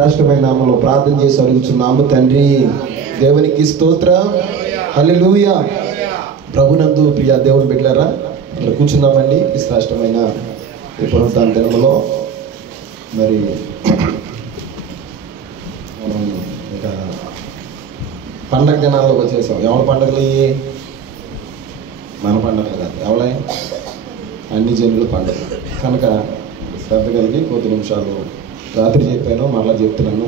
రాష్ట్రమైన నామములో ప్రార్థన చేసి అడుగుచున్నాము తండ్రి. దేవునికి స్తోత్రం. హల్లెలూయా. ప్రభునందు ప్రియ దేవుని బిడ్డలారా, ఇక్కడ కూర్చున్నామండి. ఈ శ్రేష్టమైన ఈ పునరుద్ధాన దినములో మరి మనం ఇంకా పండగ దినాల్లో వచ్చేసాం. ఎవరి పండుగలు? మన పండుగలు కాదు, ఎవరే అన్ని జనుల పండుగ. కనుక శ్రద్ధ కలిగి కొద్ది నిమిషాలు రాత్రి చెప్పాను, మరలా చెప్తున్నాను.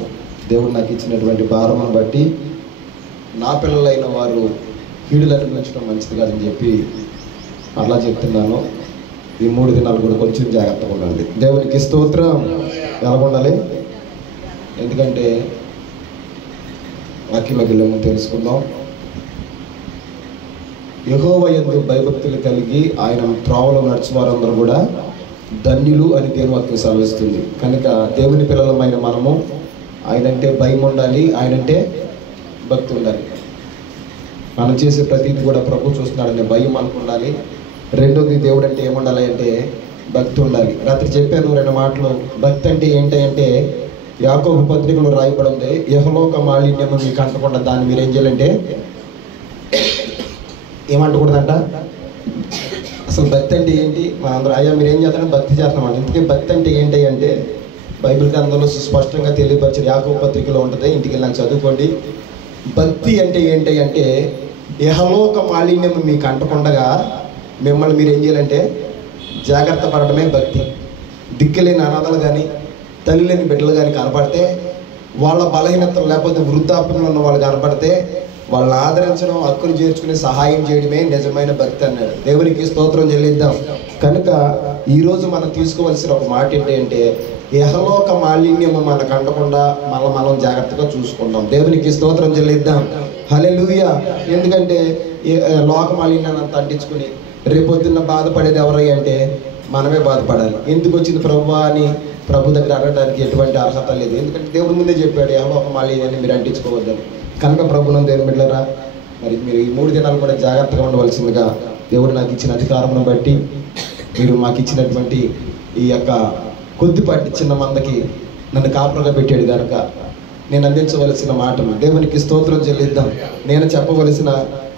దేవుడు నాకు ఇచ్చినటువంటి భారమును బట్టి నా పిల్లలైన వారు కీడులు అనిపించడం మంచిది కాదని చెప్పి అలా చెప్తున్నాను. ఈ 3 దినాలు కూడా కొంచెం జాగ్రత్తగా ఉండాలి. దేవునికి స్తోత్రం. ఎలా ఉండాలి? ఎందుకంటే వాక్యంలోకి వెళ్ళాము, తెలుసుకుందాం. యెహోవా యందు భయభక్తులు కలిగి ఆయన త్రోవలో నడిచిన వారందరూ కూడా ధన్యులు అని దేవుని వాక్యం సెలవిస్తుంది. కనుక దేవుని పిల్లలమైన మనము ఆయనంటే భయం ఉండాలి, ఆయనంటే భక్తి ఉండాలి. మనం చేసే ప్రతిదీ కూడా ప్రభు చూస్తున్నాడనే భయం మనకు ఉండాలి. రెండోది, దేవుడు అంటే ఏముండాలి అంటే భక్తి ఉండాలి. రాత్రి చెప్పాను 2 మాటలు. భక్తి అంటే ఏంటంటే యాకోబు పత్రికలో రాయబడింది, యెహోలోక మాలిన్యము మీకు అంటకుండా దాన్ని మీరు ఏం చేయాలంటే ఏమంటకూడదంట. అసలు భక్తి అంటే ఏంటి? మనందరూ అయ్యా మీరు ఏం చేస్తారని భక్తి చేస్తున్నాం. ఇందుకే భక్తి అంటే ఏంటి అంటే బైబిల్ గ్రంథంలో సుస్పష్టంగా తెలియపరిచిన యాకోబు పత్రికలో ఉంటుంది. ఇంటికి వెళ్ళి చదువుకోండి. భక్తి అంటే ఏంటి అంటే యెహోలోక మాలిన్యం మీకు అంటకుండగా మిమ్మల్ని మీరు ఏం చేయాలంటే జాగ్రత్త పడటమే భక్తి. దిక్కులేని అనాథలు కానీ తల్లి లేని బిడ్డలు కానీ కనపడితే, వాళ్ళ బలహీనతలు లేకపోతే వృద్ధాప్యంలో ఉన్న వాళ్ళు కనపడితే వాళ్ళని ఆదరించడం, హక్కును చేర్చుకుని సహాయం చేయడమే నిజమైన భక్తి అన్నాడు. దేవునికి స్తోత్రం చెల్లిద్దాం. కనుక ఈరోజు మనం తీసుకోవాల్సిన ఒక మాట ఏంటంటే యెహోలోక మాలిన్యము మనకు అంటకుండా మనం జాగ్రత్తగా చూసుకుంటాం. దేవునికి స్తోత్రం చెల్లిద్దాం. హల్లెలూయా. ఎందుకంటే లోక మాలిన్యాన్ని అంత అంటించుకుని రేపొద్దున్న బాధపడేది ఎవరై అంటే మనమే బాధపడాలి. ఎందుకు వచ్చింది ప్రభువా అని ప్రభు దగ్గర అడగడానికి ఎటువంటి అర్హత లేదు. ఎందుకంటే దేవుడి ముందే చెప్పాడు యెహోలోక మాలిన్యాన్ని మీరు అంటించుకోవద్దని. కనుక ప్రభునం దేవుని బిడ్డలారా, మరి మీరు ఈ 3 దినాలు కూడా జాగ్రత్తగా ఉండవలసిందిగా దేవుడు నాకు ఇచ్చిన అధికారమును బట్టి మీరు మాకు ఇచ్చినటువంటి ఈ యొక్క కొద్దిపాటి చిన్న మందకి నన్ను కాపురగా పెట్టాడు కనుక నేను అందించవలసిన మాటలు దేవునికి స్తోత్రం చెల్లిద్దాం. నేను చెప్పవలసిన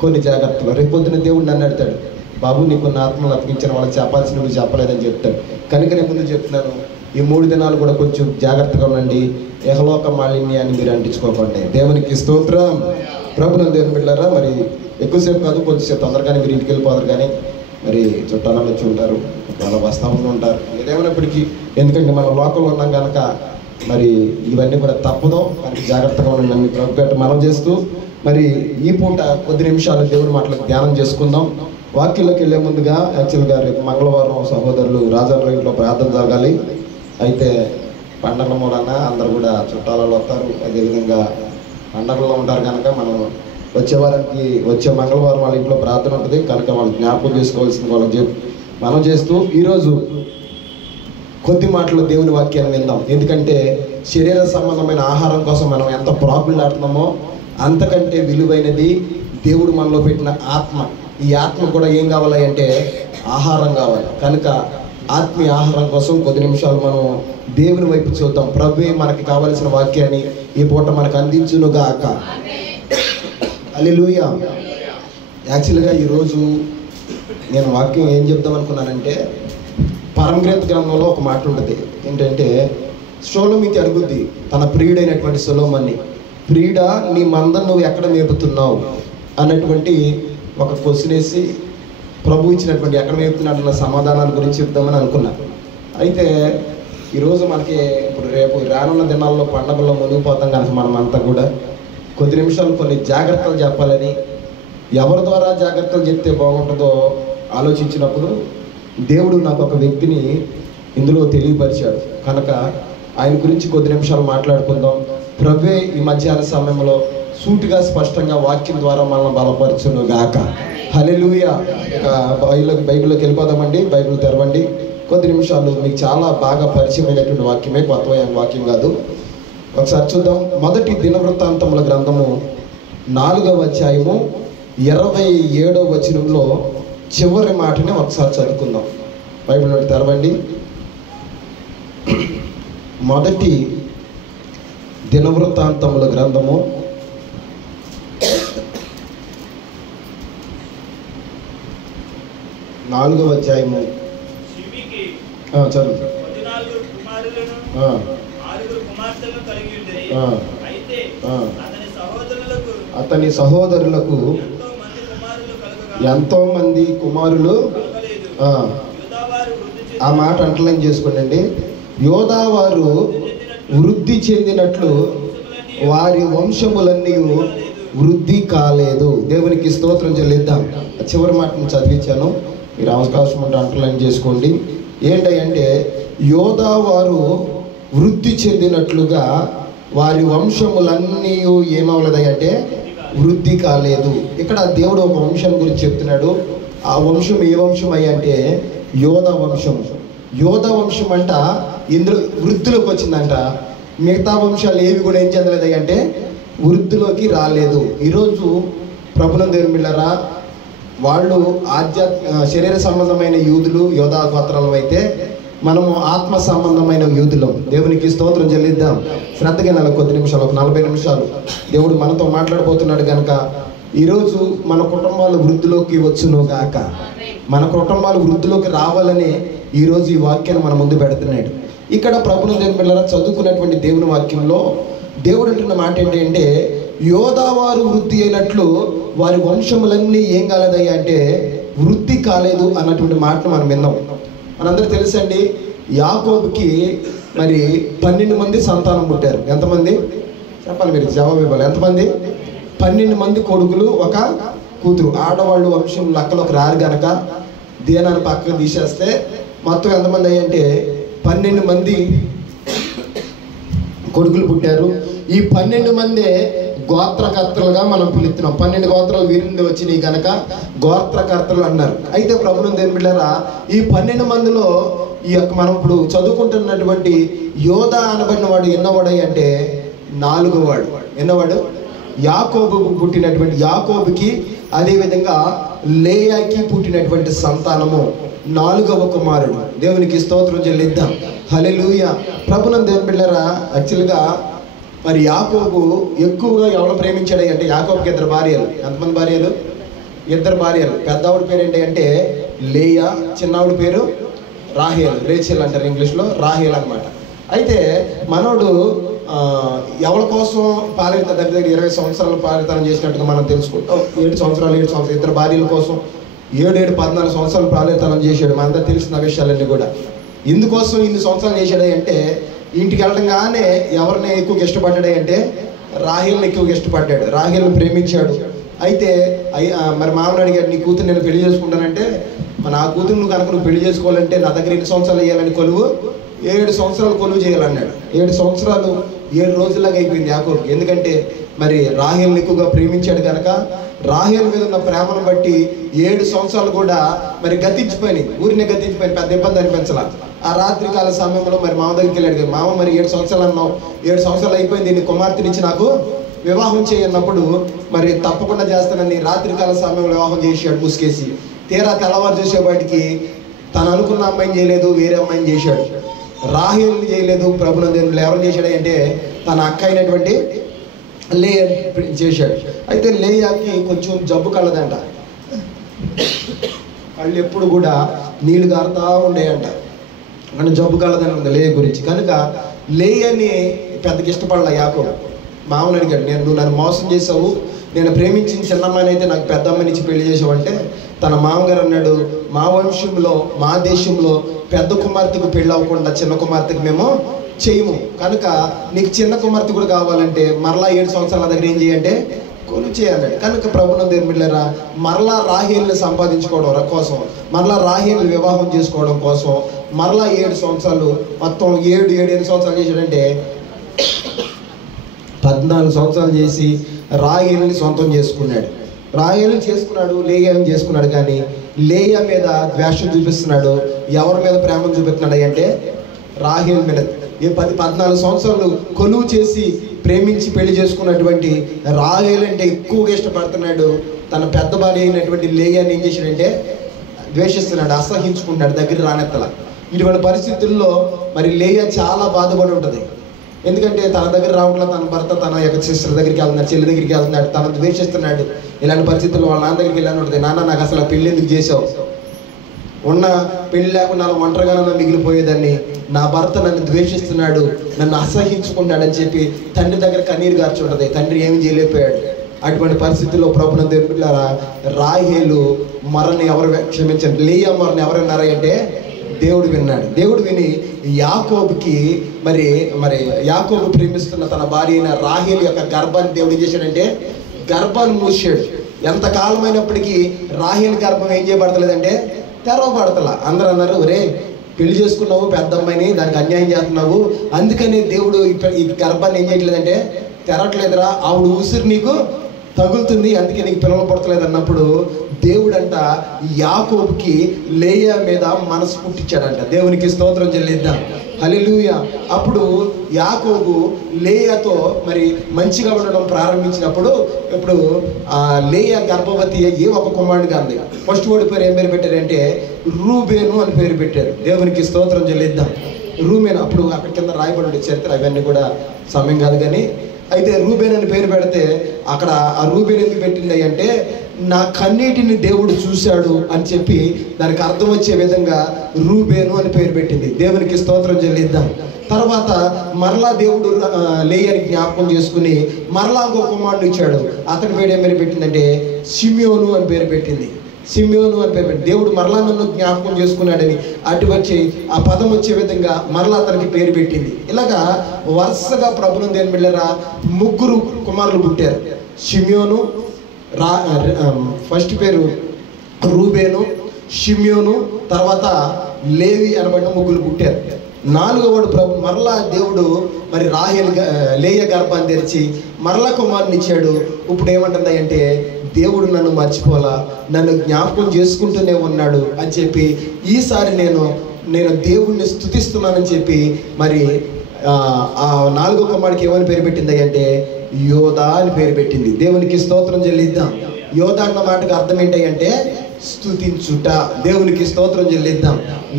కొన్ని జాగ్రత్తలు రేపొద్దున దేవుడు నన్ను అడతాడు, బాబు నీకు నా ఆత్మను అప్పగించిన వాళ్ళకి చెప్పాల్సిన నువ్వు చెప్పలేదని చెప్తాడు. కనుక నేను ముందు చెప్తున్నాను, ఈ 3 దినాలు కూడా కొంచెం జాగ్రత్తగా ఉండండి. యెహోలోక మాలిన్యాన్ని మీరు అంటించుకోకండి. దేవునికి స్తోత్రం. ప్రభుత్వం దేవుని బిడ్డలారా, మరి ఎక్కువసేపు కాదు, కొద్దిసేపు తొందరగానే మీరు ఇంటికి వెళ్ళిపోతారు. కానీ మరి చుట్టాలలో వచ్చి ఉంటారు, వాళ్ళ వస్తాములు ఉంటారు. ఏదేమైనప్పటికీ ఎందుకంటే మనం లోకంలో ఉన్నాం కనుక మరి ఇవన్నీ కూడా తప్పదు. మనకి జాగ్రత్తగా ఉండండి. ప్రభుపేట మనం చేస్తూ మరి ఈ పూట కొద్ది నిమిషాలు దేవుని మాటలకు ధ్యానం చేసుకుందాం. వాక్యంలోకి వెళ్ళే ముందుగా యాక్చువల్గా రేపు మంగళవారం సహోదరులు రాజాల ఇంట్లో ప్రార్థన జరగాలి. అయితే పండగల మూలన అందరూ కూడా చుట్టాలలో వస్తారు. అదేవిధంగా పండగల్లో ఉంటారు కనుక మనం వచ్చే మంగళవారం వాళ్ళ ఇంట్లో ప్రార్థన ఉంటుంది కనుక వాళ్ళు జ్ఞాపకం చేసుకోవాల్సింది వాళ్ళకి మనం చేస్తూ ఈరోజు కొద్ది మాటలు దేవుని వాక్యాన్ని విందాం. ఎందుకంటే శరీర సంబంధమైన ఆహారం కోసం మనం ఎంత ప్రాకులాడుతున్నామో అంతకంటే విలువైనది దేవుడు మనలో పెట్టిన ఆత్మ. ఈ ఆత్మ కూడా ఏం కావాలి అంటే ఆహారం కావాలి. కనుక ఆత్మీయ ఆహారం కోసం కొద్ది నిమిషాలు మనం దేవుని వైపు చూద్దాం. ప్రభువే మనకి కావలసిన వాక్యాన్ని ఈ పూట మనకు అందించునుగాక. హల్లెలూయా. యాక్చువల్గా ఈరోజు నేను వాక్యం ఏం చెప్దాం అనుకున్నానంటే పరమగ్రంథ గ్రంథంలో ఒక మాట ఉంటుంది. ఏంటంటే షోలోమితి అడుగుద్ది తన ప్రియుడైనటువంటి సొలొమోన్ని, ప్రియుడా నీ మందను నువ్వు ఎక్కడ మేపుతున్నావు అన్నటువంటి ఒక క్వశ్చన్ వేసి ప్రభు ఇచ్చినటువంటి ఎక్కడ మేపుతున్నాడు అన్న సమాధానాల గురించి చెప్దామని అనుకున్నా. అయితే ఈరోజు మనకి ఇప్పుడు రేపు రానున్న దినాల్లో పండగల్లో మునిగిపోతాం కనుక మనం అంతా కూడా కొద్ది నిమిషాలు కొన్ని జాగ్రత్తలు చెప్పాలని, ఎవరి ద్వారా జాగ్రత్తలు చెప్తే బాగుంటుందో ఆలోచించినప్పుడు దేవుడు నాకు ఒక వ్యక్తిని ఇందులో తెలియపరిచాడు. కనుక ఆయన గురించి కొద్ది నిమిషాలు మాట్లాడుకుందాం. ప్రభువే ఈ మధ్యాహ్న సమయంలో సూటిగా స్పష్టంగా వాక్యం ద్వారా మనల్ని బలపరచును గాక. హల్లెలూయా. బైబిల్లోకి వెళ్ళిపోదామండి. బైబిల్ తెరవండి. కొద్ది నిమిషాలు మీకు చాలా బాగా పరిచయమైనటువంటి వాక్యమే, కొత్త వాక్యం కాదు. ఒకసారి చూద్దాం. మొదటి దినవృత్తాంతముల గ్రంథము 4వ అధ్యాయము 27వ వచనంలో చివరి మాటని ఒకసారి చదువుకుందాం. బైబిల్లోకి తెరవండి. మొదటి దినవృత్తాంతముల గ్రంథము 4వ అధ్యాయము. చదువు. అతని సహోదరులకు ఎంతో మంది కుమారులు. ఆ మాట అంటర్లైన్ చేసుకోండి. యోధావారు వృద్ధి చెందినట్లు వారి వంశములన్నీ వృద్ధి కాలేదు. దేవునికి స్తోత్రం చెల్లిద్దాం. చివరి మాటను చదివించాను, మీరు అవకాశం ఉంటే అంటర్లైన్ చేసుకోండి. ఏంటంటే యోధావారు వృద్ధి చెందినట్లుగా వారి వంశములన్నీ ఏమవలేదంటే వృద్ధి కాలేదు. ఇక్కడ దేవుడు ఒక వంశం గురించి చెప్తున్నాడు. ఆ వంశం ఏ వంశం అంటే యోధా వంశం. యోధా వంశం అంట ఇందులో వృద్ధిలోకి వచ్చిందంట. మిగతా వంశాలు ఏవి కూడా ఏం చెందలేదు అంటే వృద్ధిలోకి రాలేదు. ఈరోజు ప్రభునందు దేవుని బిడ్డలారా, వాళ్ళు శరీర సంబంధమైన యూదులు, యోధా గోత్రాలు అయితే మనము ఆత్మ సంబంధమైన యూదులం. దేవునికి స్తోత్రం చెల్లిద్దాం. శ్రద్ధగా కొద్ది నిమిషాలు, ఒక 40 నిమిషాలు దేవుడు మనతో మాట్లాడబోతున్నాడు కనుక ఈరోజు మన కుటుంబాలు వృద్ధిలోకి వచ్చును గాక. మన కుటుంబాలు వృద్ధిలోకి రావాలని ఈరోజు ఈ వాక్యాన్ని మన ముందు పెడుతున్నాడు. ఇక్కడ ప్రభుని దేవుని బిడ్డలారా, చదువుకున్నటువంటి దేవుని వాక్యంలో దేవుడు అంటున్న మాట ఏంటంటే యోధావారు వృద్ధి అయినట్లు వారి వంశములన్నీ ఏం కాలేదయ్యా అంటే వృద్ధి కాలేదు అన్నటువంటి మాటను మనం విన్నాం. మనందరూ తెలుసండి, యాకోబుకి మరి 12 మంది సంతానం పుట్టారు. ఎంతమంది చెప్పాలి, మీరు జవాబు ఇవ్వాలి. ఎంతమంది? 12 మంది కొడుకులు, ఒక కూతురు. ఆడవాళ్ళు వంశం లెక్కలోకి రారు గనక దేనాన్ని పక్కకు తీసేస్తే మొత్తం ఎంతమంది అయ్యంటే 12 మంది కొడుకులు పుట్టారు. ఈ 12 మందే గోత్రకర్తలుగా మనం పిలుస్తున్నాం. 12 గోత్రాలు వీరి నుండి వచ్చినాయి కనుక గోత్రకర్తలు అన్నారు. అయితే ప్రభువుని దేవుని బిడ్డలారా, ఈ 12 మందిలో ఈ యొక్క మనం ఇప్పుడు చదువుకుంటున్నటువంటి యోధా అనబడిన వాడు ఎన్నవాడు అంటే 4వ వాడు. ఎన్నవాడు? యాకోబు పుట్టినటువంటి యాకోబుకి, అదేవిధంగా లేయాకి పుట్టినటువంటి సంతానము 4వ కుమారుడు. దేవునికి స్తోత్రం చెల్లిద్దాం. హల్లెలూయా. ప్రభువుని దేవుని బిడ్డలారా, యాక్చువల్గా మరి యాకోబు ఎక్కువగా ఎవరు ప్రేమించాడు అంటే యాకోబుకి 2 భార్యలు. ఎంతమంది భార్యలు? 2 భార్యలు. పెద్దవాడి పేరు ఏంటి అంటే లేయా, చిన్నవాడి పేరు రాహేల్, రేచెల్ అంటారు ఇంగ్లీష్లో, రాహేల్ అనమాట. అయితే మనోడు ఎవరి కోసం పాలిత దగ్గర 20 సంవత్సరాలు పాలితనం చేసినట్టుగా మనం తెలుసుకుంటాం. 7 సంవత్సరాలు 2 భార్యల కోసం 14 సంవత్సరాలు పాలితనం చేశాడు. మనంతా తెలిసిన విషయాలన్నీ కూడా. ఇందుకోసం ఇన్ని సంవత్సరాలు చేశాడు అంటే ఇంటికి వెళ్ళడంగానే ఎవరిని ఎక్కువగా ఇష్టపడ్డాడు అంటే రాహేల్ని ఎక్కువగా ఇష్టపడ్డాడు. రాహేల్ని ప్రేమించాడు. అయితే మరి మామని అడిగాడు, నీ కూతురు నేను పెళ్లి చేసుకుంటానంటే, నా కూతురు నువ్వు కనుక నువ్వు పెళ్లి చేసుకోవాలంటే నా దగ్గర 2 సంవత్సరాలు వేయాలని కొలువు, 7 సంవత్సరాలు కొలువు చేయాలన్నాడు. 7 సంవత్సరాలు 7 రోజుల్లాగా అయిపోయింది యాకోబు. ఎందుకంటే మరి రాహేల్ని ఎక్కువగా ప్రేమించాడు కనుక రాహేల్ మీద ఉన్న ప్రేమను బట్టి 7 సంవత్సరాలు కూడా మరి గతించిపోయినాయి. ఊరినే గతించిపోయినాయి, పెద్ద ఇబ్బంది అనిపించాల. ఆ రాత్రికాల సమయంలో మరి మామ దగ్గరికి వెళ్ళాడు. మామ మరి 7 సంవత్సరాలు అన్నావు, 7 సంవత్సరాలు అయిపోయింది, నీ కుమార్తెనిచ్చి నాకు వివాహం చేయన్నప్పుడు మరి తప్పకుండా చేస్తానని రాత్రికాల సమయంలో వివాహం చేశాడు ముసుకేసి. తీరా తెల్లవారు చూసేవాడికి తను అనుకున్న అమ్మాయిని చేయలేదు, వేరే అమ్మాయిని చేశాడు. రాహేల్ని చేయలేదు. ప్రభునందు ఎవరు చేశాడు అంటే తన అక్క అయినటువంటి లేయా చేశాడు. అయితే లేయాకి కొంచెం జబ్బు కలదంట. కళ్ళు ఎప్పుడు కూడా నీళ్లు గారుతా ఉండేయంట. కానీ జబ్బు కలదని ఉంది లేయ గురించి. కనుక లేయని పెద్దకి ఇష్టపడలే యాకోబు. మామని అడిగాడు, నువ్వు నన్ను మోసం చేసావు, నేను ప్రేమించిన చిన్నమ్మాయిని అయితే నాకు పెద్ద అమ్మాయిని ఇచ్చి పెళ్లి చేసావు అంటే తన మామగారు అన్నాడు, మా వంశంలో మా దేశంలో పెద్ద కుమార్తెకు పెళ్ళి అవ్వకుండా చిన్న కుమార్తెకు మేము చేయము. కనుక నీకు చిన్న కుమార్తె కూడా కావాలంటే మరలా 7 సంవత్సరాల దగ్గర ఏం చేయంటే కొలువు చేయాలి. కనుక ప్రభువుని దేవుని బిడ్డలారా, మరలా రాహేల్ని సంపాదించుకోవడం కోసం, మరలా రాహేల్ని వివాహం చేసుకోవడం కోసం మరలా 7 సంవత్సరాలు, మొత్తం 7 సంవత్సరాలు చేశాడంటే 14 సంవత్సరాలు చేసి రాహేల్ని సొంతం చేసుకున్నాడు. రాహేల్ని చేసుకున్నాడు, లేయాని చేసుకున్నాడు. కానీ లేయా మీద ద్వేషం చూపిస్తున్నాడు. ఎవరి మీద ప్రేమను చూపిస్తున్నాడు అంటే రాహేల్ మీద. 14 సంవత్సరాలు కొలువు చేసి ప్రేమించి పెళ్లి చేసుకున్నటువంటి రాహేల్ అంటే ఎక్కువగా ఇష్టపడుతున్నాడు. తన పెద్ద భార్య అయినటువంటి లేయాని ఏం చేశాడంటే ద్వేషిస్తున్నాడు, అసహించుకుంటాడు, దగ్గర రానెత్తల. ఇటువంటి పరిస్థితుల్లో మరి లేయా చాలా బాధపడి ఉంటుంది. ఎందుకంటే తన దగ్గర రావట్లేదు, తన భర్త తన యొక్క సిస్టర్ దగ్గరికి వెళ్తున్నాడు, చెల్లి దగ్గరికి వెళ్తున్నాడు, తను ద్వేషిస్తున్నాడు. ఇలాంటి పరిస్థితుల్లో వాళ్ళ నాన్న దగ్గరికి వెళ్ళాను ఉంటుంది, నాన్న నాకు అసలు పెళ్ళి ఎందుకు చేసావు, ఉన్న పెళ్ళి లేకుండా ఒంటరిగా మిగిలిపోయేదాన్ని, నా భర్త నన్ను ద్వేషిస్తున్నాడు, నన్ను అసహించుకున్నాడని చెప్పి తండ్రి దగ్గర కన్నీరు గార్చి ఉంటుంది. తండ్రి ఏమి చేయలేకపోయాడు. అటువంటి పరిస్థితుల్లో ప్రభుత్వం దేవుడు రాహేలు మరణి ఎవరు క్షమించండి, లేయా మరణి ఎవరు విన్నారా అంటే దేవుడు విన్నాడు. దేవుడు విని యాకోబుకి మరి యాకోబు ప్రేమిస్తున్న తన భార్య అయిన రాహేలు యొక్క గర్భాన్ని దేవుడు ఏం చేశాడంటే గర్భాన్ని మూసాడు. ఎంతకాలమైనప్పటికీ రాహేలు గర్భం ఏం చేయబడతలేదంటే తెరవబడతలా. అందరూ అన్నారు, ఒరే పెళ్లి చేసుకున్నావు పెద్ద అమ్మాయిని, దానికి అన్యాయం చేస్తున్నావు, అందుకని దేవుడు ఈ గర్భాన్ని ఏం చేయట్లేదంటే తెరవట్లేదురా, ఆవిడ ఉసిరు నీకు తగులుతుంది, అందుకే నీకు పిల్లలు పుడతలేదు అన్నప్పుడు దేవుడంట యాకోబుకి లేయా మీద మనసు పుట్టించాడంట. దేవునికి స్తోత్రం చెల్లిద్దాం, హల్లెలూయా. అప్పుడు యాకోబు లేయాతో మరి మంచిగా ఉండడం ప్రారంభించినప్పుడు ఇప్పుడు లేయా గర్భవతి అయ్యి ఒక కుమారుడిగా అంది. ఫస్ట్ వాడి పేరు ఏం పేరు పెట్టారంటే రూబేను అని పేరు పెట్టారు. దేవునికి స్తోత్రం చెల్లిద్దాం. రూబేను అప్పుడు అక్కడ కింద రాయబడి చరిత్ర అవన్నీ కూడా సమయం కాదు కానీ, అయితే రూబేన్ అని పేరు పెడితే అక్కడ ఆ రూబేన్ ఎందుకు పెట్టింది అంటే నా కన్నీటిని దేవుడు చూశాడు అని చెప్పి దానికి అర్థం వచ్చే విధంగా రూబేను అని పేరు పెట్టింది. దేవునికి స్తోత్రం చెల్లిద్దాం. తర్వాత మరలా దేవుడు లేయని జ్ఞాపకం చేసుకుని మరలా ఇంకో కుమారుడు ఇచ్చాడు. అతని పేరు ఏం పేరు పెట్టిందంటే షిమ్యోను అని పేరు పెట్టింది. షిమ్యోను అని పేరు పెట్టి దేవుడు మరలా నన్ను జ్ఞాపకం చేసుకున్నాడని అటు వచ్చి ఆ పదం వచ్చే విధంగా మరలా అతనికి పేరు పెట్టింది. ఇలాగా వరుసగా ప్రభువుని దేని బిళ్ళరా ముగ్గురు కుమారులు పుట్టారు. షిమ్యోను, ఫస్ట్ పేరు రూబేను, షిమ్యోను, తర్వాత లేవి అనబడిన ముగ్గురు పుట్టారు. నాలుగవడు ప్రభు మరలా దేవుడు మరి రాహేలు లేయ గర్భాన్ని తెరిచి మరలా కుమారుని ఇచ్చాడు. ఇప్పుడు ఏమంటుంది అంటే దేవుడు నన్ను మర్చిపోలా, నన్ను జ్ఞాపకం చేసుకుంటూనే ఉన్నాడు అని చెప్పి ఈసారి నేను దేవుణ్ణి స్తుతిస్తున్నానని చెప్పి మరి ఆ నాలుగో కుమారుడికి ఏమని పేరు పెట్టింది అంటే యోధా అని పేరు పెట్టింది. దేవునికి స్తోత్రం చెల్లిద్దాం. యోధా అన్న మాటకు అర్థం ఏంటంటే స్తుతించుట. దేవునికి స్తోత్రం చెల్లిద్దాం.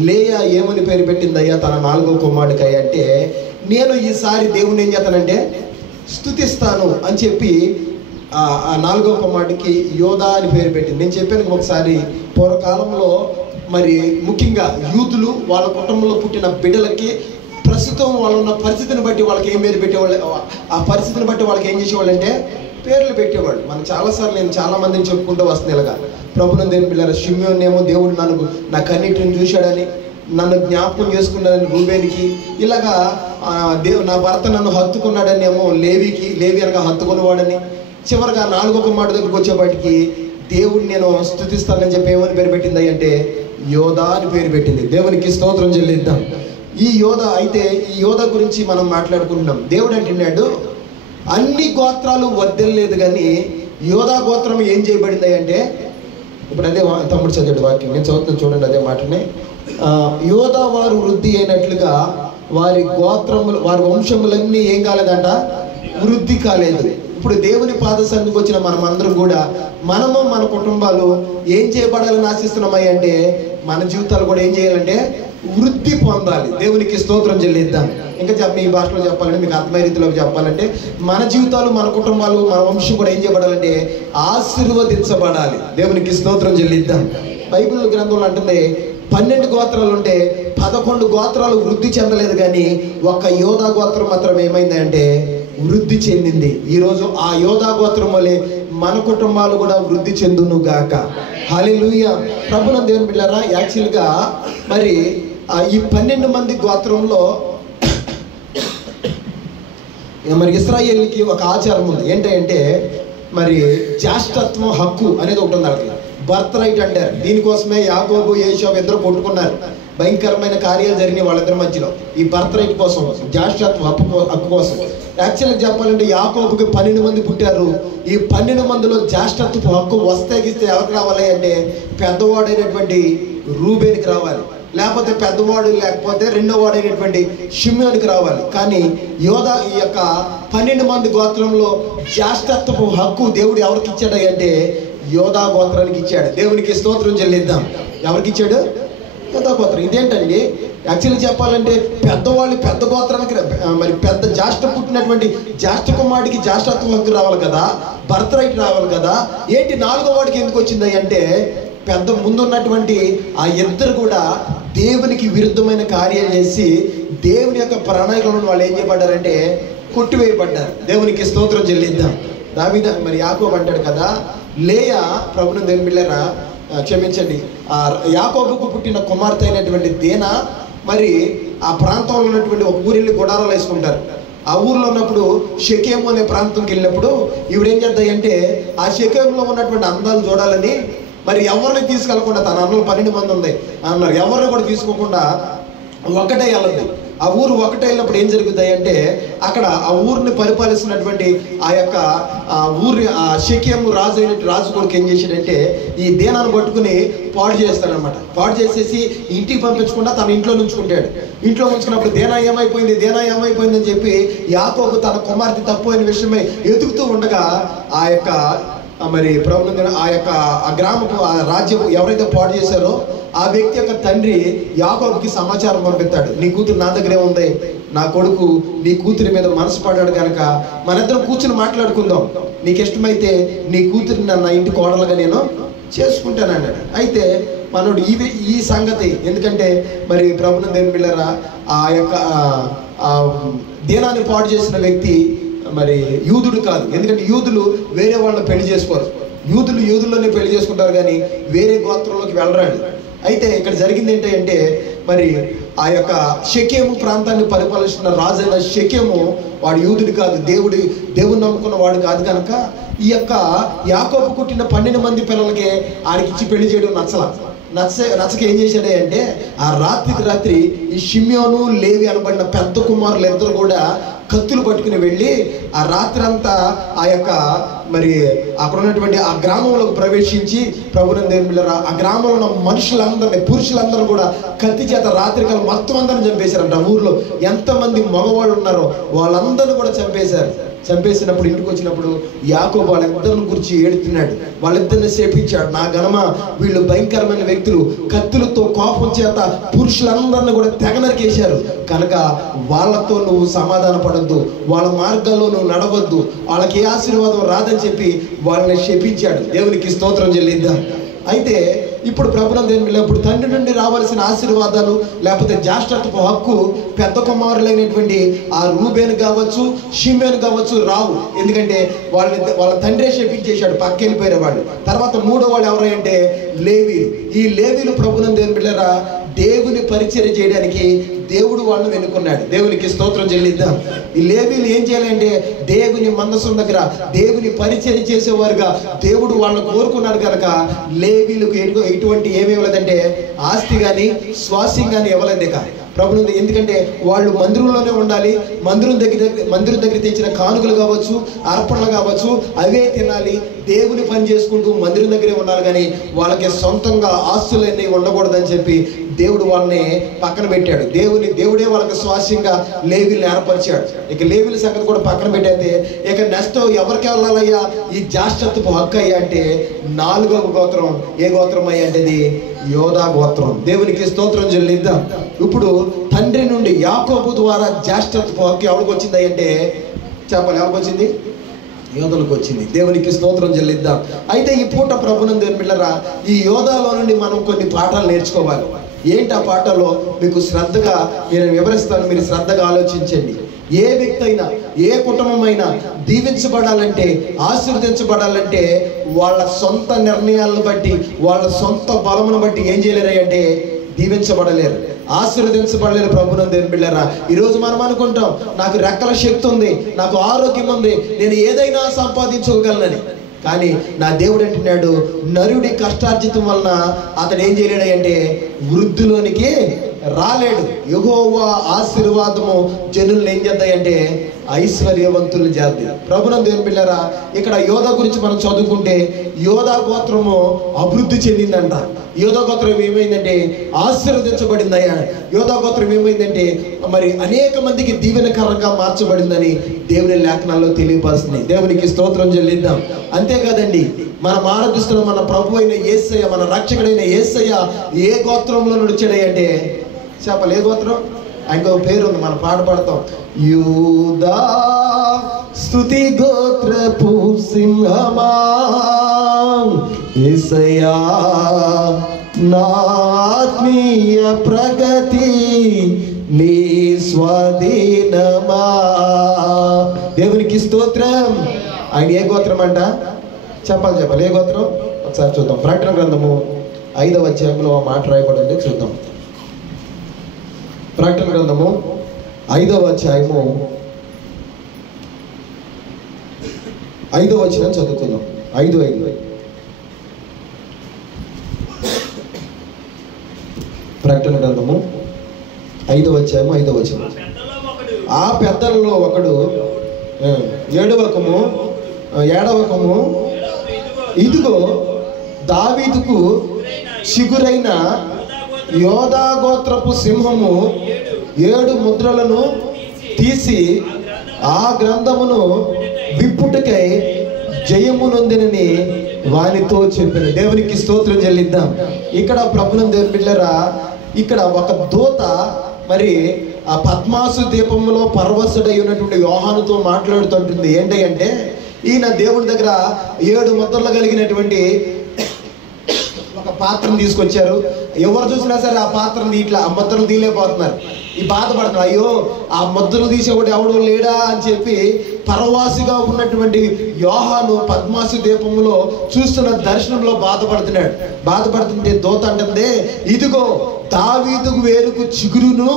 లేయా ఏమని పేరు పెట్టిందయ్యా తన నాలుగో కుమారుడికి అంటే నేను ఈసారి దేవుణ్ణి ఏం చేస్తానంటే స్తుతిస్తాను అని చెప్పి ఆ నాలుగో కుమారుడికి యోధా అని పేరు పెట్టింది. నేను చెప్పాను ఒకసారి, పూర్వకాలంలో మరి ముఖ్యంగా యూతులు వాళ్ళ కుటుంబంలో పుట్టిన బిడ్డలకి ప్రస్తుతం వాళ్ళు ఉన్న పరిస్థితిని బట్టి వాళ్ళకి ఏం పేరు పెట్టేవాళ్ళు, ఆ పరిస్థితిని బట్టి వాళ్ళకి ఏం చేసేవాళ్ళు అంటే పేర్లు పెట్టేవాళ్ళు. మనం చాలాసార్లు నేను చాలా మందిని చెప్పుకుంటూ వస్తుంది ఇలాగా ప్రభుత్వం దేని పిల్లలు షిమ్యోన్ ఏమో దేవుడు నా కన్నీటిని చూశాడని, నన్ను జ్ఞాపకం చేసుకున్నాడని రూబేనికి, ఇలాగా నా భర్త నన్ను హత్తుకున్నాడని ఏమో లేవి అనగా హత్తుకునేవాడని, చివరిగా నాలుగో కుమారుడు దగ్గరికి వచ్చేపాటికి దేవుడిని నేను స్తుతిస్తానని చెప్పి ఏమని పేరు పెట్టింది అంటే యోధా అని పేరు పెట్టింది. దేవునికి స్తోత్రం చెల్లిద్దాం. ఈ యోధ గురించి మనం మాట్లాడుకుంటున్నాం. దేవుడు అంటున్నాడు అన్ని గోత్రాలు వద్దలేదు కానీ యోధా గోత్రం ఏం చేయబడింది అంటే, ఇప్పుడు అదే తమ్ముడు చదివాడు వాక్యం, నేను చదువుతాను చూడండి అదే మాటని. యోధా వారు వృద్ధి అయినట్లుగా వారి గోత్రములు వారి వంశములన్నీ ఏం కాలేదంట, వృద్ధి కాలేదు. ఇప్పుడు దేవుని పాద సన్నిధికి వచ్చిన మనం అందరం కూడా మనము మన కుటుంబాలు ఏం చేయబడాలని ఆశిస్తున్నామై అంటే మన జీవితాలు కూడా ఏం చేయాలంటే వృద్ధి పొందాలి. దేవునికి స్తోత్రం చెల్లిద్దాం. ఇంకా మీ భాషలో చెప్పాలంటే మీకు అర్థమయ్యే రీతిలో చెప్పాలంటే మన జీవితాలు మన కుటుంబాలు మన వంశం కూడా ఏం చేయబడాలంటే ఆశీర్వదించబడాలి. దేవునికి స్తోత్రం చెల్లిద్దాం. బైబిల్ గ్రంథంలో అంటుంది 12 గోత్రాలు ఉంటే 11 గోత్రాలు వృద్ధి చెందలేదు కానీ ఒక యోధా గోత్రం మాత్రం ఏమైందంటే వృద్ధి చెందింది. ఈరోజు ఆ యోధా గోత్రం వల్లే మన కుటుంబాలు కూడా వృద్ధి చెందును గాక. హల్లెలూయా. ప్రభువుని దేవుని బిడ్డలారా, యాక్చువల్గా మరి ఈ 12 మంది గోత్రంలో మరి ఇశ్రాయేలుకి ఒక ఆచారం ఉంది. ఏంటంటే మరి జ్యేష్ఠత్వం హక్కు అనేది ఒకటి ఉంది. వాళ్ళకి బర్త్ రైట్ అంటారు. దీనికోసమే యాకోబు ఏషావు ఇద్దరు కొట్టుకున్నారు. భయంకరమైన కార్యాలు జరిగినాయి వాళ్ళిద్దరి మధ్యలో ఈ బర్త్ రైట్ కోసం, జ్యేష్ఠత్వ హక్కు కోసం. యాక్చువల్గా చెప్పాలంటే యాకోబుకి 12 మంది పుట్టారు. ఈ 12 మందిలో జ్యేష్ఠత్వ హక్కు వస్తేగిస్తే ఎవరికి రావాలి అంటే పెద్దవాడైనటువంటి రూబేనికి రావాలి, లేకపోతే పెద్దవాడు లేకపోతే రెండో వాడైనటువంటి షిమ్యోనికి రావాలి. కానీ యోధా ఈ యొక్క 12 మంది గోత్రంలో జ్యేష్ఠత్వపు హక్కు దేవుడు ఎవరికి ఇచ్చాడు అంటే యోధా గోత్రానికి ఇచ్చాడు. దేవునికి స్తోత్రం చెల్లిద్దాం. ఎవరికి ఇచ్చాడు? యోధా గోత్రం. ఇదేంటండి యాక్చువల్లీ చెప్పాలంటే పెద్దవాళ్ళు పెద్ద గోత్రానికి మరి పెద్ద జ్యేష్ఠ పుట్టినటువంటి జ్యేష్ఠ కుమారుడికి జ్యేష్ఠత్వం హక్కు రావాలి కదా, బర్త్ రైట్ రావాలి కదా. ఏంటి 4వ వాడికి ఎందుకు వచ్చింది అంటే పెద్ద ముందున్నటువంటి ఆ ఇద్దరు కూడా దేవునికి విరుద్ధమైన కార్యాలు చేసి దేవుని యొక్క ప్రణాళికలను వాళ్ళు ఏం చేయబడ్డారంటే కొట్టివేయబడ్డారు. దేవునికి స్తోత్రం చెల్లిద్దాం. దావీదు మరి యాకోబు అంటాడు కదా, లేయా ప్రభువుని దేవుని బిడ్డలారా క్షమించండి, ఆ యాకోబుకు పుట్టిన కుమార్తె అయినటువంటి దేనా మరి ఆ ప్రాంతంలో ఉన్నటువంటి ఒక ఊరిల్లి గుడారాలు వేసుకుంటారు. ఆ ఊర్లో ఉన్నప్పుడు షెకేము అనే ప్రాంతంకి వెళ్ళినప్పుడు ఈవిడేం చేద్దాయంటే ఆ షెకేములో ఉన్నటువంటి అందాలు చూడాలని మరి ఎవరిని తీసుకెళ్లకుండా, తన అన్నలు 12 మంది ఉంది అన్నారు, ఎవరిని కూడా తీసుకోకుండా ఒకటే వెళ్ళదు. ఆ ఊరు ఒకటే వెళ్ళినప్పుడు ఏం జరుగుతాయి అంటే అక్కడ ఆ ఊరిని పరిపాలిస్తున్నటువంటి ఆ యొక్క ఊరి షెకెము రాజు కొడుకు ఏం చేశాడంటే ఈ దేనాన్ని పట్టుకుని పాడు చేస్తాడనమాట. పాడు చేసేసి ఇంటికి పంపించకుండా తన ఇంట్లో ఉంచుకుంటాడు. ఇంట్లో ఉంచుకున్నప్పుడు దేనా ఏమైపోయింది అని చెప్పి యాకోబు తన కుమార్తె తప్పు అయిన విషయమై ఎదుగుతూ ఉండగా ఆ యొక్క మరి ప్రభుత్వం ఆ యొక్క ఆ గ్రామపు ఆ రాజ్యం ఎవరైతే పాడు చేశారో ఆ వ్యక్తి యొక్క తండ్రి యాకోబుకి సమాచారం పంపిస్తాడు, నీ కూతురు నా దగ్గరే ఉంది, నా కొడుకు నీ కూతురి మీద మనసు పడ్డాడు కనుక మనిద్దరం కూర్చుని మాట్లాడుకుందాం, నీకు ఇష్టమైతే నీ కూతురిని నా ఇంటి కోడలుగా నేను చేసుకుంటాను అన్నాడు. అయితే మనోడు ఈ సంగతి ఎందుకంటే మరి ప్రభుత్వం దేవుని బిడ్డలారా ఆ యొక్క దేనాన్ని పాడు చేసిన వ్యక్తి మరి యూదుడు కాదు. ఎందుకంటే యూదులు వేరే వాళ్ళని పెళ్లి చేసుకోరు, యూదుల్లోనే పెళ్లి చేసుకుంటారు కానీ వేరే గోత్రంలోకి వెళ్ళరాడు. అయితే ఇక్కడ జరిగింది ఏంటంటే మరి ఆ యొక్క షెకెము ప్రాంతాన్ని పరిపాలిస్తున్న రాజు అయిన షెకెము వాడు యూదుడు కాదు, దేవుని నమ్ముకున్న వాడు కాదు కనుక ఈ యొక్క యాకోబు పుట్టిన 12 మంది పిల్లలకి ఆడికి ఇచ్చి పెళ్లి చేయడం నచ్చక ఏం చేశాడే అంటే ఆ రాత్రికి రాత్రి ఈ షిమ్యోను లేవి అనబడిన పెద్ద కుమారులు ఇద్దరు కూడా కత్తులు పట్టుకుని వెళ్ళి ఆ రాత్రి అంతా ఆ యొక్క మరి అక్కడ ఉన్నటువంటి ఆ గ్రామంలోకి ప్రవేశించి ప్రభువుని దేవుని బిడ్డలారా ఆ గ్రామంలో ఉన్న మనుషులందరినీ పురుషులందరూ కూడా కత్తి చేత రాత్రికాలం మొత్తం అందరిని చంపేశారంట. ఊర్లో ఎంతమంది మగవాళ్ళు ఉన్నారో వాళ్ళందరినీ కూడా చంపేసినప్పుడు ఇంటికి వచ్చినప్పుడు యాకోబు వాళ్ళిద్దరిని గురించి ఏడుతున్నాడు, వాళ్ళిద్దరిని శపించాడు, నా గనమా వీళ్ళు భయంకరమైన వ్యక్తులు, కత్తులతో కోపం చేత పురుషులందరినీ కూడా తెగ నరికేశారు కనుక వాళ్ళతో నువ్వు సమాధాన పడద్దు, వాళ్ళ మార్గాల్లో నువ్వు నడవద్దు, వాళ్ళకి ఏ ఆశీర్వాదం రాదని చెప్పి వాళ్ళని శపించాడు. దేవునికి స్తోత్రం చెల్లిద్దాం. అయితే ఇప్పుడు ప్రభుత్వం దేవుని ఇప్పుడు తండ్రి నుండి రావాల్సిన ఆశీర్వాదాలు లేకపోతే జ్యేష్ఠత్వపు హక్కు పెద్ద కుమారులైనటువంటి ఆ రూబేను కావచ్చు షిమ్యోను కావచ్చు రావు. ఎందుకంటే వాళ్ళ తండ్రే శపించేశాడు, పక్కెళ్ళిపోయారు వాళ్ళు. తర్వాత 3వ వాళ్ళు ఎవరంటే లేవీలు. ఈ లేవీలు ప్రభువుని దేవుని బిడ్డలారా దేవుని పరిచర్య చేయడానికి దేవుడు వాళ్ళని ఎన్నుకున్నాడు. దేవునికి స్తోత్రం చెల్లిద్దాం. ఈ లేవీలు ఏం చేయాలంటే దేవుని మందసం దగ్గర దేవుని పరిచర్య చేసేవారుగా దేవుడు వాళ్ళని కోరుకున్నాడు కనుక లేవీలకు ఎటువంటి ఏమి ఇవ్వలేదంటే ఆస్తి కానీ స్వాస్యం కానీ ఇవ్వలేదు ఇక ప్రభుని. ఎందుకంటే వాళ్ళు మందిరంలోనే ఉండాలి, మందిరం దగ్గర తెచ్చిన కానుకలు కావచ్చు అర్పణలు కావచ్చు అవే తినాలి, దేవుని పని చేసుకుంటూ మందిరం దగ్గరే ఉండాలి, కానీ వాళ్ళకి సొంతంగా ఆస్తులన్నీ ఉండకూడదని చెప్పి దేవుడు వాళ్ళని పక్కన పెట్టాడు. దేవుడే వాళ్ళకి స్వాస్యంగా లేవీలను ఏర్పరిచాడు. ఇక లేవీల సంగతి కూడా పక్కన పెట్టేస్తే ఇక నెక్స్ట్ ఎవరికి వెళ్ళాలయ్యా ఈ జ్యేష్ఠత్వపు హక్కు అయ్యా అంటే 4వ గోత్రం. ఏ గోత్రం అయ్యా అంటే యోధా గోత్రం. దేవునికి స్తోత్రం చెల్లిద్దాం. ఇప్పుడు తండ్రి నుండి యాకోబు ద్వారా జ్యేష్ఠత్వపు హక్కు ఎవరికి వచ్చింది అంటే చెప్పాలి, ఎవరికి వచ్చింది? యోధులకు వచ్చింది. దేవునికి స్తోత్రం చెల్లిద్దాం. అయితే ఈ పూట ప్రభువుని దేవుని బిడ్డలారా ఈ యోధాలో నుండి మనం కొన్ని పాఠాలు నేర్చుకోవాలి. ఏంటి ఆ పాఠాలు మీకు శ్రద్ధగా నేను వివరిస్తాను, మీరు శ్రద్ధగా ఆలోచించండి. ఏ వ్యక్తి అయినా ఏ కుటుంబం అయినా దీవించబడాలంటే ఆశీర్వదించబడాలంటే వాళ్ళ సొంత నిర్ణయాలను బట్టి వాళ్ళ సొంత బలమును బట్టి ఏం చేయలేరు అంటే దీవించబడలేరు, ఆశీర్వదించబడలేరు. ప్రభువుని దేవుని బిడ్డలారా ఈరోజు మనం అనుకుంటాం నాకు రెక్కల శక్తి ఉంది, నాకు ఆరోగ్యం ఉంది, నేను ఏదైనా సంపాదించుకోగలనని. కానీ నా దేవుడు అంటున్నాడు నరుడి కష్టార్జితం వలన అతడు ఏం చేయలేడు అంటే వృద్ధిలోనికి రాలేడు. యెహోవా ఆశీర్వాదము జనులను ఏం చేద్దాయంటే ఐశ్వర్యవంతులు చేద్దాయి. ప్రభువుని దేవుని బిడ్డలారా ఇక్కడ యోధా గురించి మనం చదువుకుంటే యోధా గోత్రము అభివృద్ధి చెందిందంట. యోధా గోత్రం ఏమైందంటే ఆశీర్వదించబడిందయ్యా. యోధా గోత్రం ఏమైందంటే మరి అనేక మందికి దీవెనకరంగా మార్చబడిందని దేవుని లేఖనాల్లో తెలియపరుస్తున్నాయి. దేవునికి స్తోత్రం చెల్లిద్దాం. అంతేకాదండి మనం ఆరాధిస్తున్న మన ప్రభు అయిన యేసయ్య, మన రక్షకుడైన యేసయ్య ఏ గోత్రంలో నడిచాడంటే చెప్పాలి. ఏ గోత్రం? ఆయనకు ఒక పేరు ఉంది, మనం పాట పాడతాం. యూదా స్తుతి గోత్రపు సింహమా యేసయ్యా నా ఆత్మీయ ప్రగతి నీ స్వాధీనమా. దేవునికి స్తోత్రం. ఆయన ఏ గోత్రం అంట? చెప్పాలి. ఏ గోత్రం? ఒకసారి చూద్దాం. ప్రకటన గ్రంథము 5వ అధ్యాయంలో ఆ మాట రాయబడింది, చూద్దాం. ప్రకటన గ్రంథము 5వ అధ్యాయము 5వ వచనం చదువుకుందాం. 5:5. ప్రకటన గ్రంథము 5వ అధ్యాయము 5వ వచనం. ఆ పెద్దలలో ఒకడు ఏడవకము ఇదిగో దావీదుకు చిగురైన యోధా గోత్రపు సింహము 7 ముద్రలను తీసి ఆ గ్రంథమును విప్పుటకై జయమునొందినని వానితో చెప్పిన. దేవునికి స్తోత్రం చెల్లిద్దాం. ఇక్కడ ప్రభునందు దేవుని బిడ్డలారా, ఇక్కడ ఒక దూత మరి ఆ పద్మాసు దీపంలో పరవశుడై ఉన్నటువంటి యోహానుతో మాట్లాడుతుంటుంది. ఏంటంటే, ఈయన దేవుడి దగ్గర 7 ముద్రలు కలిగినటువంటి ఒక పాత్రను తీసుకొచ్చారు. ఎవరు చూసినా సరే ఆ పాత్రను ఇట్లా ఆ ముద్రలు తీయలేకపోతున్నారు. ఈ బాధపడుతున్నారు, అయ్యో ఆ ముద్రలు తీసేవాడు ఎవడు లేడా అని చెప్పి పరవాసిగా ఉన్నటువంటి యోహాను పద్మాసు దీపంలో చూస్తున్న దర్శనంలో బాధపడుతుంటే దూత అంటుంది, ఇదిగో దావీదు వేరుకు చిగురును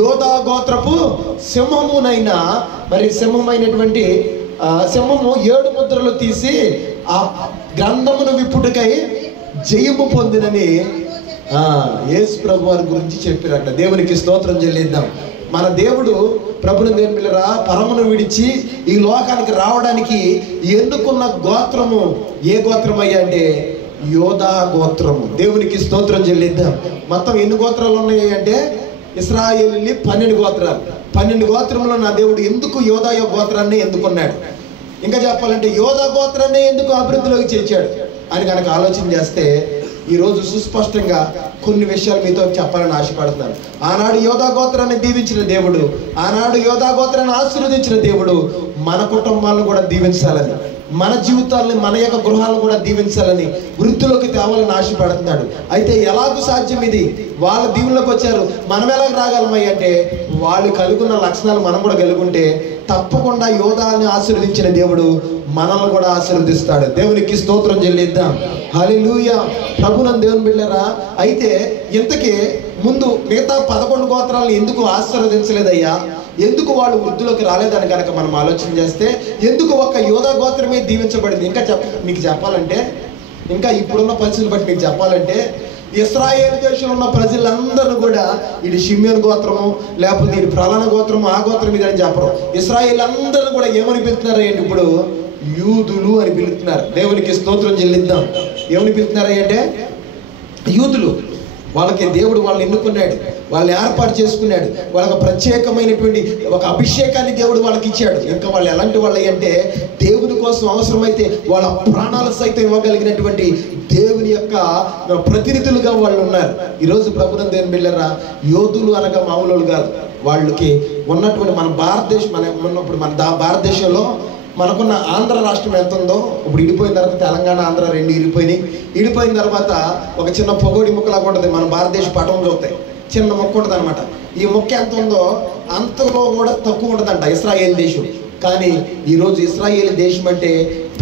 యోధా గోత్రపు సింహమునైనా, మరి సింహమైనటువంటి సింహము 7 ముద్రలు తీసి ఆ గ్రంథమును విప్పుటకై జయము పొందినని యేసు ప్రభు వారి గురించి చెప్పినట్ట. దేవునికి స్తోత్రం చెల్లిద్దాం. మన దేవుడు ప్రభుని దేవుని పిల్లరా పరమును విడిచి ఈ లోకానికి రావడానికి ఎన్నుకున్న గోత్రము ఏ గోత్రం అయ్యా అంటే యోధా గోత్రము. దేవునికి స్తోత్రం చెల్లిద్దాం. మొత్తం ఎన్ని గోత్రాలు ఉన్నాయి అంటే ఇశ్రాయేలుని 12 గోత్రాలు. 12 గోత్రంలో నా దేవుడు ఎందుకు యోధా గోత్రాన్ని ఎందుకున్నాడు? ఇంకా చెప్పాలంటే యోధా గోత్రాన్ని ఎందుకు అభివృద్ధిలోకి చేర్చాడు అని కనుక ఆలోచన చేస్తే ఈరోజు సుస్పష్టంగా కొన్ని విషయాలు మీతో చెప్పాలని ఆశపడుతున్నాను. ఆనాడు యోధా గోత్రాన్ని దీవించిన దేవుడు, ఆనాడు యోధా గోత్రాన్ని ఆశీర్వదించిన దేవుడు మన కుటుంబాలను కూడా దీవించాలని, మన జీవితాలని, మన యొక్క గృహాలను కూడా దీవించాలని, వృద్ధిలోకి తేవాలని ఆశపడుతున్నాడు. అయితే ఎలాగూ సాధ్యం ఇది? వాళ్ళ దీవుల్లోకి వచ్చారు, మనం ఎలాగ రాగలమయ్య అంటే వాళ్ళు కలుగున్న లక్షణాలు మనం కూడా కలుగుంటే తప్పకుండా యోధాని ఆశీర్వదించిన దేవుడు మనల్ని కూడా ఆశీర్వదిస్తాడు. దేవునికి స్తోత్రం చెల్లిద్దాం. హల్లెలూయా. ప్రభునందు దేవుని బిడ్డలారా, అయితే ఇంతకీ ముందు మిగతా 11 గోత్రాలను ఎందుకు ఆశీర్వదించలేదయ్యా? ఎందుకు వాళ్ళు వృద్ధిలోకి రాలేదని కనుక మనం ఆలోచన చేస్తే, ఎందుకు ఒక యోధా గోత్రమే దీవించబడింది? ఇంకా మీకు చెప్పాలంటే, ఇంకా ఇప్పుడున్న పరిస్థితులు బట్టి మీకు చెప్పాలంటే, ఇశ్రాయేలు దేశంలో ఉన్న ప్రజలందరూ కూడా ఇది షిమ్యోను గోత్రము, లేకపోతే ఇది ప్రలాన గోత్రము, ఆ గోత్రం ఇది అని చెప్పరు. ఇశ్రాయేల్ అందరూ కూడా ఏమని పిలుతున్నారు అంటే ఇప్పుడు యూదులు అని పిలుస్తున్నారు. దేవునికి స్తోత్రం చెల్లిద్దాం. ఏమని పిలుతున్నారు అంటే యూదులు. వాళ్ళకి దేవుడు వాళ్ళని ఎన్నుకున్నాడు, వాళ్ళని ఏర్పాటు చేసుకున్నాడు, వాళ్ళకి ప్రత్యేకమైనటువంటి ఒక అభిషేకాన్ని దేవుడు వాళ్ళకి ఇచ్చాడు. ఇంకా వాళ్ళు ఎలాంటి వాళ్ళు అంటే దేవుని కోసం అవసరమైతే వాళ్ళ ప్రాణాలు సైతం ఇవ్వగలిగినటువంటి దేవుని యొక్క ప్రతినిధులుగా వాళ్ళు ఉన్నారు. ఈరోజు ప్రభుత్వం దేవుని బిళ్ళరా యోధులు అనగా మామూలు కాదు. వాళ్ళకి ఉన్నటువంటి మన భారతదేశం ఉన్నప్పుడు మన భారతదేశంలో మనకున్న ఆంధ్ర రాష్ట్రం ఎంత ఉందో, ఇప్పుడు ఇడిపోయిన తర్వాత తెలంగాణ ఆంధ్ర 2 ఇడిపోయిన తర్వాత ఒక చిన్న పొగోడి ముక్కలాగా ఉంటుంది. మన భారతదేశ పటం చూస్తాయి, చిన్న మొక్క ఉంటుంది అనమాట. ఈ మొక్క ఎంత ఉందో అంతలో కూడా తక్కువ ఉంటుందంట ఇశ్రాయేల్ దేశం. కానీ ఈరోజు ఇశ్రాయేల్ దేశం అంటే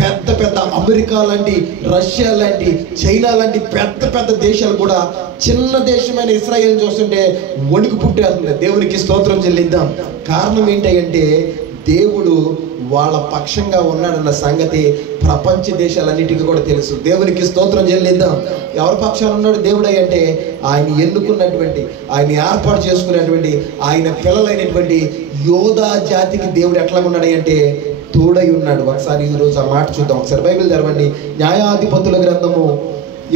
పెద్ద పెద్ద అమెరికా లాంటి, రష్యా లాంటి, చైనా లాంటి పెద్ద పెద్ద దేశాలు కూడా చిన్న దేశమైన ఇశ్రాయేల్ చూస్తుంటే వణుకు పుట్టేస్తుంది. దేవునికి స్తోత్రం చెల్లిద్దాం. కారణం ఏంటంటే దేవుడు వాళ్ళ పక్షంగా ఉన్నాడన్న సంగతి ప్రపంచ దేశాలన్నిటికీ కూడా తెలుసు. దేవునికి స్తోత్రం చెల్లిద్దాం. ఎవరి పక్షాన ఉన్నాడు దేవుడు అంటే ఆయన ఎన్నుకున్నటువంటి, ఆయన ఏర్పాటు చేసుకున్నటువంటి, ఆయన పిల్లలైనటువంటి యోధా జాతికి దేవుడు ఎట్లా ఉన్నాడు అంటే తోడై ఉన్నాడు. ఒకసారి ఈరోజు ఆ మాట చూద్దాం. ఒకసారి బైబిల్ తెరవండి. న్యాయాధిపతుల గ్రంథము.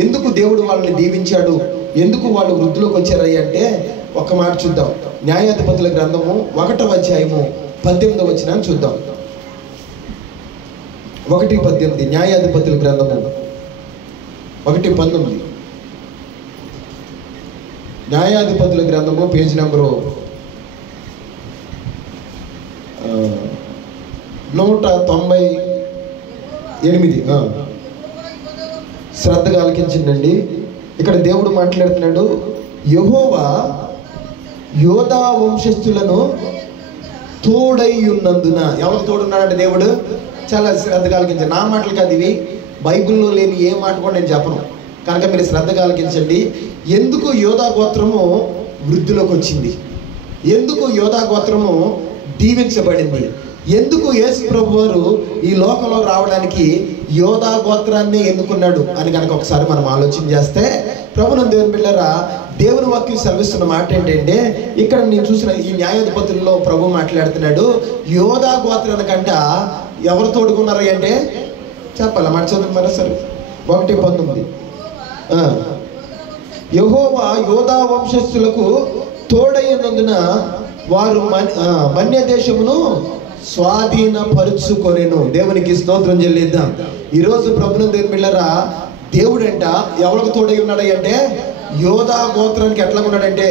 ఎందుకు దేవుడు వాళ్ళని దీవించాడు, ఎందుకు వాళ్ళు వృద్ధిలోకి వచ్చారయ్య అంటే ఒక మాట చూద్దాం. న్యాయాధిపతుల గ్రంథము 1వ అధ్యాయము 18వ వచనాన్ని చూద్దాం. 1:18 న్యాయాధిపతుల గ్రంథము 1:19. న్యాయాధిపతుల గ్రంథము పేజీ నెంబరు 198. శ్రద్ధగా ఆలకించండి. ఇక్కడ దేవుడు మాట్లాడుతున్నాడు, యెహోవా యోధా వంశస్థులను తోడై ఉన్నందున. ఎవరు తోడున్నాడంటే దేవుడు. చాలా శ్రద్ధగా ఆలకించండి. నా మాటలు కాదు ఇవి, బైబిల్లో లేని ఏ మాట కూడా నేను చెప్పను కనుక మీరు శ్రద్ధగా ఆలకించండి. ఎందుకు యోధా గోత్రము వృద్ధిలోకి వచ్చింది? ఎందుకు యోధా గోత్రము దీవించబడింది? ఎందుకు యేసు ప్రభు వారు ఈ లోకంలో రావడానికి యోధా గోత్రాన్ని ఎన్నుకున్నాడు అని కనుక ఒకసారి మనం ఆలోచన చేస్తే, ప్రభునందు దేవుని బిడ్డలారా, దేవుని వాక్యం సెలవిస్తున్న మాట ఏంటంటే, ఇక్కడ నేను చూసిన ఈ న్యాయాధిపతుల్లో ప్రభు మాట్లాడుతున్నాడు, యోధా గోత్రానికంట ఎవరు తోడుకున్నారు అంటే చెప్పాలి. మాట చదువు మరోసారి. 1:19. యెహోవా యోధా వంశస్థులకు తోడైనందున వారు మన్య దేశమును స్వాధీనపరుచుకొనెను. దేవునికి స్తోత్రం చెల్లిద్దాం. ఈరోజు ప్రభునందు దేవుని బిడ్డలారా, దేవుడంట ఎవరికి తోడై ఉన్నాడు అంటే యోధా గోత్రానికి ఎట్లా ఉన్నాడంటే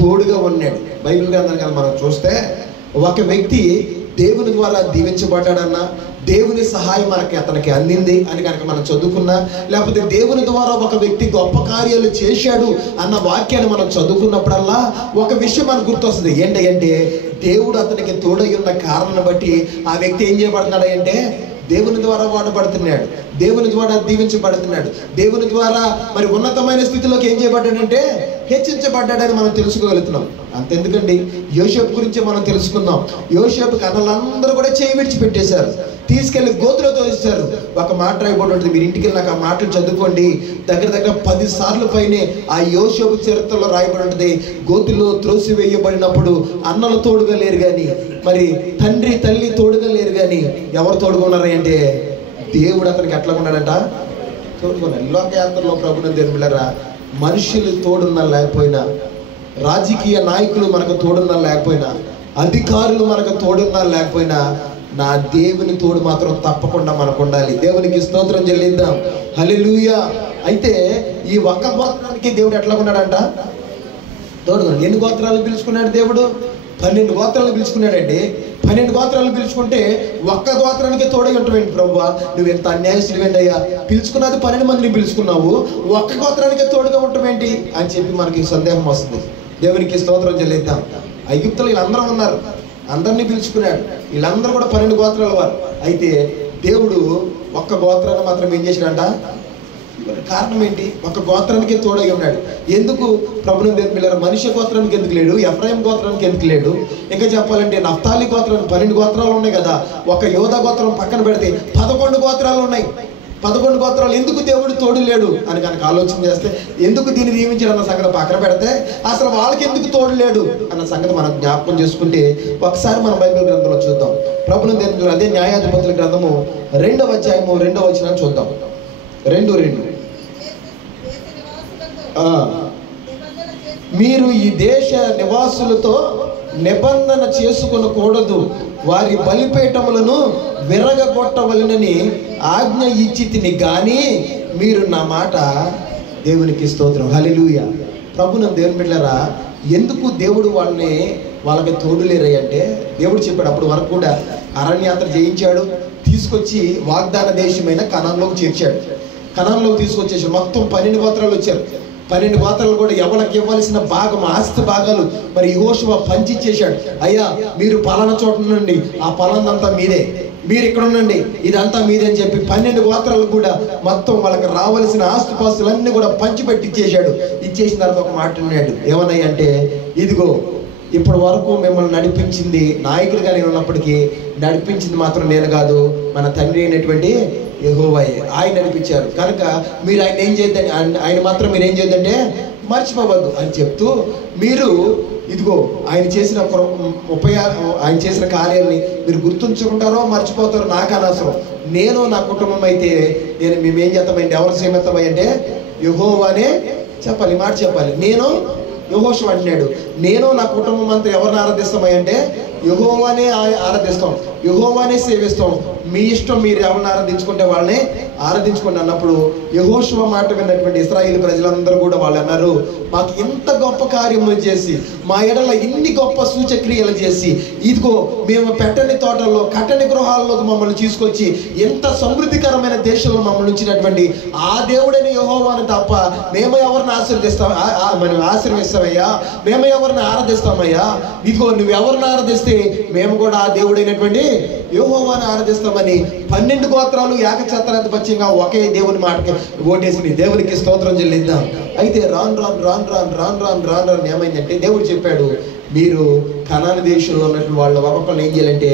తోడుగా ఉన్నాడు. బైబిల్ గ్రంథాన్ని కనుక మనం చూస్తే, ఒక వ్యక్తి దేవుని ద్వారా దీవించబడ్డాడన్నా, దేవుని సహాయం అతనికి అందింది అని కనుక మనం చదువుకున్నా, లేకపోతే దేవుని ద్వారా ఒక వ్యక్తి గొప్ప కార్యాలు చేశాడు అన్న వాక్యాన్ని మనం చదువుకున్నప్పుడల్లా ఒక విషయం మనకు గుర్తొస్తుంది. ఏంటంటే దేవుడు అతనికి తోడై ఉన్న కారణాన్ని బట్టి ఆ వ్యక్తి ఏం చేయబడుతున్నాడు అంటే దేవుని ద్వారా వాడబడుతున్నాడు, దేవుని ద్వారా దీవించబడుతున్నాడు, దేవుని ద్వారా మరి ఉన్నతమైన స్థితిలోకి ఏం చేయబడ్డాడంటే హెచ్చించబడ్డాడని మనం తెలుసుకోగలుగుతున్నాం. అంతెందుకండి, యోసేపు గురించి మనం తెలుసుకుందాం. యోసేపుకి అన్నలందరూ కూడా చేయి విడిచిపెట్టేశారు, తీసుకెళ్లి గోతులో తోసేశారు. ఒక మాట రాయబడి ఉంటుంది, మీరు ఇంటికి వెళ్ళి నాకు ఆ మాటలు చదువుకోండి. దగ్గర 10 సార్లు పైనే ఆ యోసేపు చరిత్రలో రాయబడి ఉంటుంది. గోతులో త్రోసివేయబడినప్పుడు అన్నలు తోడుగా లేరు కానీ, మరి తండ్రి తల్లి తోడుగా లేరు కానీ ఎవరు తోడుగా ఉన్నారు అంటే దేవుడు అతనికి ఎట్లా ఉన్నాడంట తోడుకున్నాడు. లోకయాత్రలో ప్రభునందు దేవుని బిడ్డలారా, మనుషులు తోడున్నా లేకపోయినా, రాజకీయ నాయకులు మనకు తోడున్నా లేకపోయినా, అధికారులు మనకు తోడున్నా లేకపోయినా, నా దేవుని తోడు మాత్రం తప్పకుండా మనకు ఉండాలి. దేవునికి స్తోత్రం చెల్లిద్దాం. హల్లెలూయా. అయితే ఈ ఒక్క గోత్రానికి దేవుడు ఎట్లా ఉన్నాడంట తోడుకున్నాడు. ఎన్ని గోత్రాలు పిలుచుకున్నాడు దేవుడు? 12 గోత్రాలు పిలుచుకున్నాడండి. 12 గోత్రాలు పిలుచుకుంటే ఒక్క గోత్రానికి తోడై ఉంటావేంటి ప్రభువా, నువ్వు ఎంత అన్యాయస్తుడివేంటయ్యా, పిలుచుకున్నది 12 మందిని పిలుచుకున్నావు, ఒక్క గోత్రానికి తోడుగా ఉంటావేంటి అని చెప్పి మనకి సందేహం వస్తుంది. దేవునికి స్తోత్రం చెల్లిద్దాం. ఐగుప్తులు వీళ్ళందరూ ఉన్నారు, అందరినీ పిలుచుకున్నాడు, వీళ్ళందరూ కూడా 12 గోత్రాల వారు. అయితే దేవుడు ఒక్క గోత్రాన్ని మాత్రం ఏం చేశాడంట? కారణం ఏంటి? ఒక గోత్రానికి తోడై ఉన్నాడు. ఎందుకు ప్రభునందు దేవుని బిడ్డలారా, మనిషి గోత్రానికి ఎందుకు లేడు? ఎఫ్రాయిం గోత్రానికి ఎందుకు లేడు? ఇంకా చెప్పాలంటే నఫ్తాలి గోత్రానికి 12 గోత్రాలు ఉన్నాయి కదా, ఒక యోధా గోత్రం పక్కన పెడితే 11 గోత్రాలు ఉన్నాయి. 11 గోత్రాలు ఎందుకు దేవుడు తోడు లేడు అని కనుక ఆలోచన చేస్తే, ఎందుకు దీన్ని దీవించాడు అన్న సంగతి పక్కన పెడితే, అసలు వాళ్ళకి ఎందుకు తోడు లేడు అన్న సంగతి మనం జ్ఞాపకం చేసుకుంటే ఒకసారి మన బైబిల్ గ్రంథంలో చూద్దాం. ప్రభునందు దేవుని బిడ్డలారా, అదే న్యాయాధిపతుల గ్రంథము 2వ అధ్యాయము 2వ వచనాన్ని చూద్దాం. 2:2. మీరు ఈ దేశ నివాసులతో నిబంధన చేసుకొనకూడదు, వారి బలిపీఠములను విరగొట్టవలెనని ఆజ్ఞ ఇచ్చి తిని గాని మీరు నా మాట. దేవునికి స్తోత్రం. హల్లెలూయా. ప్రభునందు దేవుని బిడ్డలారా, ఎందుకు దేవుడు వాళ్ళకి తోడులేరు అంటే, దేవుడు చెప్పాడు అప్పుడు వరకు కూడా అరణ్యాత్ర చేయించాడు, తీసుకొచ్చి వాగ్దాన దేశమైన కనాన్లోకి చేర్చాడు. కనాన్లోకి తీసుకొచ్చేసాడు. మొత్తం 12 గోత్రాలు వచ్చారు. 12 గోత్రాలు కూడా ఎవరికి ఇవ్వాల్సిన భాగం, ఆస్తి భాగాలు మరి యెహోషువ పంచిచ్చేశాడు. అయ్యా మీరు పలానా చోట నుండి, ఆ పలానంతా మీదే, మీరు ఇక్కడ ఉండండి, ఇదంతా మీదే అని చెప్పి 12 గోత్రాలు కూడా మొత్తం వాళ్ళకి రావాల్సిన ఆస్తిపాస్తులన్నీ కూడా పంచిపెట్టిచ్చేశాడు. ఇచ్చేసిన తర్వాత ఒక మాట అన్నాడు, ఏమన్నాయి అంటే, ఇదిగో ఇప్పటి వరకు మిమ్మల్ని నడిపించింది నాయకులుగా నేను ఉన్నప్పటికీ నడిపించింది మాత్రం నేను కాదు, మన తండ్రి అయినటువంటి యెహోవాయే, ఆయన నడిపించారు. కనుక మీరు ఆయన ఏం చేయొద్దండి, ఆయన మాత్రం మీరు ఏం చేయొద్దంటే మర్చిపోవద్దు అని చెప్తూ, మీరు ఇదిగో ఆయన చేసిన ఆయన చేసిన కార్యాలని మీరు గుర్తుంచుకుంటారో మర్చిపోతారో నాకు అనవసరం. నేను నా కుటుంబం అయితే మేమేం చేస్తామండి, ఎవరు సేమెత్తామై అంటే యెహోవానే చెప్పాలి, మాట చెప్పాలి. నేను యెహోషువ అంటున్నాడు, నేను నా కుటుంబం అంతా ఎవరిని ఆరాధిస్తామై అంటే యెహోవానే ఆరాధిస్తాం. యెహోవానే సేవిస్తాం, మీ ఇష్టం, మీరు ఎవరిని ఆరాధించుకుంటే వాళ్ళని ఆరాధించుకోండి అన్నప్పుడు యెహోషువ మాట విన్నటువంటి ఇశ్రాయేలు ప్రజలందరూ కూడా వాళ్ళు అన్నారు, మాకు ఇంత గొప్ప కార్యములు చేసి, మా ఎడల ఇన్ని గొప్ప సూచక్రియలు చేసి, ఇదిగో మేము పెట్టని తోటల్లో కట్టని గృహాల్లోకి మమ్మల్ని తీసుకొచ్చి ఎంత సమృద్ధికరమైన దేశంలో మమ్మల్ని ఉంచినటువంటి ఆ దేవుడైన యెహోవాను తప్ప మేము ఎవరిని ఆశీర్వదిస్తామయ్యా, మేము ఎవరిని ఆరాధిస్తామయ్యా, ఇదిగో నువ్వు ఎవరిని ఆరాధిస్తే మేము కూడా ఆ దేవుడైనటువంటి యెహోవాను ఆరాధిస్తామని 12 గోత్రాలు ఏకఛత్రాధిపత్యంగా ఒకే దేవుని మాటకి ఓటేసి దేవునికి స్తోత్రం చెల్లిద్దాం. అయితే రాను ఏమైందంటే దేవుడు చెప్పాడు, మీరు కనాను దేశంలో ఉన్నటువంటి వాళ్ళు ఒక్కొక్కరిని ఏం చేయాలంటే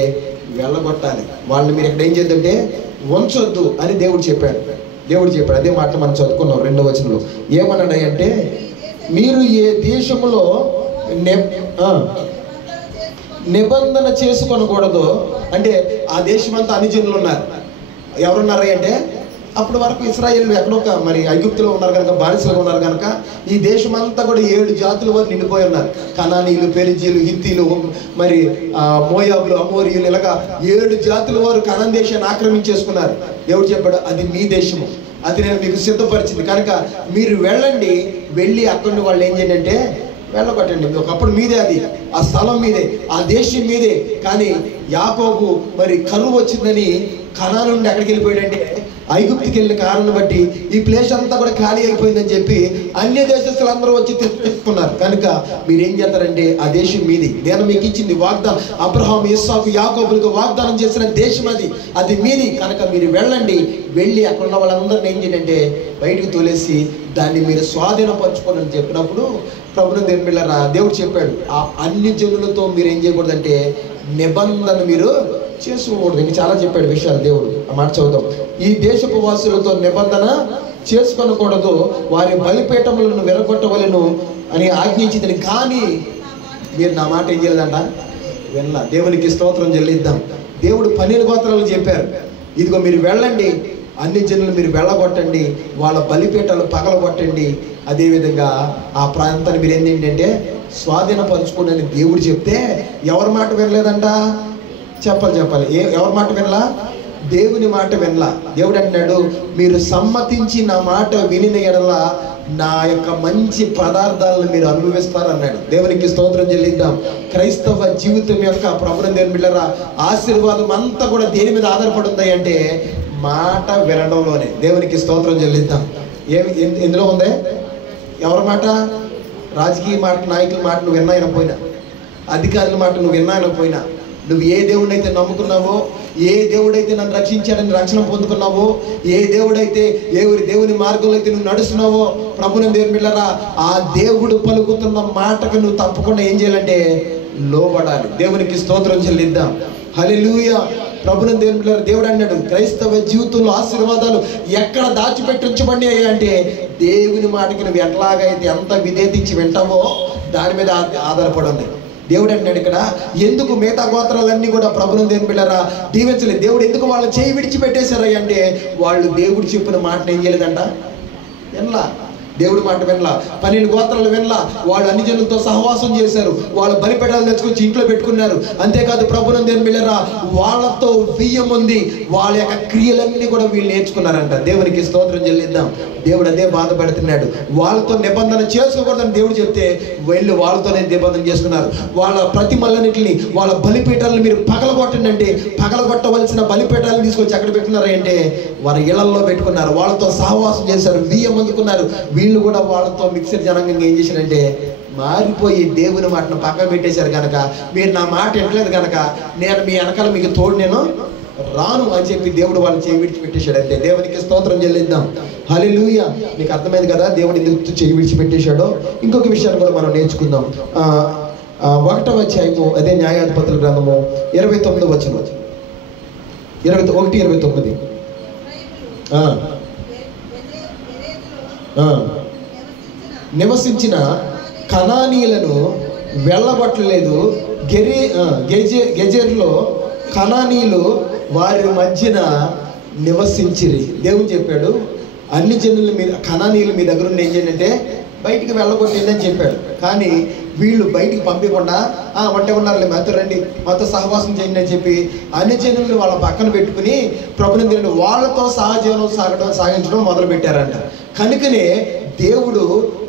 వెళ్ళగొట్టాలి, వాళ్ళని మీరు ఇక్కడ ఏం చేద్దంటే ఉంచొద్దు అని దేవుడు చెప్పాడు. అదే మాట మనం చదువుకున్నాం 2వ వచనంలో. ఏమన్నాడంటే, మీరు ఏ దేశంలో నిబంధన చేసుకొనకూడదు అంటే, ఆ దేశమంతా అన్యజనులు ఉన్నారు. ఎవరున్నారు అంటే, అప్పటి వరకు ఇశ్రాయేలు ఎక్కడో మరి ఐగుప్తులో ఉన్నారు కనుక, బానిసలుగా ఉన్నారు కనుక ఈ దేశమంతా కూడా 7 జాతుల వారు నిండిపోయి ఉన్నారు. కనానీయులు, పెరిజీలు, హిత్తీలు, మరి మోయాబులు, అమోరీయులు, ఇలాగా 7 జాతుల వారు కనాన్ దేశాన్ని ఆక్రమించేసుకున్నారు. దేవుడు చెప్పాడు, అది మీ దేశము, అది నేను మీకు సిద్ధపరిచింది కనుక మీరు వెళ్ళండి, వెళ్ళి అక్కడిని వాళ్ళు ఏం చేయండి అంటే వెళ్ళగొట్టండి. ఒకప్పుడు మీదే, అది ఆ స్థలం మీదే, ఆ దేశం మీదే. కానీ యాకోబు మరి కరువు వచ్చిందని కనాను నుండి ఎక్కడికి వెళ్ళిపోయాడంటే ఐగుప్తుకి వెళ్ళిన కారణం బట్టి ఈ ప్లేస్ అంతా కూడా ఖాళీ అయిపోయిందని చెప్పి అన్య దేశస్తులందరూ వచ్చి తెచ్చుకున్నారు. కనుక మీరేం చేస్తారంటే ఆ దేశం మీది, నేను మీకు ఇచ్చింది వాగ్దానం, అబ్రహాం, ఇస్సాకు, యాకోబులకు వాగ్దానం చేసిన దేశం అది మీది కనుక మీరు వెళ్ళండి, వెళ్ళి అక్కడ ఉన్న వాళ్ళందరినీ ఏం చేయండి బయటికి తోలేసి దాన్ని మీరు స్వాధీనపరచుకోండి అని చెప్పినప్పుడు ప్రభుని దేవుళ్ళరా దేవుడు చెప్పాడు, ఆ అన్ని జనులతో మీరు ఏం చేయకూడదంటే నిబంధన మీరు చేసుకోకూడదు. ఇంక చాలా చెప్పాడు విషయాలు దేవుడు. ఆ మాట చదువుతాం. ఈ దేశపు వాసులతో నిబంధన చేసుకొనకూడదు, వారి బలిపీఠములను విరగొట్టవలెను అని ఆజ్ఞించింది. కానీ మీరు నా మాట ఏం చేయలేదంట విన్న. దేవునికి స్తోత్రం చెల్లిద్దాం. దేవుడు 12 గోత్రాలు చెప్పారు, ఇదిగో మీరు వెళ్ళండి, అన్ని జనులు మీరు వెళ్ళగొట్టండి, వాళ్ళ బలిపీఠాలు పగలగొట్టండి, అదేవిధంగా ఆ ప్రాంతాన్ని మీరు ఏంటంటే స్వాధీనపరచుకోండి అని దేవుడు చెప్తే ఎవరి మాట వినలేదంట? చెప్పాలి. ఎవరి మాట వినలా? దేవుని మాట వినలా. దేవుడు అంటున్నాడు, మీరు సమ్మతించి నా మాట వినిన ఎడల నా యొక్క మంచి పదార్థాలను మీరు అనుభవిస్తారన్నాడు. దేవునికి స్తోత్రం చెల్లిద్దాం. క్రైస్తవ జీవితం యొక్క ప్రభుని దేవుని బిడ్డలారా ఆశీర్వాదం అంతా కూడా దేని మీద ఆధారపడి ఉంది అంటే మాట వినడంలోనే. దేవునికి స్తోత్రం చెల్లిద్దాం. ఎందులో ఉంది? ఎవరి మాట? రాజకీయ మాట, నాయకుల మాట నువ్వు విన్నాయనపోయినా, అధికారుల మాట నువ్వు విన్నాయనపోయినా, నువ్వు ఏ దేవుడైతే నమ్ముకున్నావో, ఏ దేవుడైతే నన్ను రక్షించాడని రక్షణ పొందుకున్నావో, ఏ దేవుడైతే దేవుని మార్గంలో అయితే నువ్వు నడుస్తున్నావో, ప్రభుని దేవుని బిడ్డలారా ఆ దేవుడు పలుకుతున్న మాటకు నువ్వు తప్పకుండా ఏం చేయాలంటే లోబడాలి. దేవునికి స్తోత్రం చెల్లిద్దాం. హల్లెలూయా. ప్రభుని దేవుని బిడ్డలారా దేవుడు అన్నాడు, క్రైస్తవ జీవితంలో ఆశీర్వాదాలు ఎక్కడ దాచిపెట్టి ఉంచబడినాయి అంటే దేవుని మాటకి నువ్వు ఎట్లాగైతే ఎంత విధేతించి వింటావో దాని మీద ఆధారపడి ఉంది. దేవుడు అంటున్నాడు ఇక్కడ, ఎందుకు మిగతా గోత్రాలన్నీ కూడా ప్రభుని దేవుని బిడ్డలారా దీవించలేదు. దేవుడు ఎందుకు వాళ్ళ చేయి విడిచిపెట్టేశారు అంటే వాళ్ళు దేవుడు చెప్పిన మాటను ఏం చేయలేదంట, వినలా. దేవుడి మాట వినలా. 12 గోత్రాలు వినలా. వాళ్ళు అన్ని జనులతో సహవాసం చేశారు, వాళ్ళ బలిపీఠాలు తెచ్చుకొచ్చి ఇంట్లో పెట్టుకున్నారు. అంతేకాదు ప్రభుని దేవుని బిడ్డలారా వాళ్ళతో బియ్యం ఉంది, వాళ్ళ యొక్క క్రియలన్నీ కూడా వీళ్ళు నేర్చుకున్నారంట. దేవునికి స్తోత్రం చెల్లిద్దాం. దేవుడు అదే బాధపడుతున్నాడు. వాళ్ళతో నిబంధన చేసుకోకూడదని దేవుడు చెప్తే వెళ్ళి వాళ్ళతోనే నిబంధన చేసుకున్నారు. వాళ్ళ ప్రతిమలన్నింటిని, వాళ్ళ బలిపీఠాలను మీరు పగలగొట్టండి అంటే పగలగొట్టవలసిన బలిపీఠాలను తీసుకొచ్చి అక్కడ పెట్టుకున్నారు అంటే వారి ఇళ్లలో పెట్టుకున్నారు. వాళ్ళతో సహవాసం చేశారు, బియ్యం అందుకున్నారు. వీళ్ళు కూడా వాళ్ళతో మిక్సర్ జనాంగంగా ఏం చేశారంటే మారిపోయి దేవుని మాటను పక్కన పెట్టేశారు. కనుక మీరు నా మాట వినలేదు కనుక నేను మీ వెనకాల మీకు తోడు నేను రాను అని చెప్పి దేవుడు వాళ్ళని చేయి విడిచిపెట్టేశాడు. అంటే దేవునికి స్తోత్రం చెల్లిద్దాం. హల్లెలూయా. నీకు అర్థమైంది కదా దేవుడు ఎందుకు చేయి విడిచిపెట్టేశాడో? ఇంకొక విషయాన్ని కూడా మనం నేర్చుకుందాం. 1వ అధ్యాయము అదే న్యాయాధిపతుల గ్రంథము 29వ వచనం, 21-29. నివసించిన కనానీయులను వెళ్ళగొట్టలేదు. గెజెర్లో కనానీయులు వారి మధ్యన నివసించిరి. దేవుడు చెప్పాడు, అన్ని జనుల మీద కనానీయులు మీ దగ్గర ఉండి ఏం చేయండి అంటే బయటికి వెళ్ళగొట్టిందని చెప్పాడు. కానీ వీళ్ళు బయటికి పంపించకుండా వంటే ఉన్నారులే మాతో రండి, మాతో సహవాసం చేయండి అని చెప్పి అన్ని జనులను వాళ్ళ పక్కన పెట్టుకుని ప్రభునందుని వాళ్ళతో సహజీవనం సాగించడం మొదలు పెట్టారంట. కనుకనే దేవుడు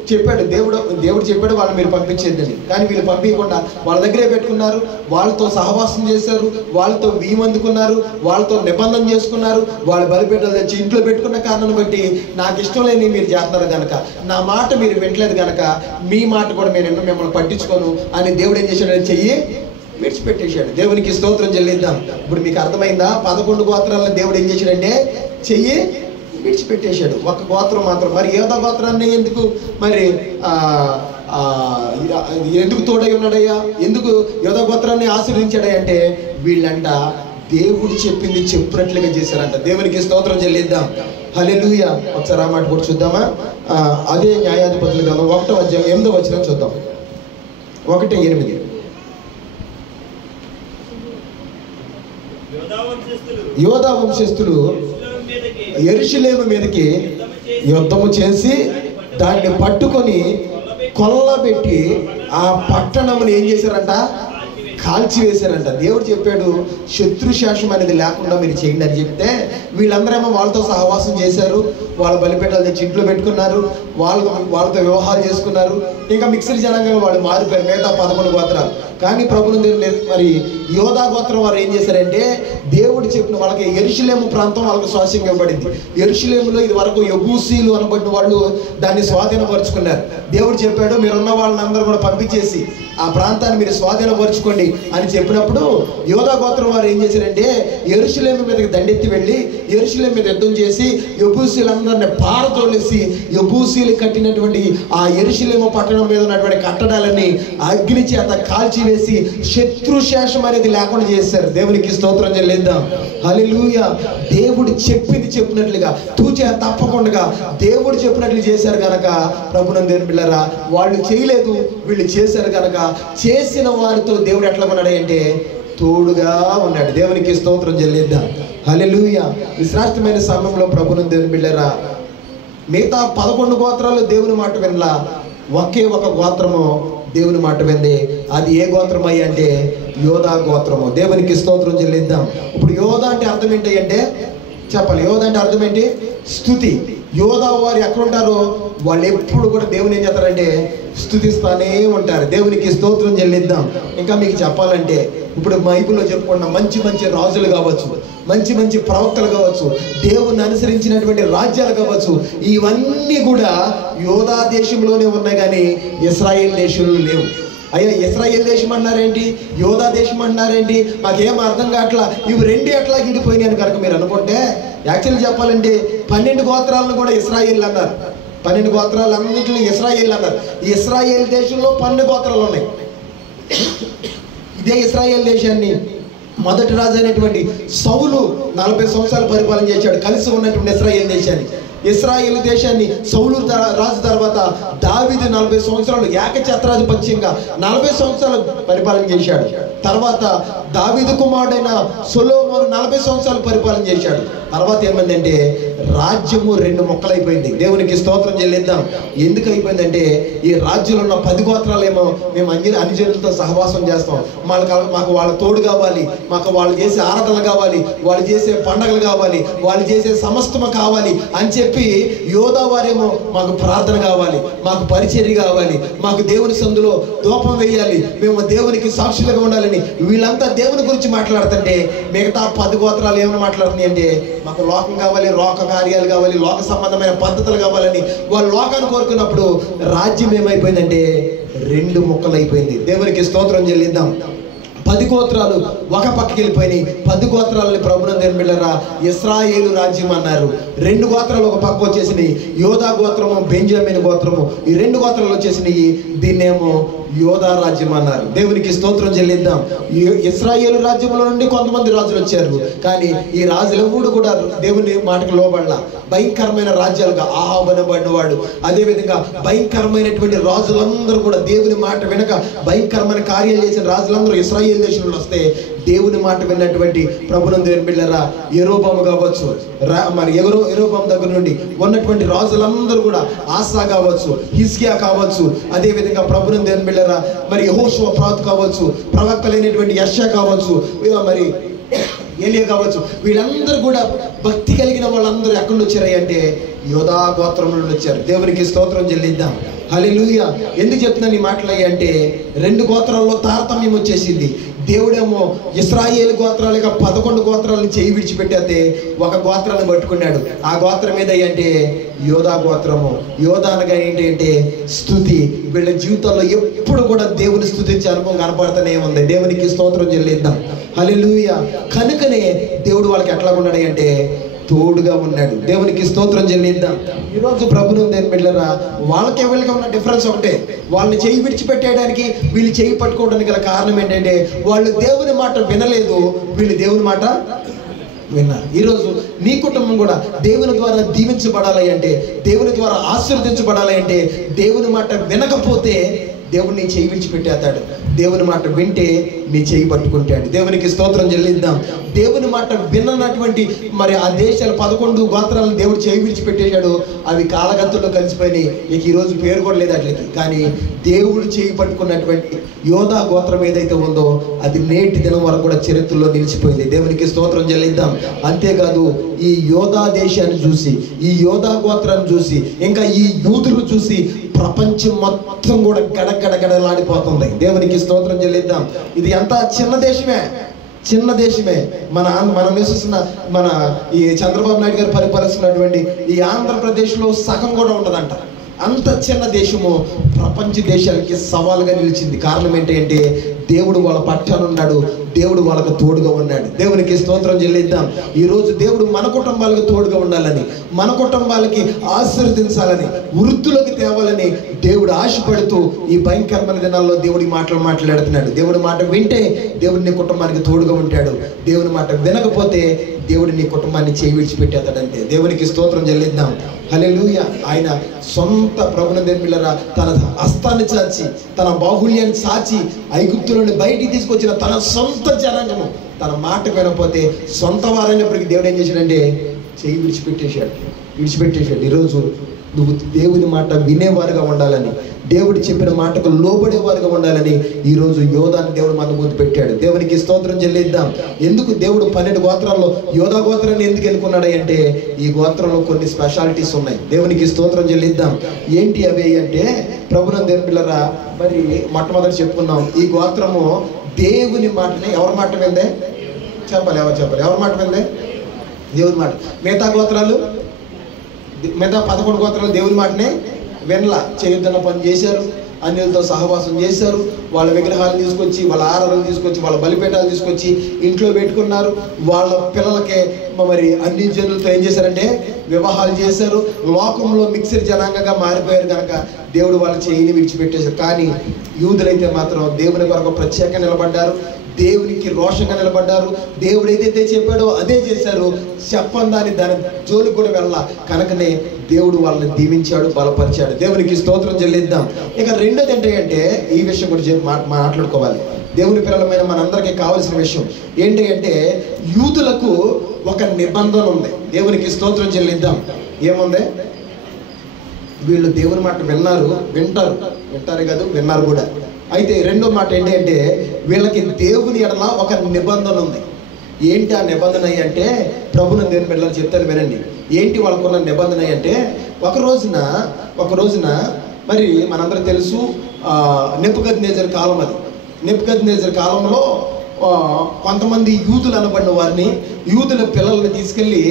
చెప్పాడు వాళ్ళని మీరు పంపించేద్దని. కానీ వీళ్ళు పంపించకుండా వాళ్ళ దగ్గరే పెట్టుకున్నారు, వాళ్ళతో సహవాసం చేశారు, వాళ్ళతో అందుకున్నారు, వాళ్ళతో నిబంధన చేసుకున్నారు. వాళ్ళు బలిపీఠాలు తెచ్చి ఇంట్లో పెట్టుకున్న కారణం బట్టి నాకు ఇష్టం లేని మీరు చేస్తున్నారు కనుక, నా మాట మీరు వింటలేదు కనుక మీ మాట కూడా నేను ఎన్నో మిమ్మల్ని పట్టించుకోను అని దేవుడు ఏం చేశాడని చెయ్యి విడిచిపెట్టేశాడు. దేవునికి స్తోత్రం చెల్లిద్దాం. ఇప్పుడు మీకు అర్థమైందా? 11 గోత్రాలను దేవుడు ఏం చేశాడంటే చెయ్యి విడిచిపెట్టేశాడు. ఒక గోత్రం మాత్రం. మరి యోధా గోత్రాన్ని ఎందుకు ఎందుకు తోడై ఉన్నాడయ్యా, ఎందుకు యోధా గోత్రాన్ని ఆశీర్వదించాడయ్యా అంటే వీళ్ళంట దేవుడు చెప్పింది చెప్పినట్లుగా చేశారంట. దేవునికి స్తోత్రం చెల్లిద్దాం. హల్లెలూయా. ఒకసారి ఆ మాట కూడా చూద్దామా? అదే న్యాయాధిపతుల గ్రంథం 1వ అధ్యాయం 8వ వచనం చూద్దాం. 1:8. యోధా వంశస్థులు యెరూషలేము మీదకి యుద్ధము చేసి దాన్ని పట్టుకొని కొల్లబెట్టి ఆ పట్టణమును ఏం చేశారంట? కాల్చివేశారంట. దేవుడు చెప్పాడు శత్రుశాసనం అనేది లేకుండా మీరు చేయండి అని చెప్తే వీళ్ళందరేమో వాళ్ళతో సహవాసం చేశారు, వాళ్ళ బలిపీఠాలు తెచ్చి ఇంట్లో పెట్టుకున్నారు, వాళ్ళతో వ్యవహారం చేసుకున్నారు. ఇంకా మిక్సర్ జనాంగంగా వాళ్ళు మారిపోయారు మిగతా 11 గోత్రాలు. కానీ ప్రభుని మరి యోధా గోత్రం వారు ఏం చేశారంటే దేవుడు చెప్పిన వాళ్ళకి యెరూషలేము ప్రాంతం వాళ్ళకి స్వాస్యంగా ఇవ్వబడింది. యెరూషలేములో ఇది వరకు యెబూసీలు అనబడిన వాళ్ళు దాన్ని స్వాధీనపరుచుకున్నారు. దేవుడు చెప్పాడు మీరున్న వాళ్ళని అందరూ కూడా పంపించేసి ఆ ప్రాంతాన్ని మీరు స్వాధీనపరుచుకోండి అని చెప్పినప్పుడు యోధా గోత్రం వారు ఏం చేశారంటే యెరూషలేము మీదకి దండెత్తి వెళ్ళి యెరూషలేము మీద యుద్ధం చేసి యెబూసీలందరినీ పారతోలేసి యెబూసీలు కట్టినటువంటి ఆ యెరూషలేము పట్టణం మీద ఉన్నటువంటి కట్టడాలని అగ్ని చేత కాల్చివేసి శత్రుశేషం అనేది లేకుండా చేశారు. దేవునికి స్తోత్రం చెల్లిద్దాం. హల్లెలూయా. దేవుడు చెప్పినట్లుగా తూచా తప్పకుండా దేవుడు చెప్పినట్లు చేశారు కనుక ప్రభునందు పిల్లరా వాళ్ళు చేయలేదు, వీళ్ళు చేశారు కనుక చేసిన వారితో దేవుడు ఎట్లా ఉన్నాడు అంటే తోడుగా ఉన్నాడు. దేవునికి స్తోత్రం చెల్లిద్దాం. హల్లెలూయా. ఈ శ్రేష్టమైన సమయంలో ప్రభునందు పిల్లరా మిగతా 11 గోత్రాలు దేవుని మాట వినలా, ఒకే ఒక గోత్రము దేవుని మాట వింది. అది ఏ గోత్రం అయ్యి అంటే యోధా గోత్రము. దేవునికి స్తోత్రం చెల్లిద్దాం. ఇప్పుడు యోధా అంటే అర్థం ఏంటి అంటే చెప్పాలి. యోధా అంటే అర్థం ఏంటి? స్తుతి. యోధా వారు ఎక్కడ ఉంటారో వాళ్ళు ఎప్పుడు కూడా దేవుని ఏం చేస్తారంటే స్తుతిస్తానే ఉంటారు. దేవునికి స్తోత్రం చెల్లిద్దాం. ఇంకా మీకు చెప్పాలంటే ఇప్పుడు బైబిల్లో చెప్పుకున్న మంచి మంచి రాజులు కావచ్చు, మంచి మంచి ప్రవక్తలు కావచ్చు, దేవుని అనుసరించినటువంటి రాజ్యాలు కావచ్చు, ఇవన్నీ కూడా యోధా దేశంలోనే ఉన్నాయి కానీ ఇశ్రాయేల్ దేశంలో లేవు. అయ్యా ఇశ్రాయేల్ దేశం అన్నారేంటి, యోధా దేశం అన్నారేంటి, మాకేం అర్థం కావట్లా, ఇవి రెండు ఎట్లా గిడిపోయినాయి అని కనుక మీరు అనుకుంటే యాక్చువల్లీ చెప్పాలంటే 12 గోత్రాలను కూడా ఇశ్రాయేల్ అన్నారు. 12 గోత్రాలు అన్నింటినీ ఇశ్రాయేల్ అన్నారు. ఈ ఇశ్రాయేల్ దేశంలో 12 గోత్రాలు ఉన్నాయి. ఇదే ఇశ్రాయేల్ దేశాన్ని మొదటి రాజు అయినటువంటి సౌలు 40 సంవత్సరాలు పరిపాలన చేశాడు కలిసి ఉన్నటువంటి ఇశ్రాయేల్ దేశాన్ని. ఇశ్రాయేల్ దేశాన్ని సౌలు రాజు తర్వాత దావీదు 40 సంవత్సరాలు ఏకఛత్రాధిపత్యంగా 40 సంవత్సరాలు పరిపాలన చేశాడు. తర్వాత దావీదు కుమారుడైన సొలొమోను 40 సంవత్సరాలు పరిపాలన చేశాడు. తర్వాత ఏమైందంటే రాజ్యము 2 ముక్కలైపోయింది. దేవునికి స్తోత్రం చెల్లిద్దాం. ఎందుకు అయిపోయిందంటే ఈ రాజ్యంలో ఉన్న 10 గోత్రాలేమో మేము అన్యజనులతో సహవాసం చేస్తాం, మాకు వాళ్ళ తోడు కావాలి, మాకు వాళ్ళు చేసే ఆరాధనలు కావాలి, వాళ్ళు చేసే పండగలు కావాలి, వాళ్ళు చేసే సమస్తము కావాలి అని చెప్పి యోధా వారేమో మాకు ప్రార్థన కావాలి, మాకు పరిచర్య కావాలి, మాకు దేవుని సందులో ధూపం వేయాలి, మేము దేవునికి సాక్షులుగా ఉండాలని వీళ్ళంతా దేవుని గురించి మాట్లాడుతుంటే మిగతా 10 గోత్రాలు ఏమైనా మాట్లాడుతున్నాయి అంటే మాకు లోకం కావాలి, లోక కార్యాలు కావాలి, లోక సంబంధమైన పద్ధతులు కావాలని వాళ్ళు లోకాన్ని కోరుకున్నప్పుడు రాజ్యం ఏమైపోయిందంటే 2 ముక్కలైపోయింది. దేవునికి స్తోత్రం చెల్లిద్దాం. 10 గోత్రాలు ఒక పక్కకి వెళ్ళిపోయినాయి. 10 గోత్రాలని ప్రభునందు బిళ్ళరా ఇశ్రాయేలు రాజ్యం అన్నారు. 2 గోత్రాలు ఒక పక్క వచ్చేసినాయి, యోధా గోత్రము, బెంజమిన్ గోత్రము. ఈ 2 గోత్రాలు వచ్చేసినాయి, దీన్నేమో యోధా రాజ్యం అన్నారు. దేవునికి స్తోత్రం చెల్లిద్దాం. ఇశ్రాయేలు రాజ్యంలో నుండి కొంతమంది రాజులు వచ్చారు, కానీ ఈ రాజులు ఎవరు కూడా దేవుని మాటకు లోబడలా. భయంకరమైన రాజ్యాలుగా ఆహాబు అనబడిన వాడు, అదేవిధంగా భయంకరమైనటువంటి రాజులందరూ కూడా దేవుని మాట వినక భయంకరమైన కార్యాలు చేసిన రాజులందరూ ఇశ్రాయేల్ దేశంలో వస్తే దేవుని మాట విన్నటువంటి ప్రభునందు బిడ్డలారా, యెరోబాము కావచ్చు, మరి యెరోబాము దగ్గర నుండి ఉన్నటువంటి రాజులందరూ కూడా, ఆసా కావచ్చు, హిజ్కియా కావచ్చు, అదేవిధంగా ప్రభునందు బిడ్డలారా మరి యెహోషువ ప్రవక్త కావచ్చు, ప్రవక్తలైనటువంటి యెషయా కావచ్చు, మరి ఏలియా కావచ్చు, వీళ్ళందరూ కూడా భక్తి కలిగిన వాళ్ళందరూ ఎక్కడి నుంచి వచ్చారు అంటే యోధా గోత్రం నుండి వచ్చారు. దేవునికి స్తోత్రం చెల్లిద్దాం. హల్లెలూయా. ఎందుకు చెప్తున్నాను ఈ మాటలు అంటే 2 గోత్రాల్లో తారతమ్యం వచ్చేసింది. దేవుడేమో ఇశ్రాయేలు గోత్రాలుగా 11 గోత్రాలను చేయి విడిచిపెట్టేస్తే ఒక గోత్రాన్ని పట్టుకున్నాడు. ఆ గోత్రం ఏదై అంటే యోధా గోత్రము. యోధా అనగా ఏంటి అంటే స్తుతి. వీళ్ళ జీవితంలో ఎప్పుడు కూడా దేవుని స్తుతించే అనుభవం కనపడుతూనే ఉంది. దేవునికి స్తోత్రం చెల్లిద్దాం. హల్లెలూయా. కనుకనే దేవుడు వాళ్ళకి ఎట్లా ఉన్నాడు అంటే తోడుగా ఉన్నాడు. దేవునికి స్తోత్రం చెల్లిద్దాం. ఈరోజు ప్రభునందు బిడ్డలారా, వాళ్ళకి వీళ్ళకి ఉన్న డిఫరెన్స్ ఒకటే. వాళ్ళని చేయి విడిచిపెట్టేయడానికి వీళ్ళు చేయి పట్టుకోవడానికి గల కారణం ఏంటంటే వాళ్ళు దేవుని మాట వినలేదు, వీళ్ళు దేవుని మాట విన్నారు. ఈరోజు నీ కుటుంబం కూడా దేవుని ద్వారా దీవించబడాలి అంటే, దేవుని ద్వారా ఆశీర్వదించబడాలి అంటే, దేవుని మాట వినకపోతే దేవుడిని చేయి విడిచిపెట్టేస్తాడు. దేవుని మాట వింటే నీ చేయి పట్టుకుంటాడు. దేవునికి స్తోత్రం చెల్లిద్దాం. దేవుని మాట విన్నటువంటి మరి ఆ దేశాలు 11 గోత్రాలను దేవుడు చేయి విడిచిపెట్టేశాడు. అవి కాలగతుల్లో కలిసిపోయినాయి. ఇక ఈరోజు పేరు కూడా లేదు అట్లకి. కానీ దేవుడు చేయి పట్టుకున్నటువంటి యోధా గోత్రం ఏదైతే ఉందో అది నేటి దినం వరకు కూడా చరిత్రలో నిలిచిపోయింది. దేవునికి స్తోత్రం చెల్లిద్దాం. అంతేకాదు ఈ యోధా దేశాన్ని చూసి, ఈ యోధా గోత్రాన్ని చూసి, ఇంకా ఈ యూదులు చూసి ప్రపంచం మొత్తం కూడా గడగడగడలాడిపోతుంది. దేవునికి స్తోత్రం చెల్లిద్దాం. ఇది ఎంత చిన్న దేశమే. మనం నివసిస్తున్న మన ఈ చంద్రబాబు నాయుడు గారు పరిపాలిస్తున్నటువంటి ఈ ఆంధ్రప్రదేశ్లో సగం కూడా ఉండదంట. అంత చిన్న దేశము ప్రపంచ దేశాలకి సవాలుగా నిలిచింది. కారణం ఏంటంటే దేవుడు వాళ్ళ పట్టాన ఉన్నాడు, దేవుడు వాళ్ళకు తోడుగా ఉన్నాడు. దేవునికి స్తోత్రం చెల్లిద్దాం. ఈరోజు దేవుడు మన కుటుంబాలకు తోడుగా ఉండాలని, మన కుటుంబాలకి ఆశీర్వదించాలని, వృద్ధులకు తేవాలని దేవుడు ఆశపడుతూ ఈ భయంకరమైన దినాల్లో దేవుడి మాటలు మాట్లాడుతున్నాడు. దేవుడి మాట వింటే దేవుడు నీ కుటుంబానికి తోడుగా ఉంటాడు. దేవుని మాట వినకపోతే దేవుడు నీ కుటుంబాన్ని చేయి విడిచిపెట్టేస్తాడంటే. దేవునికి స్తోత్రం చెల్లిద్దాం. హల్లెలూయా. ఆయన సొంత ప్రభునందు బిడ్డలారా తన హస్తాన్ని చాచి, తన బాహుళ్యాన్ని చాచి ఐగుప్తులను బయటికి తీసుకొచ్చిన తన సొంత జనాంగము తన మాట వినకపోతే సొంత వారైనప్పటికీ దేవుడు ఏం చేశాడంటే చేయి విడిచిపెట్టేశాడు. ఈరోజు నువ్వు దేవుని మాట వినేవారుగా ఉండాలని, దేవుడు చెప్పిన మాటకు లోబడేవారుగా ఉండాలని ఈరోజు యోధాన్ని దేవుడు మన ముందు పెట్టాడు. దేవునికి స్తోత్రం చెల్లిద్దాం. ఎందుకు దేవుడు 12 గోత్రాల్లో యోధా గోత్రాన్ని ఎందుకు ఎన్నుకున్నాడు అంటే ఈ గోత్రంలో కొన్ని స్పెషాలిటీస్ ఉన్నాయి. దేవునికి స్తోత్రం చెల్లిద్దాం. ఏంటి అవి అంటే ప్రభునందు బిడ్డలారా మరి మొట్టమొదటి చెప్పుకున్నాం. ఈ గోత్రము దేవుని మాటని ఎవరి మాట విందే చెప్పాలి. ఎవరి మాట విందే? దేవుని మాట. మిగతా 11 గోత్రాలు దేవుని మాటనే వినలా. చేయొద్దన్న పని చేశారు, అన్యులతో సహవాసం చేశారు, వాళ్ళ విగ్రహాలు తీసుకొచ్చి, వాళ్ళ ఆరాధనలు తీసుకొచ్చి, వాళ్ళ బలిపీఠాలు తీసుకొచ్చి ఇంట్లో పెట్టుకున్నారు. వాళ్ళ పిల్లలకే మరి అన్ని జనులతో ఏం చేశారంటే వివాహాలు చేశారు. లోకంలో మిక్సర్ జనాంగంగా మారిపోయారు కనుక దేవుడు వాళ్ళ చేయిని విడిచిపెట్టేశారు. కానీ యూదులైతే మాత్రం దేవుని కొరకు ప్రత్యేకంగా నిలబడ్డారు, దేవునికి రోషంగా నిలబడ్డారు. దేవుడు ఏదైతే చెప్పాడో అదే చేశారు. చెప్పని దాని జోలికి కూడా వెళ్ళాల. కనుకనే దేవుడు వాళ్ళని దీవించాడు, బలపరిచాడు. దేవునికి స్తోత్రం చెల్లిద్దాం. ఇక రెండోది ఏంటంటే ఈ విషయం గురించి మాట్లాడుకోవాలి. దేవుని పిల్లలమైన మనందరికీ కావాల్సిన విషయం ఏంటి అంటే యూదులకు ఒక నిబంధన ఉంది. దేవునికి స్తోత్రం చెల్లిద్దాం. ఏముంది? వీళ్ళు దేవుని మాట వింటారు కాదు, విన్నారు కూడా. అయితే రెండో మాట ఏంటి అంటే వీళ్ళకి దేవుని ఎడల ఒక నిబంధన ఉంది. ఏంటి ఆ నిబంధన అంటే ప్రభునందు దేవుని బిడ్డలు చెప్తారు వినండి. ఏంటి వాళ్ళకున్న నిబంధన అంటే ఒక రోజున మరి మనందరూ తెలుసు నెబుకద్నెజర్ కాలం. అది నెబుకద్నెజర్ కాలంలో కొంతమంది యూదులు అనబడిన వారిని, యూదుల పిల్లల్ని తీసుకెళ్ళి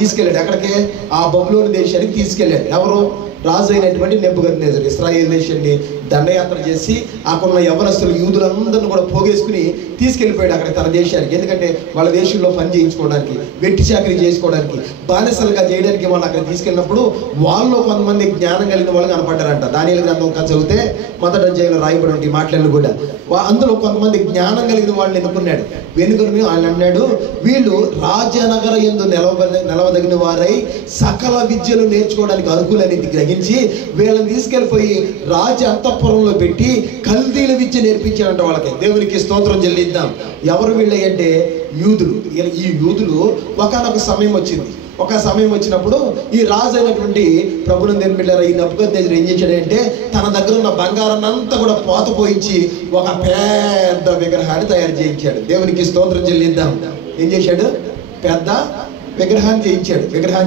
తీసుకెళ్ళాడు. ఎక్కడికి? ఆ బబులోను దేశానికి తీసుకెళ్ళాడు. ఎవరు? రాజు అయినటువంటి నెబుకద్నెజర్ ఇశ్రాయేలు దేశాన్ని దండయాత్ర చేసి అక్కడున్న యవనస్తులు యూదులందరిని కూడా పోగేసుకుని తీసుకెళ్ళిపోయాడు అక్కడ తన దేశానికి. ఎందుకంటే వాళ్ళ దేశంలో పని చేయించుకోవడానికి, వెట్టి చాకరీ చేసుకోవడానికి, బానిసలుగా చేయడానికి వాళ్ళు అక్కడ తీసుకెళ్ళినప్పుడు వాళ్ళు కొంతమంది జ్ఞానం కలిగిన వాళ్ళు కనపడ్డారంట. దానియేలు గ్రంథం చదివితే మొదటి అధ్యాయంలో రాయబడి ఉంటాయి మాటలను కూడా. అందులో కొంతమంది జ్ఞానం కలిగిన వాళ్ళని వెనుకొని ఆయన అన్నాడు, వీళ్ళు రాజనగర యందు నిలవదగిన వారై సకల విద్యలు నేర్చుకోవడానికి అర్హులని గ్రహించి వీళ్ళని తీసుకెళ్ళిపోయి రాజు అంత అంతఃపురంలో పెట్టి కల్దీల విద్య నేర్పించాడంట వాళ్ళకి. దేవునికి స్తోత్రం చెల్లిద్దాం. ఎవరు వీళ్ళు అంటే యూదులు. ఈ యూదులు ఒకనొక సమయం వచ్చినప్పుడు ఈ రాజు అయినటువంటి ప్రభునందరి బిడ్డలారా, ఈ నెబుకద్నెజరు ఏం చేశాడంటే తన దగ్గర ఉన్న బంగారాన్ని అంతా కూడా పోయించి ఒక పెద్ద విగ్రహాన్ని తయారు చేయించాడు. దేవునికి స్తోత్రం చెల్లిద్దాం. ఏం చేశాడు? పెద్ద విగ్రహాన్ని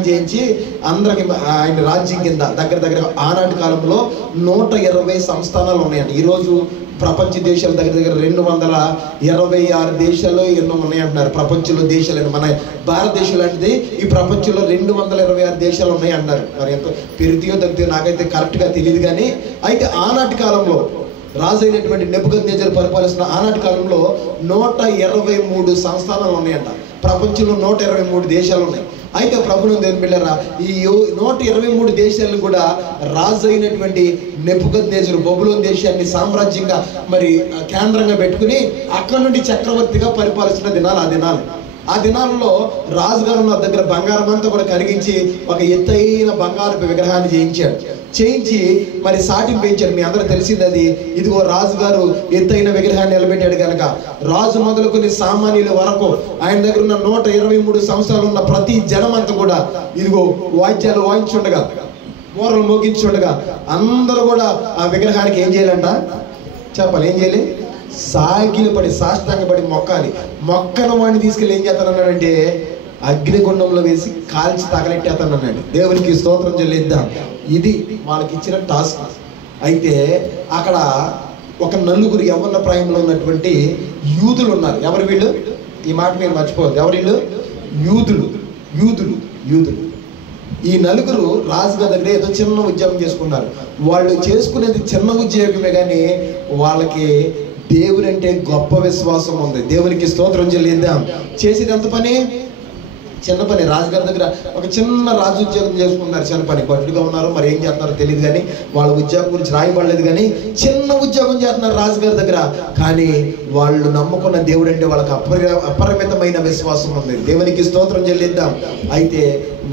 చేయించి అందరికి ఆయన రాజ్యం కింద దగ్గర ఆనాటి కాలంలో 120 సంస్థానాలు ఉన్నాయండి. ఈరోజు ప్రపంచ దేశాల దగ్గర 226 దేశాలు ఎన్నో ఉన్నాయంటున్నారు. ప్రపంచంలో దేశాలు మన భారతదేశం లాంటిది ఈ ప్రపంచంలో 226 దేశాలు ఉన్నాయి అంటున్నారు. మరి ఎంతో పెరిగియో తగ్గుతాయో నాకైతే కరెక్ట్గా తెలియదు. కానీ అయితే ఆనాటి కాలంలో రాజు అయినటువంటి నెబుకద్నెజరు పరిపాలిస్తున్న ఆనాటి కాలంలో 123 సంస్థానాలు ఉన్నాయంట. ప్రపంచంలో 123 దేశాలు ఉన్నాయి. అయితే ప్రభునందరి బిడ్డలారా, ఈ 123 దేశాలను కూడా రాజు అయినటువంటి నెబుకద్నెజరు బబులోను దేశాన్ని సామ్రాజ్యంగా మరి కేంద్రంగా పెట్టుకుని అక్కడ నుండి చక్రవర్తిగా పరిపాలిస్తున్న దినాలు. ఆ దినాలలో రాజుగారు నా దగ్గర బంగారం అంతా కూడా కరిగించి ఒక ఎత్తైన బంగారపు విగ్రహాన్ని చేయించి మరి సాటింపు పెంచాడు. మీ అందరూ తెలిసింది అది. ఇదిగో రాజుగారు ఎత్తైన విగ్రహాన్ని నిలబెట్టాడు కనుక రాజు మొదలుకొని సామాన్యుల వరకు ఆయన దగ్గర ఉన్న 123 సంవత్సరాలు ఉన్న ప్రతి జనం అంతా కూడా ఇదిగో వాయిద్యాలు వాయించుండగా, కూరలు మోగించుండగా అందరూ కూడా ఆ విగ్రహానికి ఏం చేయాలంట చెప్పాలి. ఏం చేయాలి? సాగిలపడి సాష్టాంగపడి మొక్కను వాడిని తీసుకెళ్ళి ఏం చేస్తానన్నాడంటే అగ్నిగుండంలో వేసి కాల్చి తగలెట్టేస్తానన్నాడు. దేవునికి స్తోత్రం చెల్లిద్దాం. ఇది వాళ్ళకి ఇచ్చిన టాస్క్. అయితే అక్కడ ఒక నలుగురు యవ్వన ప్రాయంలో ఉన్నటువంటి యూదులు ఉన్నారు. ఎవరు వీళ్ళు? ఈ మాట మీరు మర్చిపోవద్దు. ఎవరు వీళ్ళు? యూదులు. ఈ నలుగురు రాజుగారి దగ్గర ఏదో చిన్న ఉద్యోగం చేసుకున్నారు. వాళ్ళు చేసుకునేది చిన్న ఉద్యోగమే, కానీ వాళ్ళకి దేవుని అంటే గొప్ప విశ్వాసం ఉంది. దేవునికి స్తోత్రం చెల్లిద్దాం. చేసేది ఎంత పని? చిన్న పని. రాజుగారి దగ్గర ఒక చిన్న రాజు ఉద్యోగం చేసుకున్నారు. చిన్న పని. బట్టుగా ఉన్నారు, మరి ఏం చేస్తున్నారో తెలియదు, కానీ వాళ్ళ ఉద్యోగం గురించి రాయబడలేదు. కానీ చిన్న ఉద్యోగం చేస్తున్నారు రాజుగారి దగ్గర. కానీ వాళ్ళు నమ్ముకున్న దేవుడు అంటే వాళ్ళకి అపరిమితమైన విశ్వాసం ఉంది. దేవునికి స్తోత్రం చెల్లిద్దాం. అయితే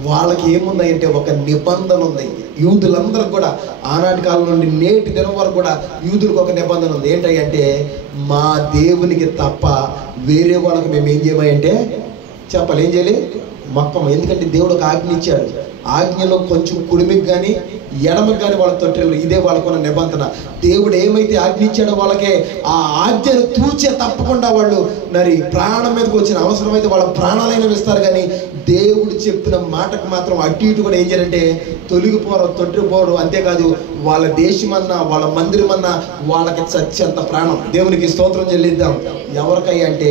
వాళ్ళకి ఏముందంటే ఒక నిబంధన ఉంది. యూదులందరూ కూడా ఆనాటి కాలం నుండి నేటి దినం వరకు కూడా యూదులకు ఒక నిబంధన ఉంది. ఏంటంటే మా దేవునికి తప్ప వేరే వాళ్ళకి మేము ఏం చేయమంటే చెప్పాలి. ఏం చేయాలి? మొక్కం. ఎందుకంటే దేవుడు ఒక ఆజ్ఞ ఇచ్చాడు. ఆజ్ఞలో కొంచెం కుడిమికి కానీ ఎడమకి కానీ వాళ్ళ తొట్టెలు. ఇదే వాళ్ళకున్న నిబంధన. దేవుడు ఏమైతే ఆజ్ఞ ఇచ్చాడో వాళ్ళకే ఆ ఆజ్ఞను తూచే తప్పకుండా వాళ్ళు మరి ప్రాణం మీదకి వచ్చిన అవసరమైతే వాళ్ళ ప్రాణాలైనా ఇస్తారు. కానీ దేవుడు చెప్పిన మాటకు మాత్రం అటు ఇటు కూడా ఏం చేయాలంటే తొట్టిపోరు. అంతేకాదు వాళ్ళ దేశమన్నా వాళ్ళ మందిరమన్నా వాళ్ళకి చచ్చేంత ప్రాణం. దేవునికి స్తోత్రం చెల్లిద్దాం. ఎవరికై అంటే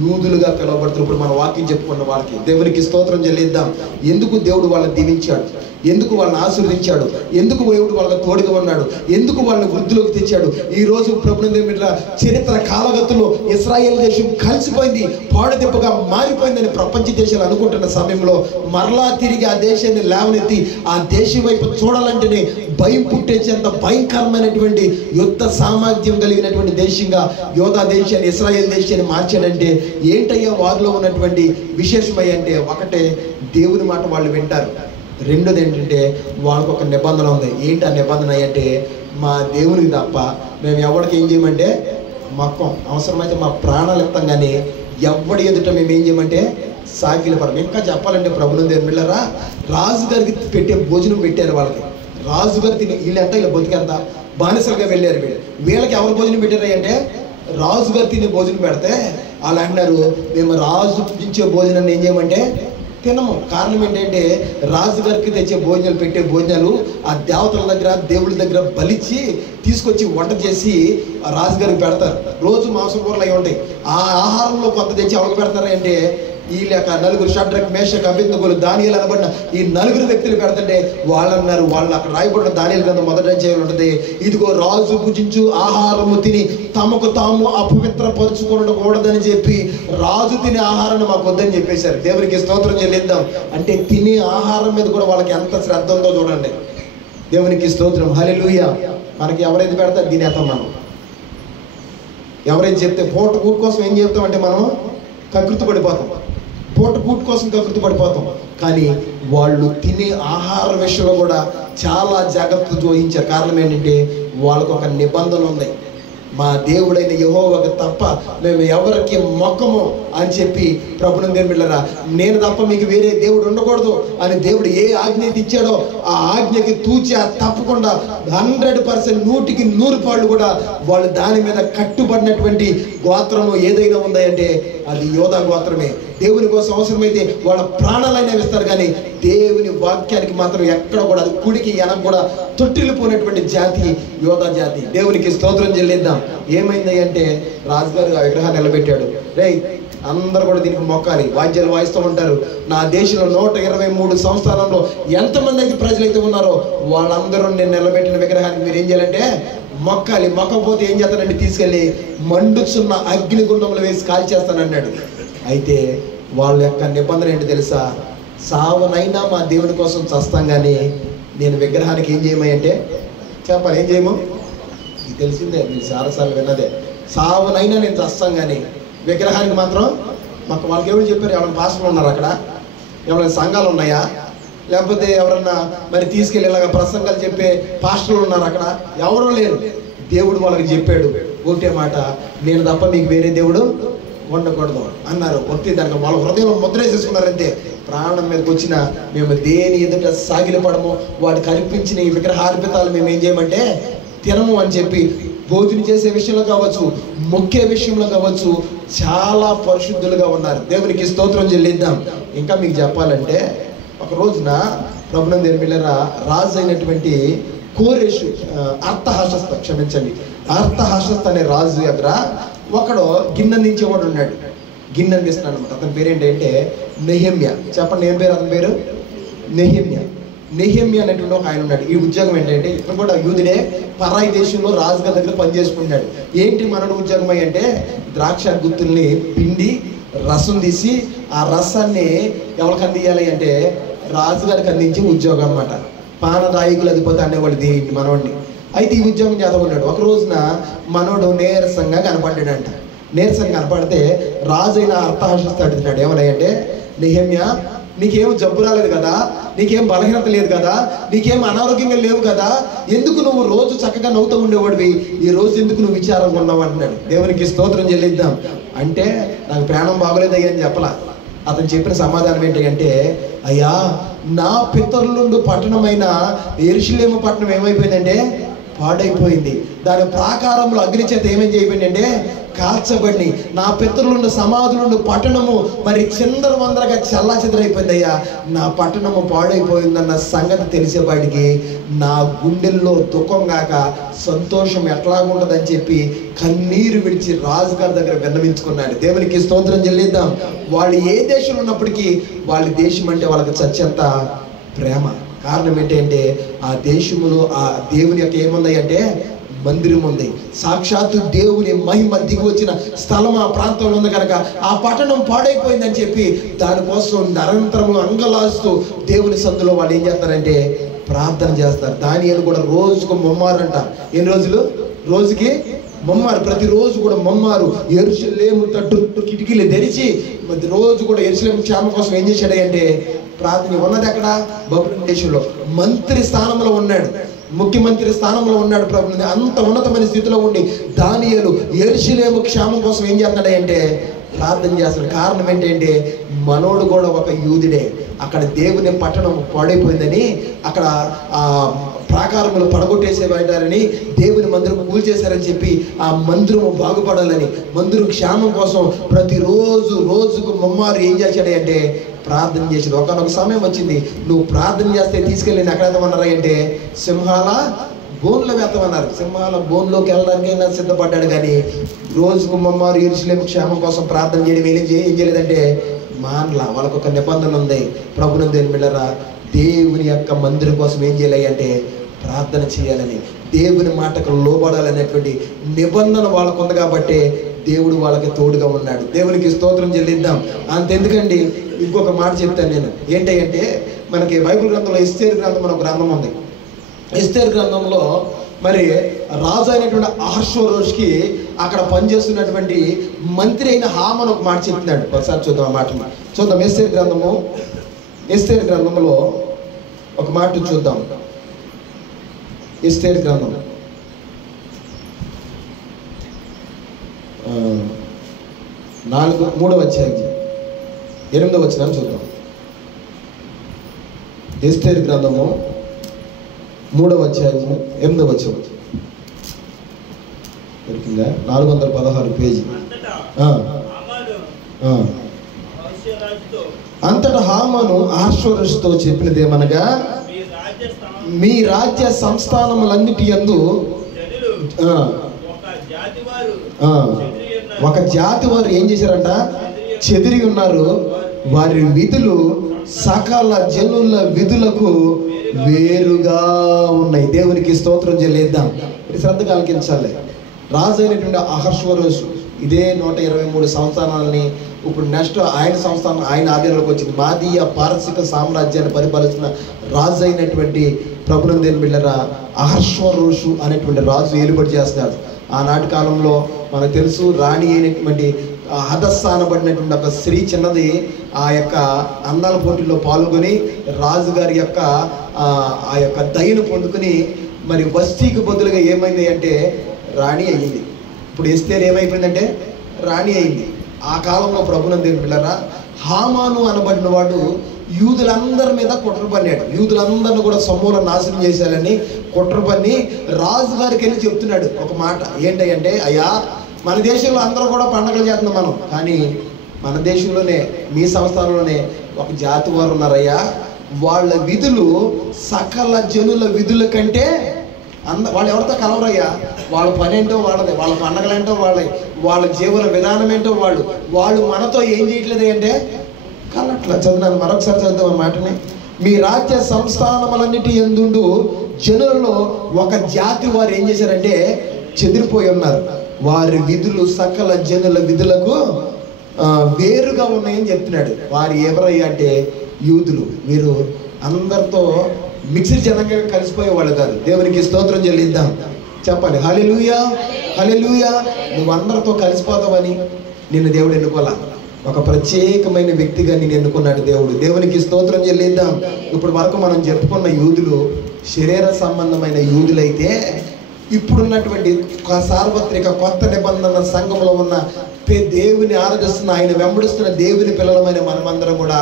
యూదులుగా పిలువబడుతున్నారు. ఇప్పుడు మనం వాక్యం చెప్పుకున్న వాళ్ళకి దేవునికి స్తోత్రం చెల్లిద్దాం. ఎందుకు దేవుడు వాళ్ళని దీవించాడు? ఎందుకు వాళ్ళని ఆశీర్వదించాడు? ఎందుకు దేవుడు వాళ్ళకి తోడుగా ఉన్నాడు? ఎందుకు వాళ్ళని వృద్ధిలోకి తెచ్చాడు? ఈ రోజు ప్రభుత్వ చరిత్ర కాలగతుల్లో ఇశ్రాయేల్ దేశం కలిసిపోయింది, పాడుదెబ్బగా మారిపోయిందని ప్రపంచ దేశాలు అనుకుంటున్న సమయంలో మరలా తిరిగి ఆ దేశాన్ని లేవనెత్తి ఆ దేశం వైపు చూడాలంటేనే భయం పుట్టించేంత భయంకరమైనటువంటి యుద్ధ సామర్థ్యం కలిగినటువంటి దేశంగా యోధా దేశాన్ని ఇశ్రాయేల్ దేశాన్ని మార్చాడంటే ఏంటయ్యా వారిలో ఉన్నటువంటి విశేషమై అంటే ఒకటే దేవుని మాట వాళ్ళు వింటారు. రెండోది ఏంటంటే వాళ్ళకు ఒక నిబంధన ఉంది. ఏంటి ఆ నిబంధన అంటే మా దేవునికి తప్ప మేము ఎవరికి ఏం చేయమంటే మొక్కం. అవసరమైతే మా ప్రాణాలు ఇస్తాం, కానీ ఎవడి ఎదుట మేము ఏం చేయమంటే సాగిలపడం. ఇంకా చెప్పాలంటే ప్రభుత్వం దేవుని బిడ్డలారా, రాజుగారికి పెట్టే భోజనం పెట్టారు వాళ్ళకి. రాజుగారు తిని వీళ్ళంతా ఇలా బతికేంత బానిసలుగా వెళ్ళారు. వీళ్ళకి ఎవరు భోజనం పెట్టారు అంటే రాజుగారు తినే భోజనం పెడితే వాళ్ళు అంటున్నారు మేము రాజు ఇచ్చే భోజనాన్ని ఏం చేయమంటే తినము. కారణం ఏంటంటే రాజుగారికి తెచ్చే భోజనాలు పెట్టే భోజనాలు ఆ దేవతల దగ్గర దేవుళ్ళ దగ్గర బలిచ్చి తీసుకొచ్చి వంట చేసి రాజుగారికి పెడతారు. రోజు మాంసం కూరలు అవి ఉంటాయి. ఆ ఆహారంలో కొంత తెచ్చి ఎవరికి పెడతారు అంటే ఈ లేక నలుగురు షడ్రక్ మేషక్ అబేద్నెగోలు దానియేలు అనబడిన ఈ నలుగురు వ్యక్తులు పెడుతుంటే వాళ్ళు అన్నారు, వాళ్ళు అక్కడ రాయబడిన దానియేలు గ్రంథం మొదటి అధ్యాయంలో ఉంటుంది, ఇదిగో రాజు భుజించు ఆహారము తిని తమకు తాము అపవిత్రపరచుకోకూడదని చెప్పి రాజు తినే ఆహారాన్ని మాకు వద్దని చెప్పేశారు. దేవునికి స్తోత్రం చెల్లిద్దాం. అంటే తినే ఆహారం మీద కూడా వాళ్ళకి ఎంత శ్రద్ధ ఉందో చూడండి. దేవునికి స్తోత్రం. హల్లెలూయా. మనకి ఎవరైతే పెడతారు తినేస్తాం మనం. ఎవరైతే చెప్తే పూట కూటు కోసం ఏం చెప్తామంటే మనం కకృతి పడిపోతాం. పూట కూటు కోసం కకృతి పడిపోతాం. కానీ వాళ్ళు తినే ఆహార విషయంలో కూడా చాలా జాగ్రత్తలు వహించారు. కారణం ఏంటంటే వాళ్ళకు ఒక నిబంధన ఉంది. మా దేవుడైన యెహోవాకు తప్ప మేము ఎవరికి మొక్కము అని చెప్పి ప్రభునందు బిడ్డలారా, నేను తప్ప మీకు వేరే దేవుడు ఉండకూడదు అని దేవుడు ఏ ఆజ్ఞ ఇచ్చాడో ఆ ఆజ్ఞకి తూచి తప్పకుండా 100% 100% కూడా వాళ్ళు దాని మీద కట్టుబడినటువంటి గోత్రము ఏదైనా ఉందంటే అది యోధా గోత్రమే. దేవుని కోసం అవసరమైతే వాళ్ళ ప్రాణాలైనా ఇస్తారు, కానీ దేవుని వాక్యానికి మాత్రం ఎక్కడ కూడా అది కుడికి ఎనక కూడా తొట్టిల్లిపోయినటువంటి జాతి యోధా జాతి. దేవునికి స్తోత్రం చెల్లిద్దాం. ఏమైంది అంటే రాజుగారు ఆ విగ్రహాన్ని నిలబెట్టాడు. రే అందరూ కూడా దీనికి మొక్కాలి, వాద్యాలు వాయిస్తూ ఉంటారు. నా దేశంలో 123 సంవత్సరాలలో ఎంతమంది అయితే ప్రజలైతే ఉన్నారో వాళ్ళందరూ నేను నిలబెట్టిన విగ్రహానికి మీరు ఏం చేయాలంటే మొక్కాలి. మొక్కపోతే ఏం చేస్తానంటే తీసుకెళ్ళి మండుచున్న అగ్నిగుండంలో వేసి కాల్చేస్తానన్నాడు. అయితే వాళ్ళ యొక్క నిబంధన ఏంటి తెలుసా? సావనైనా మా దేవుని కోసం చస్తాం, కానీ నేను విగ్రహానికి ఏం చేయమంటే చెప్పాలి. ఏం చేయము? ఇది తెలిసిందే, మీరు చాలాసార్లు విన్నదే. సావనైనా నేను చస్తాం, కానీ విగ్రహానికి మాత్రం మాకు వాళ్ళకి ఎవరు చెప్పారు? ఎవరైనా పాస్టర్లు ఉన్నారు అక్కడ? ఎవరైనా సంఘాలు ఉన్నాయా? లేకపోతే ఎవరన్నా మరి తీసుకెళ్ళి ఇలాగ ప్రసంగాలు చెప్పే పాస్టర్లు ఉన్నారు అక్కడ? ఎవరూ లేరు. దేవుడు వాళ్ళకి చెప్పాడు ఒకటే మాట, నేను తప్ప మీకు వేరే దేవుడు ఉండకూడదు అన్నారు. ఒత్తి దానికి వాళ్ళ హృదయంలో ముద్ర వేసేసుకున్నారంతే. ప్రాణం మీదకి వచ్చిన మేము దేని ఎదుట సాగిలపడము, వాడికి అర్పించిన ఈ విగ్రహార్పితాలు మేము ఏం చేయమంటే తినము అని చెప్పి భోజనం చేసే విషయంలో కావచ్చు, ముఖ్య విషయంలో కావచ్చు చాలా పరిశుద్ధులుగా ఉన్నారు. దేవునికి స్తోత్రం చెల్లిద్దాం. ఇంకా మీకు చెప్పాలంటే ఒక రోజున ప్రభునందు బిడ్డలారా, రాజు అయినటువంటి కోరేషు అర్థహర్షస్త అనే రాజు దగ్గర ఒకడు గిన్నె అందించేవాడు ఉన్నాడు. గిన్నె అందిస్తున్నాడు అనమాట. అతని పేరు ఏంటంటే నెహెమ్యా. చెప్పండి, ఏం పేరు అతని పేరు? నెహెమ్యా అనేటువంటి ఒక ఆయన ఉన్నాడు. ఈ ఉద్యోగం ఏంటంటే ఇతను కూడా యూదుడే, పరాయి దేశంలో రాజుగారి దగ్గర పనిచేసుకుంటాడు. ఏంటి మనడు ఉద్యోగం అంటే ద్రాక్ష గుత్తుల్ని పిండి రసం తీసి ఆ రసాన్ని ఎవరికి అందియాలి అంటే రాజుగారికి అందించే ఉద్యోగం అన్నమాట. పానదాయకులు అధిపతి అనేవాడు దీనికి మనవాడిని. అయితే ఈ ఉద్యోగం చేద్దాం ఉన్నాడు. ఒక రోజున మనోడు నీరసంగా కనపడ్డాడంట. నీరసంగా కనపడితే రాజు అయిన అర్థహర్షస్త అడుగుతున్నాడు, ఏమన్నా అంటే నెహెమ్యా, నీకేం జబ్బు రాలేదు కదా, నీకేం బలహీనత లేదు కదా, నీకేం అనారోగ్యంగా లేవు కదా, ఎందుకు నువ్వు రోజు చక్కగా నవ్వుతూ ఉండేవాడివి, ఈ రోజు ఎందుకు నువ్వు విచారంగా ఉన్నావు అంటున్నాడు. దేవునికి స్తోత్రం చెల్లిద్దాం. అంటే నాకు ప్రాణం బాగోలేదయ్యా అని చెప్పలా. అతను చెప్పిన సమాధానం ఏంటంటే, అయ్యా నా పితరులుండు పట్టణమైన యెరూషలేము పట్టణం ఏమైపోయిందంటే పాడైపోయింది. దాని ప్రాకారంలో అగ్ని చేత ఏమేం చేయబడిందంటే కాల్చబడి నా పితరులుండు సమాధులుండు పట్టణము మరి చిందరవందరగా చల్లా చెదరైపోయిందయ్యా. నా పట్టణము పాడైపోయిందన్న సంగతి తెలిసేపాటికి నా గుండెల్లో దుఃఖం కాక సంతోషం ఎట్లాగుంటుందని చెప్పి కన్నీరు విడిచి రాజుగారి దగ్గర విన్నవించుకున్నాడు. దేవునికి స్తోత్రం చెల్లిద్దాం. వాళ్ళు ఏ దేశంలో ఉన్నప్పటికీ వాళ్ళ దేశం అంటే వాళ్ళకి చచ్చేంత ప్రేమ. కారణం ఏంటంటే ఆ దేశములో ఆ దేవుని యొక్క ఏముంది అంటే మందిరం ఉంది. సాక్షాత్తు దేవుని మహిమ దిగి వచ్చిన స్థలం ఆ ప్రాంతంలో ఉంది కనుక ఆ పట్టణం పాడైపోయిందని చెప్పి దానికోసం నిరంతరం అంగలాస్తూ దేవుని సందులో వాళ్ళు ఏం చేస్తారంటే ప్రార్థన చేస్తారు. దానియేలు కూడా రోజుకు మొమ్మారంట. ఎన్ని రోజులు? రోజుకి మొమ్మారు. ప్రతిరోజు కూడా మొమ్మారు. యెరూషలేము తట్టు కిటికీలు తెరిచి రోజు కూడా యెరూషలేము క్షేమం కోసం ఏం చేశాడు అంటే ప్రార్థన. ఉన్నది అక్కడ బబులోను దేశంలో మంత్రి స్థానంలో ఉన్నాడు, ముఖ్యమంత్రి స్థానంలో ఉన్నాడు ప్రభుని. అంత ఉన్నతమైన స్థితిలో ఉండి దానియేలు యెరూషలేము క్షేమం కోసం ఏం చేస్తున్నాడు అంటే ప్రార్థన చేస్తాడు. కారణం ఏంటంటే మనోడు కూడా ఒక యూదుడే. అక్కడ దేవుని పట్టణం పాడైపోయిందని, అక్కడ ప్రాకారములు పడగొట్టేసేవారని, దేవుని మందిరం కూల్చేశారని చెప్పి ఆ మందిరము బాగుపడాలని, మందిరం క్షేమం కోసం ప్రతిరోజు రోజుకు ముమ్మారు ఏం చేశాడు అంటే ప్రార్థన చేసేది. ఒకనొక సమయం వచ్చింది, నువ్వు ప్రార్థన చేస్తే తీసుకెళ్ళి ఎక్కడ వేద్దామన్నారా అంటే సింహాల బోన్లో వేద్దామన్నారు. సింహాల బోన్లోకి వెళ్ళడానికైనా సిద్ధపడ్డాడు, కానీ రోజుకు ముమ్మారు యెరూషలేము క్షేమం కోసం ప్రార్థన చేయడం ఏం చేయలేదంటే మానలా. వాళ్ళకు ఒక నిబంధన ఉంది. ప్రభునందు బిడ్డలారా, దేవుని యొక్క మందిరం కోసం ఏం చేయాలి అంటే ప్రార్థన చేయాలని, దేవుని మాటకు లోబడాలనేటువంటి నిబంధన వాళ్ళకు ఉంది. కాబట్టి దేవుడు వాళ్ళకి తోడుగా ఉన్నాడు. దేవునికి స్తోత్రం చెల్లిద్దాం. అంతెందుకండి, ఇంకొక మాట చెప్తాను నేను. ఏంటంటే మనకి బైబిల్ గ్రంథంలో ఎస్తేరు గ్రంథం అనే గ్రంథం ఉంది. ఎస్తేరు గ్రంథంలో మరి రాజు అయినటువంటి అహష్వేరోషుకి అక్కడ పనిచేస్తున్నటువంటి మంత్రి అయిన హామాను ఒక మాట చెప్తున్నాడు. ఒకసారి చూద్దాం ఆ మాట చూద్దాం. ఎస్తేరు గ్రంథంలో ఒక మాట చూద్దాం. ఎస్తేరు గ్రంథం 3వ అధ్యాయం 8వ వచనం చూద్దాం. ఎస్తేరు గ్రంథము 3వ అధ్యాయము 8వ వచనం దొరికిందా? 416 పేజీ. అంతటా హామాను అహష్వేరోషుతో చెప్పినదేమనగా, మీ రాజ్య సంస్థానములన్నిటి యందు ఒక జాతి వారు ఏం చేశారంట? చెదిరి ఉన్నారు. వారి విధులు సకల జనుల విధులకు వేరుగా ఉన్నాయి. దేవునికి స్తోత్రం చెల్లిద్దాం. శ్రద్ధగా ఆలకించాలి. రాజు అయినటువంటి అహష్వేరోషు ఇదే 123 సంస్థానాలని ఇప్పుడు నెక్స్ట్ ఆయన సంస్థానం ఆయన ఆధీనంలోకి వచ్చింది. మాదీయ పారసిక సామ్రాజ్యాన్ని పరిపాలిస్తున్న రాజు అయినటువంటి ప్రభునందేని బిళ్ళరా అహష్వేరోషు అనేటువంటి రాజు ఏలుబడి చేస్తున్నాడు. ఆనాటి కాలంలో మనకు తెలుసు, రాణి అయినటువంటి హదస్సా అనబడినటువంటి ఒక స్త్రీ చిన్నది ఆ యొక్క అందాల పోటీల్లో పాల్గొని రాజుగారి యొక్క ఆ యొక్క దయను పొందుకుని మరి వస్తీకి బదులుగా ఏమైంది అంటే రాణి అయ్యింది. ఇప్పుడు ఎస్తేరు ఏమైపోయిందంటే రాణి అయింది. ఆ కాలంలో ప్రభునందేని బిళ్ళరా హామాను అనబడిన వాడు యూదులందరి మీద కుట్ర పన్నాడు. యూదులందరిని కూడా సమూలం నాశనం చేశాలని కుట్ర పన్ని రాజుగారికి వెళ్ళి చెప్తున్నాడు ఒక మాట. ఏంటంటే, అయ్యా మన దేశంలో అందరూ కూడా పండగలు చేస్తున్నాం మనం, కానీ మన దేశంలోనే మీ సంస్థానంలోనే ఒక జాతి వారు ఉన్నారయ్యా, వాళ్ళ విధులు సకల జనుల విధుల కంటే వాళ్ళు ఎవరితో కలవరయ్యా. వాళ్ళ పని ఏంటో వాళ్ళది, వాళ్ళ పండగలేంటో వాళ్ళవి, వాళ్ళ జీవన విధానం ఏంటో వాళ్ళు మనతో ఏం చేయట్లేదు అంటే కలట్లా. చదివాను, మరొకసారి చదువుతాం ఆ మాటని. మీ రాజ్య సంస్థానములన్నిటి యందు జనులలో ఒక జాతి వారు ఏం చేశారంటే చెదిరిపోయి ఉన్నారు. వారి విధులు సకల జనుల విధులకు వేరుగా ఉన్నాయని చెప్తున్నాడు. వారు ఎవరయ్యా అంటే యూదులు. వీరు అందరితో మిక్స్డ్ జనంగా కలిసిపోయే వాళ్ళు కాదు. దేవునికి స్తోత్రం చెల్లిద్దాం. చెప్పండి హల్లెలూయా, హల్లెలూయా. నువ్వు అందరితో కలిసిపోతావని నిన్ను దేవుడు ఎన్నుకోలా. ఒక ప్రత్యేకమైన వ్యక్తిగా నేను ఎన్నుకున్నాడు దేవుడు. దేవునికి స్తోత్రం చెల్లిద్దాం. ఇప్పుడు వరకు మనం చెప్పుకున్న యూదులు శరీర సంబంధమైన యూదులైతే, ఇప్పుడున్నటువంటి సార్వత్రిక కొత్త నిబంధన సంఘంలో ఉన్న దేవుని ఆరాధిస్తున్న ఆయన వెంబడిస్తున్న దేవుని పిల్లలమైన మనమందరం కూడా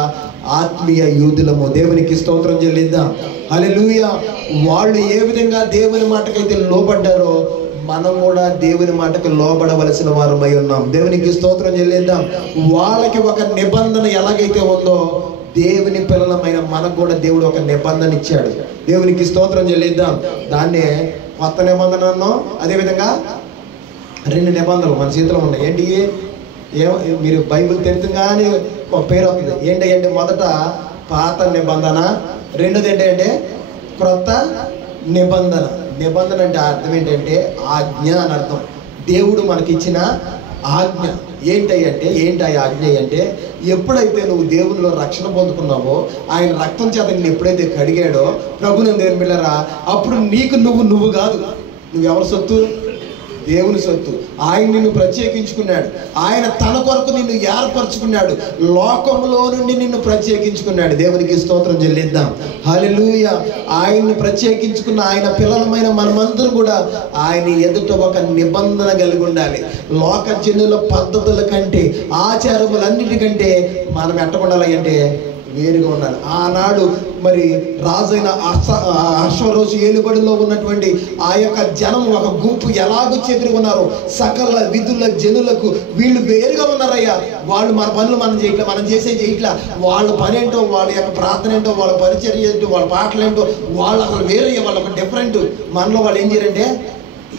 ఆత్మీయ యూదులము. దేవునికి స్తోత్రం చెల్లిద్దాం. హల్లెలూయా. వాళ్ళు ఏ విధంగా దేవుని మాటకైతే లోబడ్డారో మనం కూడా దేవుని మాటకు లోబడవలసిన వారమై ఉన్నాం. దేవునికి స్తోత్రం చెల్లిద్దాం. వాళ్ళకి ఒక నిబంధన ఎలాగైతే ఉందో దేవుని పిల్లలమైన మనకు కూడా దేవుడు ఒక నిబంధన ఇచ్చాడు. దేవునికి స్తోత్రం చెల్లిద్దాం. దాన్నే కొత్త నిబంధన అన్నో, అదేవిధంగా 2 నిబంధనలు మన చేతిలో ఉన్నాయి. ఏంటి? మీరు బైబిల్ తెరుతుంగానే ఒక పేరు వస్తుంది. ఏంటంటే మొదట పాత నిబంధన, రెండోది ఏంటంటే క్రొత్త నిబంధన. నిబంధన అంటే అర్థం ఏంటంటే ఆజ్ఞ అని అర్థం. దేవుడు మనకిచ్చిన ఆజ్ఞ ఏంటి ఆ ఆజ్ఞ అంటే, ఎప్పుడైతే నువ్వు దేవునిలో రక్షణ పొందుకున్నావో, ఆయన రక్తం చేత నిన్ను ఎప్పుడైతే కడిగాడో ప్రభునందు దేవుని బిడ్డలారా, అప్పుడు నీకు నువ్వు కాదు. నువ్వెవరి సొత్తు? దేవుని సొత్తు. ఆయన నిన్ను ప్రత్యేకించుకున్నాడు. ఆయన తన కొరకు నిన్ను ఏర్పరచుకున్నాడు. లోకంలో నుండి నిన్ను ప్రత్యేకించుకున్నాడు. దేవునికి స్తోత్రం చెల్లిద్దాం. హల్లెలూయా. ఆయన్ని ప్రత్యేకించుకున్న ఆయన పిల్లలమైన మనమందరూ కూడా ఆయన ఎదుట ఒక నిబంధన కలిగి ఉండాలి. లోక జనుల పద్ధతుల కంటే, ఆచారములన్నిటికంటే మనం ఎట్టకుండాలి అంటే వేరుగా ఉండాలి. ఆనాడు మరి రాజైన అహష్వేరోషు ఏలుబడిలో ఉన్నటువంటి ఆ యొక్క జనం ఒక గుంపు ఎలాగో చెదిరి ఉన్నారో, సకల విధుల జనులకు వీళ్ళు వేరుగా ఉన్నారయ్యా. వాళ్ళు మన పనులు మనం చేయట్లా, మనం చేయట్లా. వాళ్ళ పని ఏంటో, వాళ్ళ యొక్క ప్రార్థన ఏంటో, వాళ్ళ పరిచర్య ఏంటో, వాళ్ళ పాటలు ఏంటో, వాళ్ళు అసలు వేరే, వాళ్ళు ఒక డిఫరెంట్. మనలో వాళ్ళు ఏం చేయాలంటే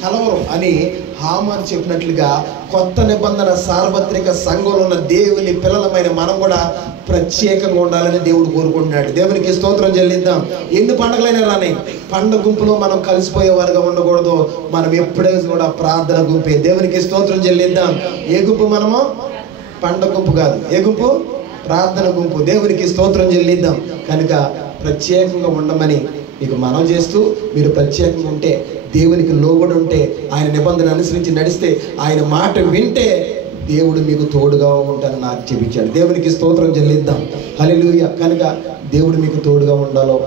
కలవరం అని హామాను చెప్పినట్లుగా కొత్త నిబంధన సార్వత్రిక సంఘంలో ఉన్న దేవుని పిల్లలమైన మనం కూడా ప్రత్యేకంగా ఉండాలని దేవుడు కోరుకుంటున్నాడు. దేవునికి స్తోత్రం చెల్లిద్దాం. ఎన్ని పండుగలైనా రాని, పండుగ గుంపులో మనం కలిసిపోయేవారుగా ఉండకూడదు. మనం ఎప్పుడైనా కూడా ప్రార్థన గుంపే. దేవునికి స్తోత్రం చెల్లిద్దాం. ఏ గుంపు మనము? పండుగ గుంపు కాదు. ఏ గుంపు? ప్రార్థన గుంపు. దేవునికి స్తోత్రం చెల్లిద్దాం. కనుక ప్రత్యేకంగా ఉండమని మీకు మనం చేస్తూ, మీరు ప్రత్యేకంగా ఉంటే, దేవునికి లోబడి ఉంటే, ఆయన నిబంధన అనుసరించి నడిస్తే, ఆయన మాట వింటే దేవుడు మీకు తోడుగా ఉంటానని నాకు చెప్పించాడు. దేవునికి స్తోత్రం చెల్లిద్దాం. హల్లెలూయా. కనుక దేవుడు మీకు తోడుగా ఉండాలో,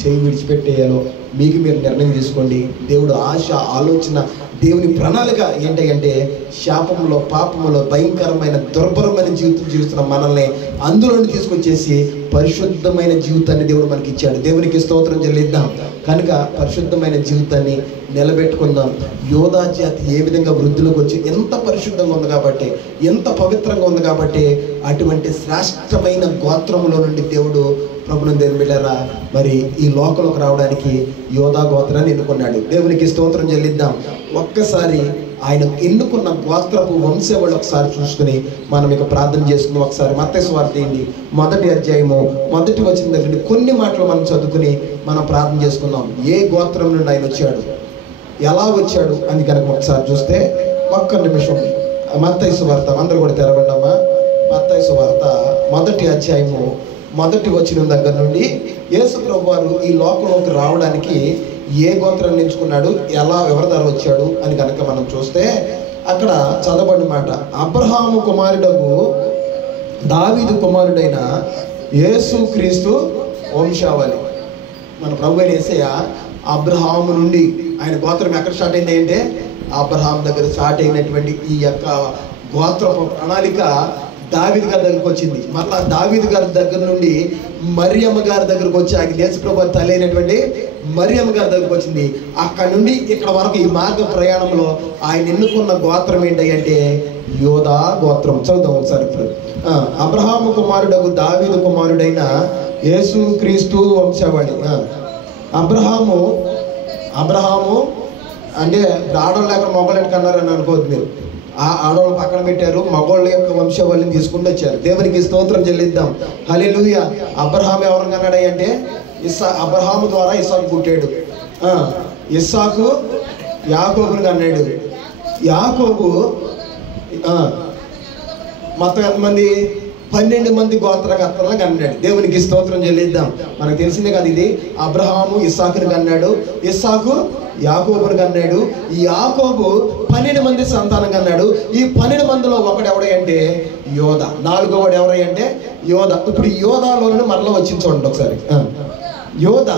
చేయి విడిచిపెట్టేయాలో మీకు మీరు నిర్ణయం తీసుకోండి. దేవుడు ఆశ, ఆలోచన దేవుని ప్రణాళిక ఏంటంటే శాపంలో, పాపంలో, భయంకరమైన దుర్భరమైన జీవితం జీవిస్తున్న మనల్ని అందులోని తీసుకొచ్చేసి పరిశుద్ధమైన జీవితాన్ని దేవుడు మనకి ఇచ్చాడు. దేవునికి స్తోత్రం చెల్లిద్దాం. కనుక పరిశుద్ధమైన జీవితాన్ని నిలబెట్టుకుందాం. యోధా జాతి ఏ విధంగా వృద్ధిలోకి వచ్చి ఎంత పరిశుద్ధంగా ఉంది కాబట్టి, ఎంత పవిత్రంగా ఉంది కాబట్టి, అటువంటి శ్రేష్టమైన గోత్రములో నుండి దేవుడు ప్రభుని దేవుని బిడ్డలారా మరి ఈ లోకంలోకి రావడానికి యోధా గోత్రాన్ని ఎన్నుకున్నాడు. దేవునికి స్తోత్రం చెల్లిద్దాం. ఒక్కసారి ఆయన ఎన్నుకున్న గోత్రపు వంశావళి ఒకసారి చూసుకుని మనం ఇక ప్రార్థన చేసుకుని ఒకసారి మత్తయి సువార్త ఏంటి 1వ అధ్యాయము 1వ వచనం దగ్గర కొన్ని మాటలు మనం చదువుకుని మనం ప్రార్థన చేసుకుందాం. ఏ గోత్రం నుండి ఆయన వచ్చాడు, ఎలా వచ్చాడు అని కనుక ఒకసారి చూస్తే, ఒక్క నిమిషం మత్తయి సువార్త అందరూ కూడా తెరవండమ్మా. మత్తయి సువార్త 1వ అధ్యాయము 1వ వచనం దగ్గర నుండి యేసు ప్రభువారు ఈ లోకంలోకి రావడానికి ఏ గోత్రాన్ని ఎంచుకున్నాడు, ఎవరి ద్వారా వచ్చాడు అని కనుక మనం చూస్తే అక్కడ చదవబడిన మాట, అబ్రహాము కుమారుడగు దావీదు కుమారుడైన యేసు క్రీస్తు వంశావళి. మన ప్రభు అయిన యేసయ్య అబ్రహాము నుండి ఆయన గోత్రం ఎక్కడ స్టార్ట్ అయింది అంటే అబ్రహాం దగ్గర స్టార్ట్ అయినటువంటి ఈ యొక్క గోత్రపు ప్రణాళిక దావీదు గారి దగ్గరకు వచ్చింది. మళ్ళా దావీదు గారి దగ్గర నుండి మరియమ్మ గారి దగ్గరకు వచ్చి ఆయన యేసుప్రభు తల్లి అయినటువంటి మరియమ్మ గారి దగ్గరకు వచ్చింది. అక్కడ నుండి ఇక్కడ వరకు ఈ మార్గ ప్రయాణంలో ఆయన ఎన్నుకున్న గోత్రం ఏంటంటే యోధా గోత్రం. చదువుతాం ఒకసారి ఇప్పుడు. అబ్రహాము కుమారుడకు దావీదు కుమారుడైన యేసు క్రీస్తు వంశావళి. అబ్రహాము అంటే ఆడవాళ్ళు లేక మొగోళ్ళని కన్నారని అనుకోవద్దు మీరు. ఆ ఆడవాళ్ళు పక్కన పెట్టారు, మగోళ్ళ యొక్క వంశావళిని తీసుకుంటూ వచ్చారు. దేవునికి స్తోత్రం చెల్లిద్దాం. హల్లెలూయా. అబ్రహాము ఎవరిని కన్నాడు అంటే అబ్రహాము ద్వారా ఇస్సాకు పుట్టాడు. ఇస్సాకు యాకోబుని కన్నాడు. యాకోబు మొత్తం ఎంతమంది 12 మంది గోత్రకర్తలను కన్నాడు. దేవునికి స్తోత్రం చెల్లిద్దాం. మనకు తెలిసిందే కదా ఇది. అబ్రహాము ఇస్సాకుని కన్నాడు, ఇస్సాకు యాకోబుని కన్నాడు, ఈ యాకోబు 12 మంది సంతానం కన్నాడు. ఈ 12 మందిలో ఒకడు ఎవడంటే యోధ, 4వ వాడు ఎవరంటే యోధ. ఇప్పుడు యోధాలోనే మరలా వచ్చింది చూడండి ఒకసారి. యోధ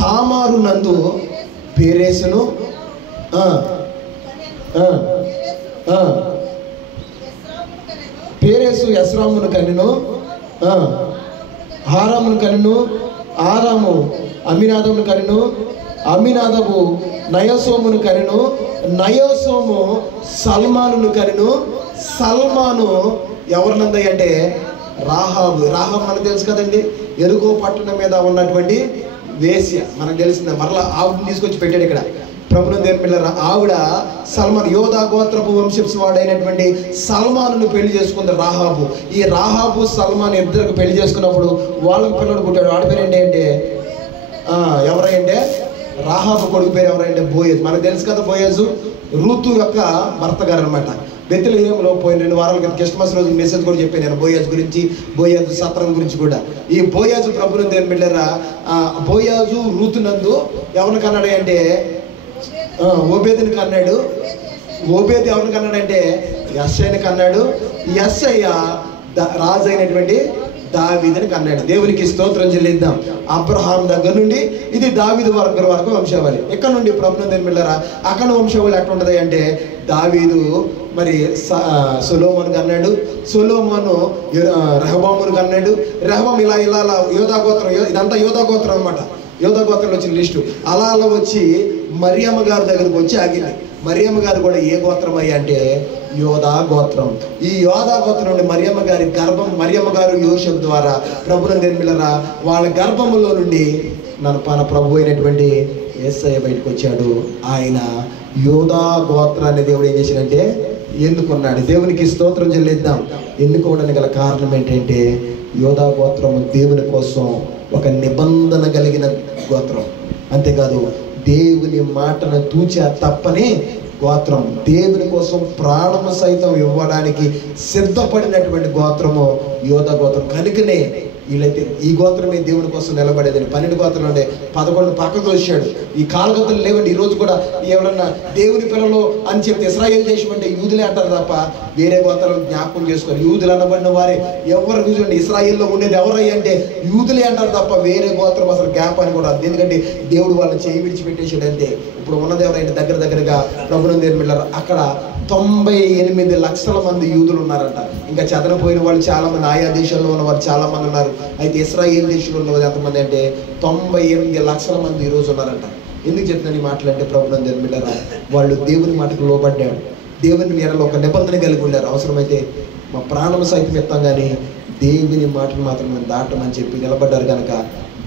తామారు నందు పేరేసును, పేరేసు ఎస్రామును కనెను, హారామును కనెను, ఆరాము అమినాదమును కనెను, అమినాదము నయసోమును కనెను, నయసోము సల్మానును కనెను, సల్మాను ఎవరినంది అంటే రాహాబు. రాహాబు మనకు తెలుసు కదండి, ఎరుగో పట్టణం మీద ఉన్నటువంటి వేశ్య, మనకు తెలిసిందే. మరలా ఆవిడని తీసుకొచ్చి పెట్టాడు ఇక్కడ ప్రభుని దేవుని పిల్లరా. ఆవిడ సల్మాన్, యోధా గోత్రపు వంశపు వాడైనటువంటి సల్మానును పెళ్లి చేసుకుంది రాహాబు. ఈ రాహాబు సల్మాన్ ఇద్దరికి పెళ్లి చేసుకున్నప్పుడు వాళ్ళకి పిల్లడు పుట్టాడు. వాడి పేరు ఏంటంటే ఎవరంటే రాహాబు కొడుకు పేరు ఎవరంటే బోయజ్. మనకు తెలుసు కదా బోయజు రూతు యొక్క భర్త గారు అనమాట. బెత్లెహేములో పోయిన 2 వారాల క్రితం క్రిస్మస్ రోజు మెసేజ్ కూడా చెప్పాను నేను బోయాజు గురించి, బోయాజు సత్రం గురించి కూడా. ఈ బోయాజు ప్రభుని దేవుని బిడ్డలారా, బోయాజు రూతునందు ఎవరిని కన్నాడు అంటే ఓబేదుని కన్నాడు. ఓబేదు ఎవరిని కన్నాడంటే యెస్సయ్యని కన్నాడు. యెస్సయ్య రాజు అయినటువంటి దావీదుని కన్నాడు. దేవునికి స్తోత్రం చెల్లిద్దాం. అబ్రహాం దగ్గర నుండి ఇది దావీదు వరకు వంశావళి. ఇక్కడ నుండి ప్రభుని దేవుని బిడ్డలారా అక్కడ వంశావళి ఎట్లా ఉంటుంది అంటే దావీదు మరి సొలొమోను కన్నాడు, సొలొమోను రెహబామును కన్నాడు, రెహబాము ఇలా యోధా గోత్రం, ఇదంతా యోధా గోత్రం అనమాట. యోధా గోత్రంలో వచ్చిన లిస్టు అలా వచ్చి మరియమ్మ గారి దగ్గరకు వచ్చి ఆగింది. మరియమ్మ గారు కూడా ఏ గోత్రం అయ్యా అంటే యోధా గోత్రం. ఈ యోధా గోత్రం నుండి మరియమ్మ గారు యోసేపు ద్వారా ప్రభుని నిర్మిలరా వాళ్ళ గర్భములో నుండి మన ప్రభు అయినటువంటి యేసయ్య బయటకు వచ్చాడు. ఆయన యోధా గోత్రాన్ని దేవుడు ఏం చేశాడంటే ఎన్నుకున్నాడు. దేవునికి స్తోత్రం చెల్లిద్దాం. ఎన్నుకోవడానికి గల కారణం ఏంటంటే యోధా గోత్రం దేవుని కోసం ఒక నిబంధన కలిగిన గోత్రం. అంతేకాదు దేవుని మాటను తూచా తప్పని గోత్రం, దేవుని కోసం ప్రాణము సైతం ఇవ్వడానికి సిద్ధపడినటువంటి గోత్రము యోధా గోత్రం. కనుకనే వీళ్ళైతే ఈ గోత్రమే దేవుని కోసం నిలబడేదని 12 గోత్రం ఉండే 11 పక్కకు వచ్చాడు. ఈ కాలగతులు లేవండి. ఈరోజు కూడా ఎవరన్నా దేవుని పిల్లలు అని చెప్తే ఇశ్రాయేల్ దేశం అంటే యూదులే అంటారు తప్ప వేరే గోత్రాలను జ్ఞాపకం చేసుకొని యూదులు అనబడిన వారే ఎవరు చూడండి. ఇశ్రాయేల్లో ఉండేది ఎవరయ్య అంటే యూదులే అంటారు తప్ప వేరే గోత్రం అసలు గ్యాప్ అని కూడా. ఎందుకంటే దేవుడు వాళ్ళని చేయి విడిచిపెట్టేసాడంటే ఇప్పుడు ఉన్నది ఎవరైనా దగ్గరగా ప్రభునందు దేవుని అక్కడ 98 లక్షల మంది యూదులు ఉన్నారంట. ఇంకా చదరపోయిన వాళ్ళు చాలా మంది, ఆయా దేశాల్లో ఉన్నవారు చాలా మంది ఉన్నారు. అయితే ఇశ్రాయేల్ దేశంలో ఉన్నవారు ఎంతమంది అంటే 98 లక్షల మంది ఈరోజు ఉన్నారంట. ఎందుకు చెప్తున్నాను ఈ మాటలు అంటే, ప్రభునందు దేవుని బిడ్డలారా, వాళ్ళు దేవుని మాటకు లోబడ్డాడు, దేవుని మేరలో ఒక నిబంధన కలిగి ఉండారు. అవసరమైతే మా ప్రాణం సైతం ఇస్తాం కానీ దేవుని మాటలు మాత్రం మేము దాటమని చెప్పి నిలబడ్డారు కనుక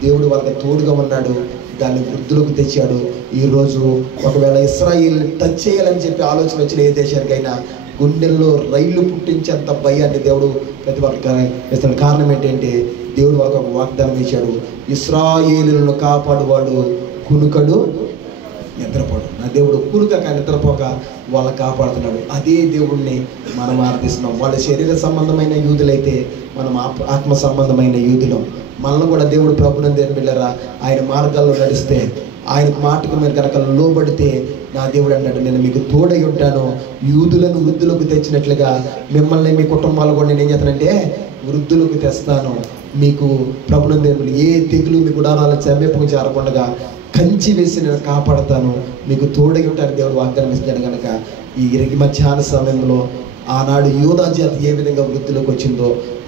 దేవుడు వాళ్ళకి తోడుగా ఉన్నాడు. దాన్ని వృద్ధులకు తెచ్చాడు. ఈరోజు ఒకవేళ ఇశ్రాయేల్ని టచ్ చేయాలని చెప్పి ఆలోచన వచ్చిన ఏ దేశానికైనా గుండెల్లో రైళ్లు పుట్టించేంత భయాన్ని దేవుడు ప్రతి ఒక్కరికి ఇస్తున్న కారణం ఏంటంటే, దేవుడు వాళ్ళకి ఒక వాగ్దానం ఇచ్చాడు, ఇశ్రాయేలులను కాపాడువాడు కునుకడు నిద్రపోడు. నా దేవుడు కునుకక నిద్రపోక వాళ్ళని కాపాడుతున్నాడు. అదే దేవుడిని మనం ఆరాధిస్తున్నాం. వాళ్ళ శరీర సంబంధమైన యూదులైతే మనం ఆత్మ సంబంధమైన యూదులం. మనల్ని కూడా దేవుడు ప్రభునందు దేవుని బిడ్డలారా ఆయన మార్గాల్లో నడిస్తే, ఆయన మాటకు మీరు కనుక లోబడితే, నా దేవుడు అన్నాడు, నేను మీకు తోడై ఉంటాను, యూదులను వృద్ధులకు తెచ్చినట్లుగా మిమ్మల్ని మీ కుటుంబాలు కూడా నేను ఏం చేస్తానంటే వృద్ధులకు తెస్తాను. మీకు ప్రభునందు దేవుని ఏ తెగులు మీ గుడారాల సమీపం చేరకుండా కంచి వేసి నేను కాపాడుతాను, మీకు తోడై ఉంటాను దేవుడు వాగ్దానం ఇస్తాడు. కనుక ఈ మధ్యాహ్న సమయంలో ఆనాడు యూదా జాతి ఏ విధంగా వృద్ధిలోకి వచ్చిందో,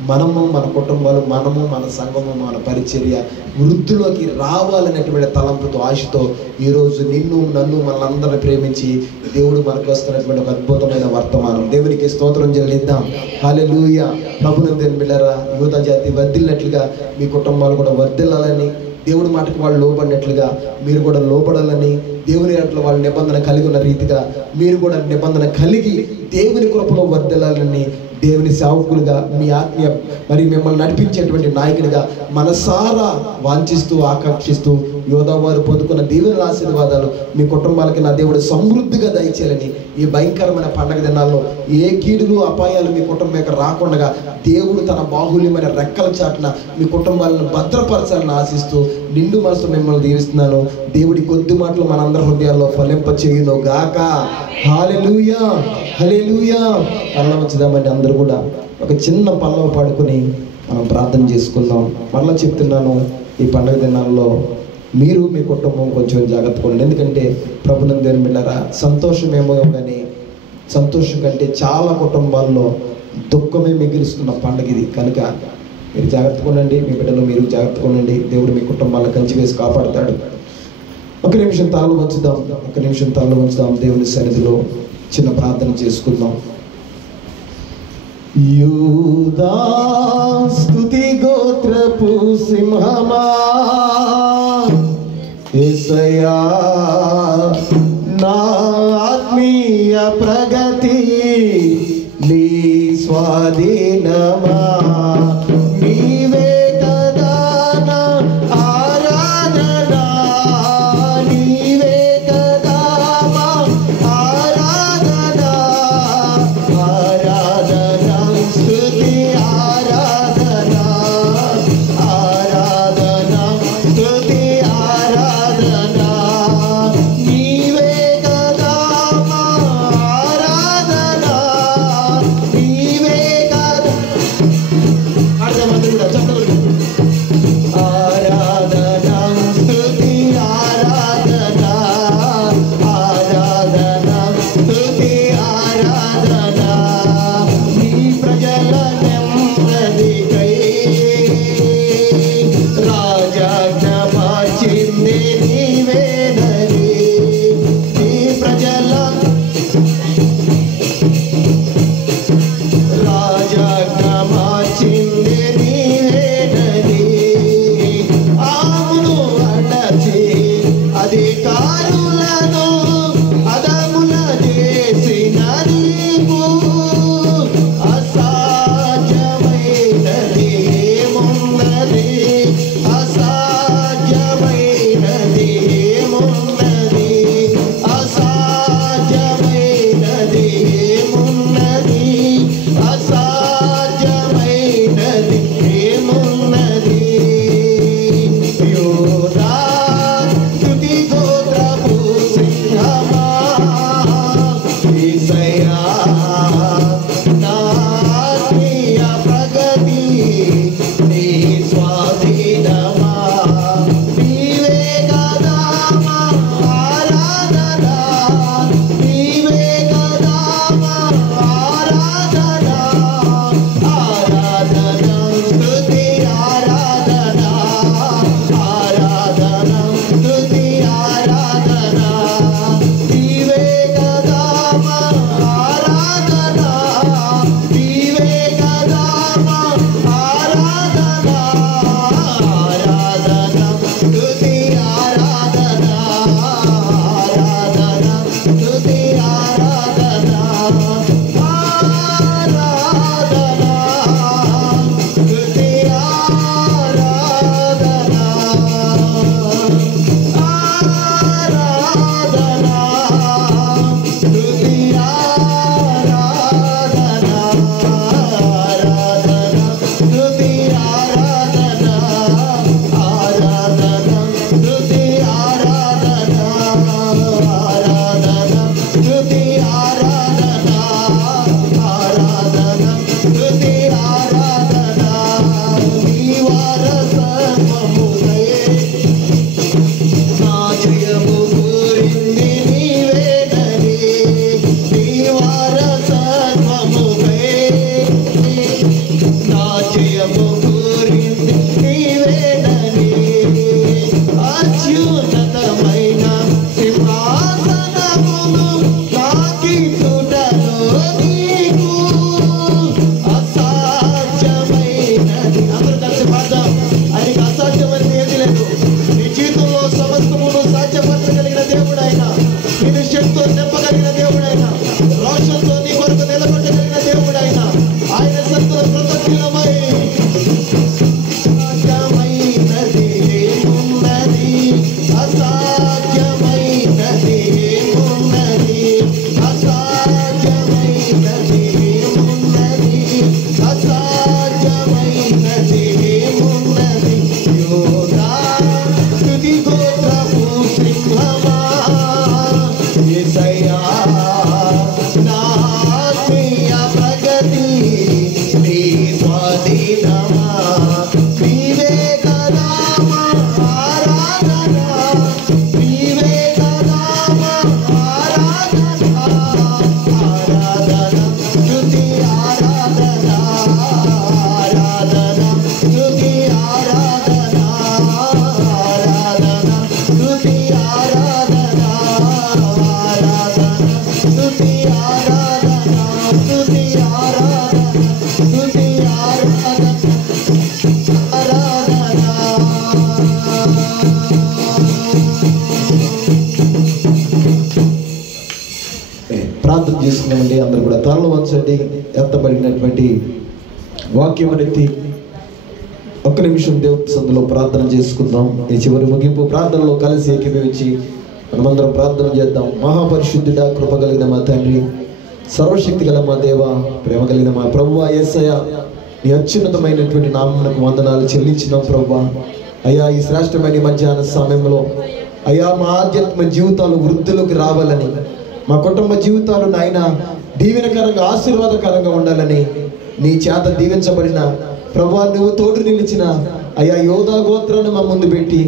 మనము మన కుటుంబాలు, మనము మన సంఘము, మన పరిచర్య వృద్ధిలోకి రావాలనేటువంటి తలంపుతో, ఆశతో ఈరోజు నిన్ను నన్ను మనలందరినీ ప్రేమించి దేవుడు మనకు వస్తున్నటువంటి ఒక అద్భుతమైన వర్తమానం. దేవునికి స్తోత్రం చెల్లిద్దాం. హల్లెలూయా. ప్రభునందు దేవుని బిడ్డలారా, యూదా జాతి వర్ధిల్లినట్లుగా మీ కుటుంబాలు కూడా వర్ధిల్లాలని, దేవుడి మాటకు వాళ్ళు లోబడినట్లుగా మీరు కూడా లోబడాలని, దేవుని అట్లా వాళ్ళ నిబంధన కలిగి ఉన్న రీతిగా మీరు కూడా నిబంధన కలిగి దేవుని కృపలో వర్ధిల్లాలని, దేవుని సేవకులుగా మీ ఆత్మీయ మరి మిమ్మల్ని నడిపించేటువంటి నాయకుడిగా మనసారా వాంఛిస్తూ ఆకాంక్షిస్తూ యోధా వారు పొందుకున్న దేవుని ఆశీర్వాదాలు మీ కుటుంబాలకి నా దేవుడు సమృద్ధిగా దయచేయాలని, ఈ భయంకరమైన పండగ దినాల్లో ఏ కీడులు అపాయాలు మీ కుటుంబం యొక్క రాకుండా దేవుడు తన బాహుల్యమైన రెక్కల చాటున మీ కుటుంబాలను భద్రపరచాలని ఆశిస్తూ నిండు మనసు మిమ్మల్ని దీవిస్తున్నాను. దేవుడి కొద్ది మాటలు మనందరి హృదయాల్లో ఫలింప చేయును గాక. హల్లెలూయా, హల్లెలూయా. పల్లవ వచ్చేదామంటే అందరూ కూడా ఒక చిన్న పల్లవ పాడుకొని మనం ప్రార్థన చేసుకుందాం. మరలా చెప్తున్నాను, ఈ పండుగ దినాల్లో మీరు మీ కుటుంబం కొంచెం జాగ్రత్తగా ఉండండి. ఎందుకంటే ప్రభునందు దేవుని బిడ్డలారా, సంతోషమేమో కానీ సంతోషం కంటే చాలా కుటుంబాల్లో దుఃఖమే మిగిలిస్తున్న పండుగ ఇది. కనుక మీరు జాగ్రత్తగా ఉండండి, మీ బిడ్డలు మీరు జాగ్రత్తగా ఉండండి. దేవుడు మీ కుటుంబాలను కంచి వేసి కాపాడుతాడు. ఒక నిమిషం తలలో ఉంచుదాం. దేవుని సన్నిధిలో చిన్న ప్రార్థన చేసుకుందాం. యూదా స్తుతి గోత్రపు సింహమా, యేసయ్యా నా ఆత్మీయ ప్రగతి నీ స్వాధీనమా, నీవే కదా నా ఆరాధనా, నీవే కదా మా ఆరాధనా, ఆరాధనా స్తుతి ఆరాధనా, ఆరాధనా స్తుతి ఆరాధనా, నీవే కదా మా ఆరాధనా. ప్రార్థన చేసుకున్నామండి. అందరూ కూడా తలలు వంచండి. ఎత్తబడినటువంటి వాక్యమనెత్తి ఒక్క నిమిషం దేవుని సందులో ప్రార్థన చేసుకుందాం. ఈ చివరి ముగింపు ప్రార్థనలో కలిసి ఏకీభవించి మనమందరం ప్రార్థన చేద్దాం. మహాపరిశుద్ధుడా, కృప కలిగిన మా తండ్రి, సర్వశక్తి గల మా దేవ, ప్రేమ కలిగిన మా ప్రభువా యేసయ్య, నీ అత్యున్నతమైనటువంటి నామమునకు వందనాలు చెల్లించినాం ప్రభువా. అయ్యా, ఈ శ్రేష్టమైన మధ్యాహ్న సమయంలో అయ్యా మా ఆధ్యాత్మ జీవితాలు వృద్ధిలోకి రావాలని, మా కుటుంబ జీవితాలు నాయన దీవెనకరంగా ఆశీర్వాదకరంగా ఉండాలని నీ చేత దీవించబడిన ప్రభువా, నువ్వు తోడు నిలిచిన అయ్యా యోధా గోత్రాన్ని మా ముందు పెట్టి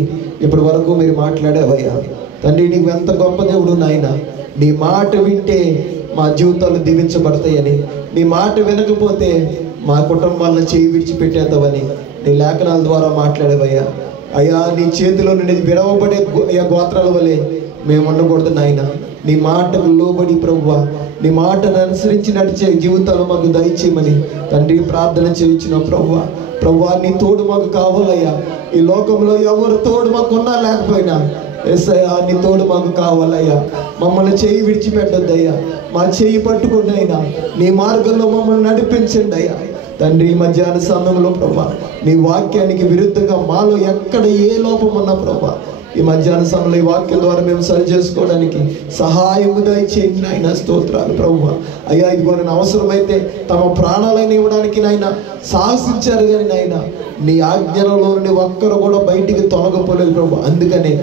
ఇప్పటి వరకు మీరు మాట్లాడావయ్యా తండ్రి. నీకు ఎంత గొప్ప దేవుడు నాయన. నీ మాట వింటే మా జీవితాలు దీవించబడతాయని, నీ మాట వినకపోతే మా కుటుంబాలను చేయి విడిచిపెట్టేద్దామని నీ లేఖనాల ద్వారా మాట్లాడేవయ్యా. అయ్యా, నీ చేతిలో నుండి విడవబడే అయ్యా గోత్రాల వలె మేము ఉండకూడదు నాయన. నీ మాటకు లోబడి ప్రభువా, నీ మాటను అనుసరించి నడిచే జీవితాలు మాకు దయచేయమని తండ్రి ప్రార్థన చేయించిన ప్రభువా. ప్రభువా, నీ తోడు మాకు కావాలయ్యా. ఈ లోకంలో ఎవరు తోడు మాకున్నా లేకపోయినా యేసయ్యా నీ తోడు మాకు కావాలయ్యా. మమ్మల్ని చేయి విడిచిపెట్టొద్దయ్యా. మా చేయి పట్టుకోండి అయినా నీ మార్గంలో మమ్మల్ని నడిపించండి అయ్యా తండ్రి. ఈ మధ్యాహ్న సమయంలో ప్రభా, నీ వాక్యానికి విరుద్ధంగా మాలో ఎక్కడ ఏ లోపం ఉన్నా ప్రభా, ఈ మధ్యాహ్న సమయంలో ఈ వాక్యం ద్వారా మేము సరి చేసుకోవడానికి సహాయము దయచేయండి నాయన. స్తోత్రాలు ప్రభువా. అయ్యా, ఇదిగో నేను అవసరమైతే తమ ప్రాణాలను ఇవ్వడానికి నాయన సాహసించారు కానీ నాయన నీ ఆజ్ఞలలో నుండి ఒక్కరు కూడా బయటికి తొలగపోలేదు ప్రభు. అందుకనే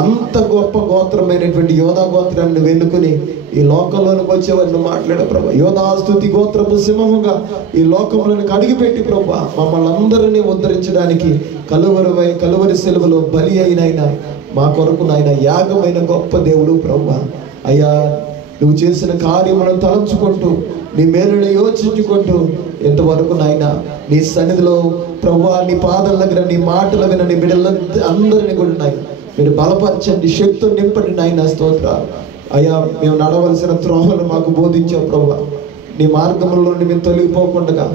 అంత గొప్ప గోత్రమైనటువంటి యోధా గోత్రాన్ని వెనుకుని ఈ లోకంలోనికి వచ్చేవారిని మాట్లాడే ప్రభు. యోధా స్తుతి గోత్రపు సింహముగా ఈ లోకంలోనికి అడుగుపెట్టి ప్రభు మమ్మల్ని అందరినీ ఉద్ధరించడానికి కలువరి సెలవులో బలి అయినైనా మా కొరకు నాయన యాగమైన గొప్ప దేవుడు ప్రభు. అయ్యా, నువ్వు చేసిన కార్యములను తలంచుకుంటూ నీ మేలుని యోచించుకుంటూ ఇంతవరకు నాయన నీ సన్నిధిలో ప్రభువా, నీ పాదాల దగ్గర నీ మాటలు విన నీ బిడ్డల అందరినీ కూడా నాయన మీరు బలపరచండి, శక్తిని నింపండి నాయన. స్తోత్రాలు అయ్యా. మేము నడవలసిన త్రోవలు మాకు బోధించావు ప్రభువా. నీ మార్గంలో నుండి మేము తొలగిపోకుండా,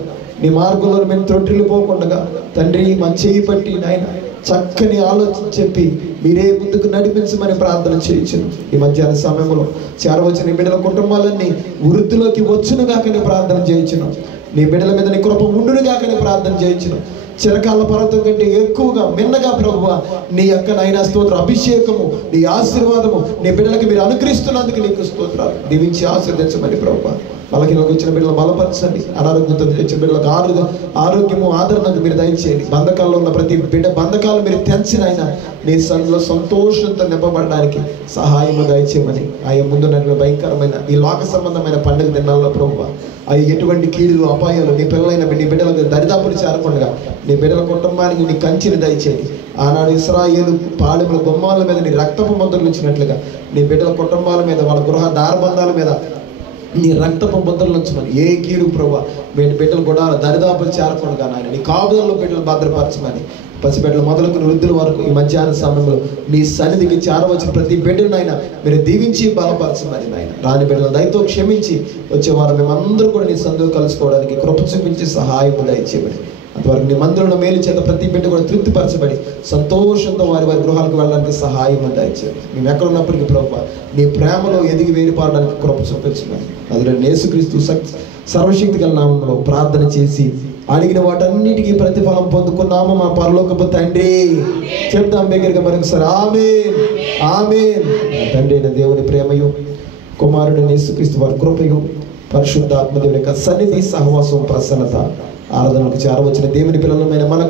నీ మార్గంలో మేము త్రొట్టిల్లిపోకుండా తండ్రి మా చేయి పట్టి నాయన చక్కని ఆలోచన చెప్పి మీరే ముందుకు నడిపించమని ప్రార్థన చేయొచ్చు. ఈ మధ్యాహ్న సమయంలో చేరవచ్చిన బిడ్డల కుటుంబాలన్నీ వృద్ధిలోకి వచ్చునుగాకని ప్రార్థన చేయొచ్చును. నీ బిడ్డల మీద నీ కృప ఉండునుగాకని ప్రార్థన చేయొచ్చును. చిరకాల పర్వతం కంటే ఎక్కువగా మిన్నగా ప్రభువా నీ యొక్క నాయన స్తోత్ర అభిషేకము, నీ ఆశీర్వాదము నీ బిడ్డలకి మీరు అనుగ్రహిస్తున్నందుకు నీకు స్తోత్రాలు. దీవించి ఆశీర్వదించమని ప్రభువా. బలహీనలకు వచ్చిన బిడ్డలు బలపరచండి. అనారోగ్యంతో వచ్చిన బిడ్డలకు ఆరోగ్యము ఆదరణకు మీరు దయచేయండి. బంధకాల్లో ఉన్న ప్రతి బిడ్డ బంధకాలు మీరు తెంచిన ఆయన నీ సన్నిధిలో సంతోషంతో నింపబడడానికి సహాయము దయచేయమని ఆయన ముందున్న భయంకరమైన ఈ లోక సంబంధమైన పండుగ దినాల్లో ప్రభువా అవి ఎటువంటి కీడులు అపాయాలు నీ పిల్లలైన నీ బిడ్డలకు దరిదాపులు చేరకుండా నీ బిడ్డల కుటుంబానికి నీ కంచిని దయచేయండి. ఆనాడు ఇశ్రాయేలు పాళెముల గుమ్మాల మీద నీ రక్తపు ముద్రలు ఇచ్చినట్లుగా నీ బిడ్డల కుటుంబాల మీద వాళ్ళ గృహ దారబంధాల మీద నీ రక్తపు ముద్రలు ఉంచమని, ఏ కీడు ప్రభా మీ బిడ్డలు కూడా దరిదాపులు చేరకుండా నాయన నీ కాపుదల్లో బిడ్డలు భద్రపరచమని, పసిబిడ్డలు మొదలుకుని వృద్ధుల వరకు ఈ మధ్యాహ్న సమయంలో నీ సన్నిధికి చేరవచ్చిన ప్రతి బిడ్డను నాయన మీరు దీవించి బలపరచమని నాయన. రాని బిడ్డలు దయతో క్షమించి వచ్చేవారు మేమందరూ కూడా నీ సందులో కలుసుకోవడానికి కృప చూపించి సహాయం దయచేయమని, అంతవరకు నీ మందిరంలో మేలు చేత ప్రతి బిడ్డ కూడా తృప్తిపరచబడి సంతోషంతో వారి గృహాలకు వెళ్ళడానికి సహాయం దయచేయండి. మేము ఎక్కడ ఉన్నప్పటికీ ప్రభువా నీ ప్రేమలో ఎదిగి వేరుపాడడానికి కృప చూపించమని అందులో యేసుక్రీస్తు సర్వశక్తి గల నామంలో ప్రార్థన చేసి అడిగిన వాటన్నిటికీ ప్రతిఫలం పొందుకున్నాము మా పరలోకపు తండ్రి. చెప్తాం దగ్గరగా మరొకసారి ఆమేన్ ఆమేన్. తండ్రి అయిన దేవుని ప్రేమయు కుమారుడైన యేసుక్రీస్తు వారి కృపయు పరిశుద్ధాత్మ దేవుని యొక్క సన్నిధి సహవాసం ప్రసన్నత ఆరాధనకు చేరవచ్చిన దేవుని పిల్లలమైన మన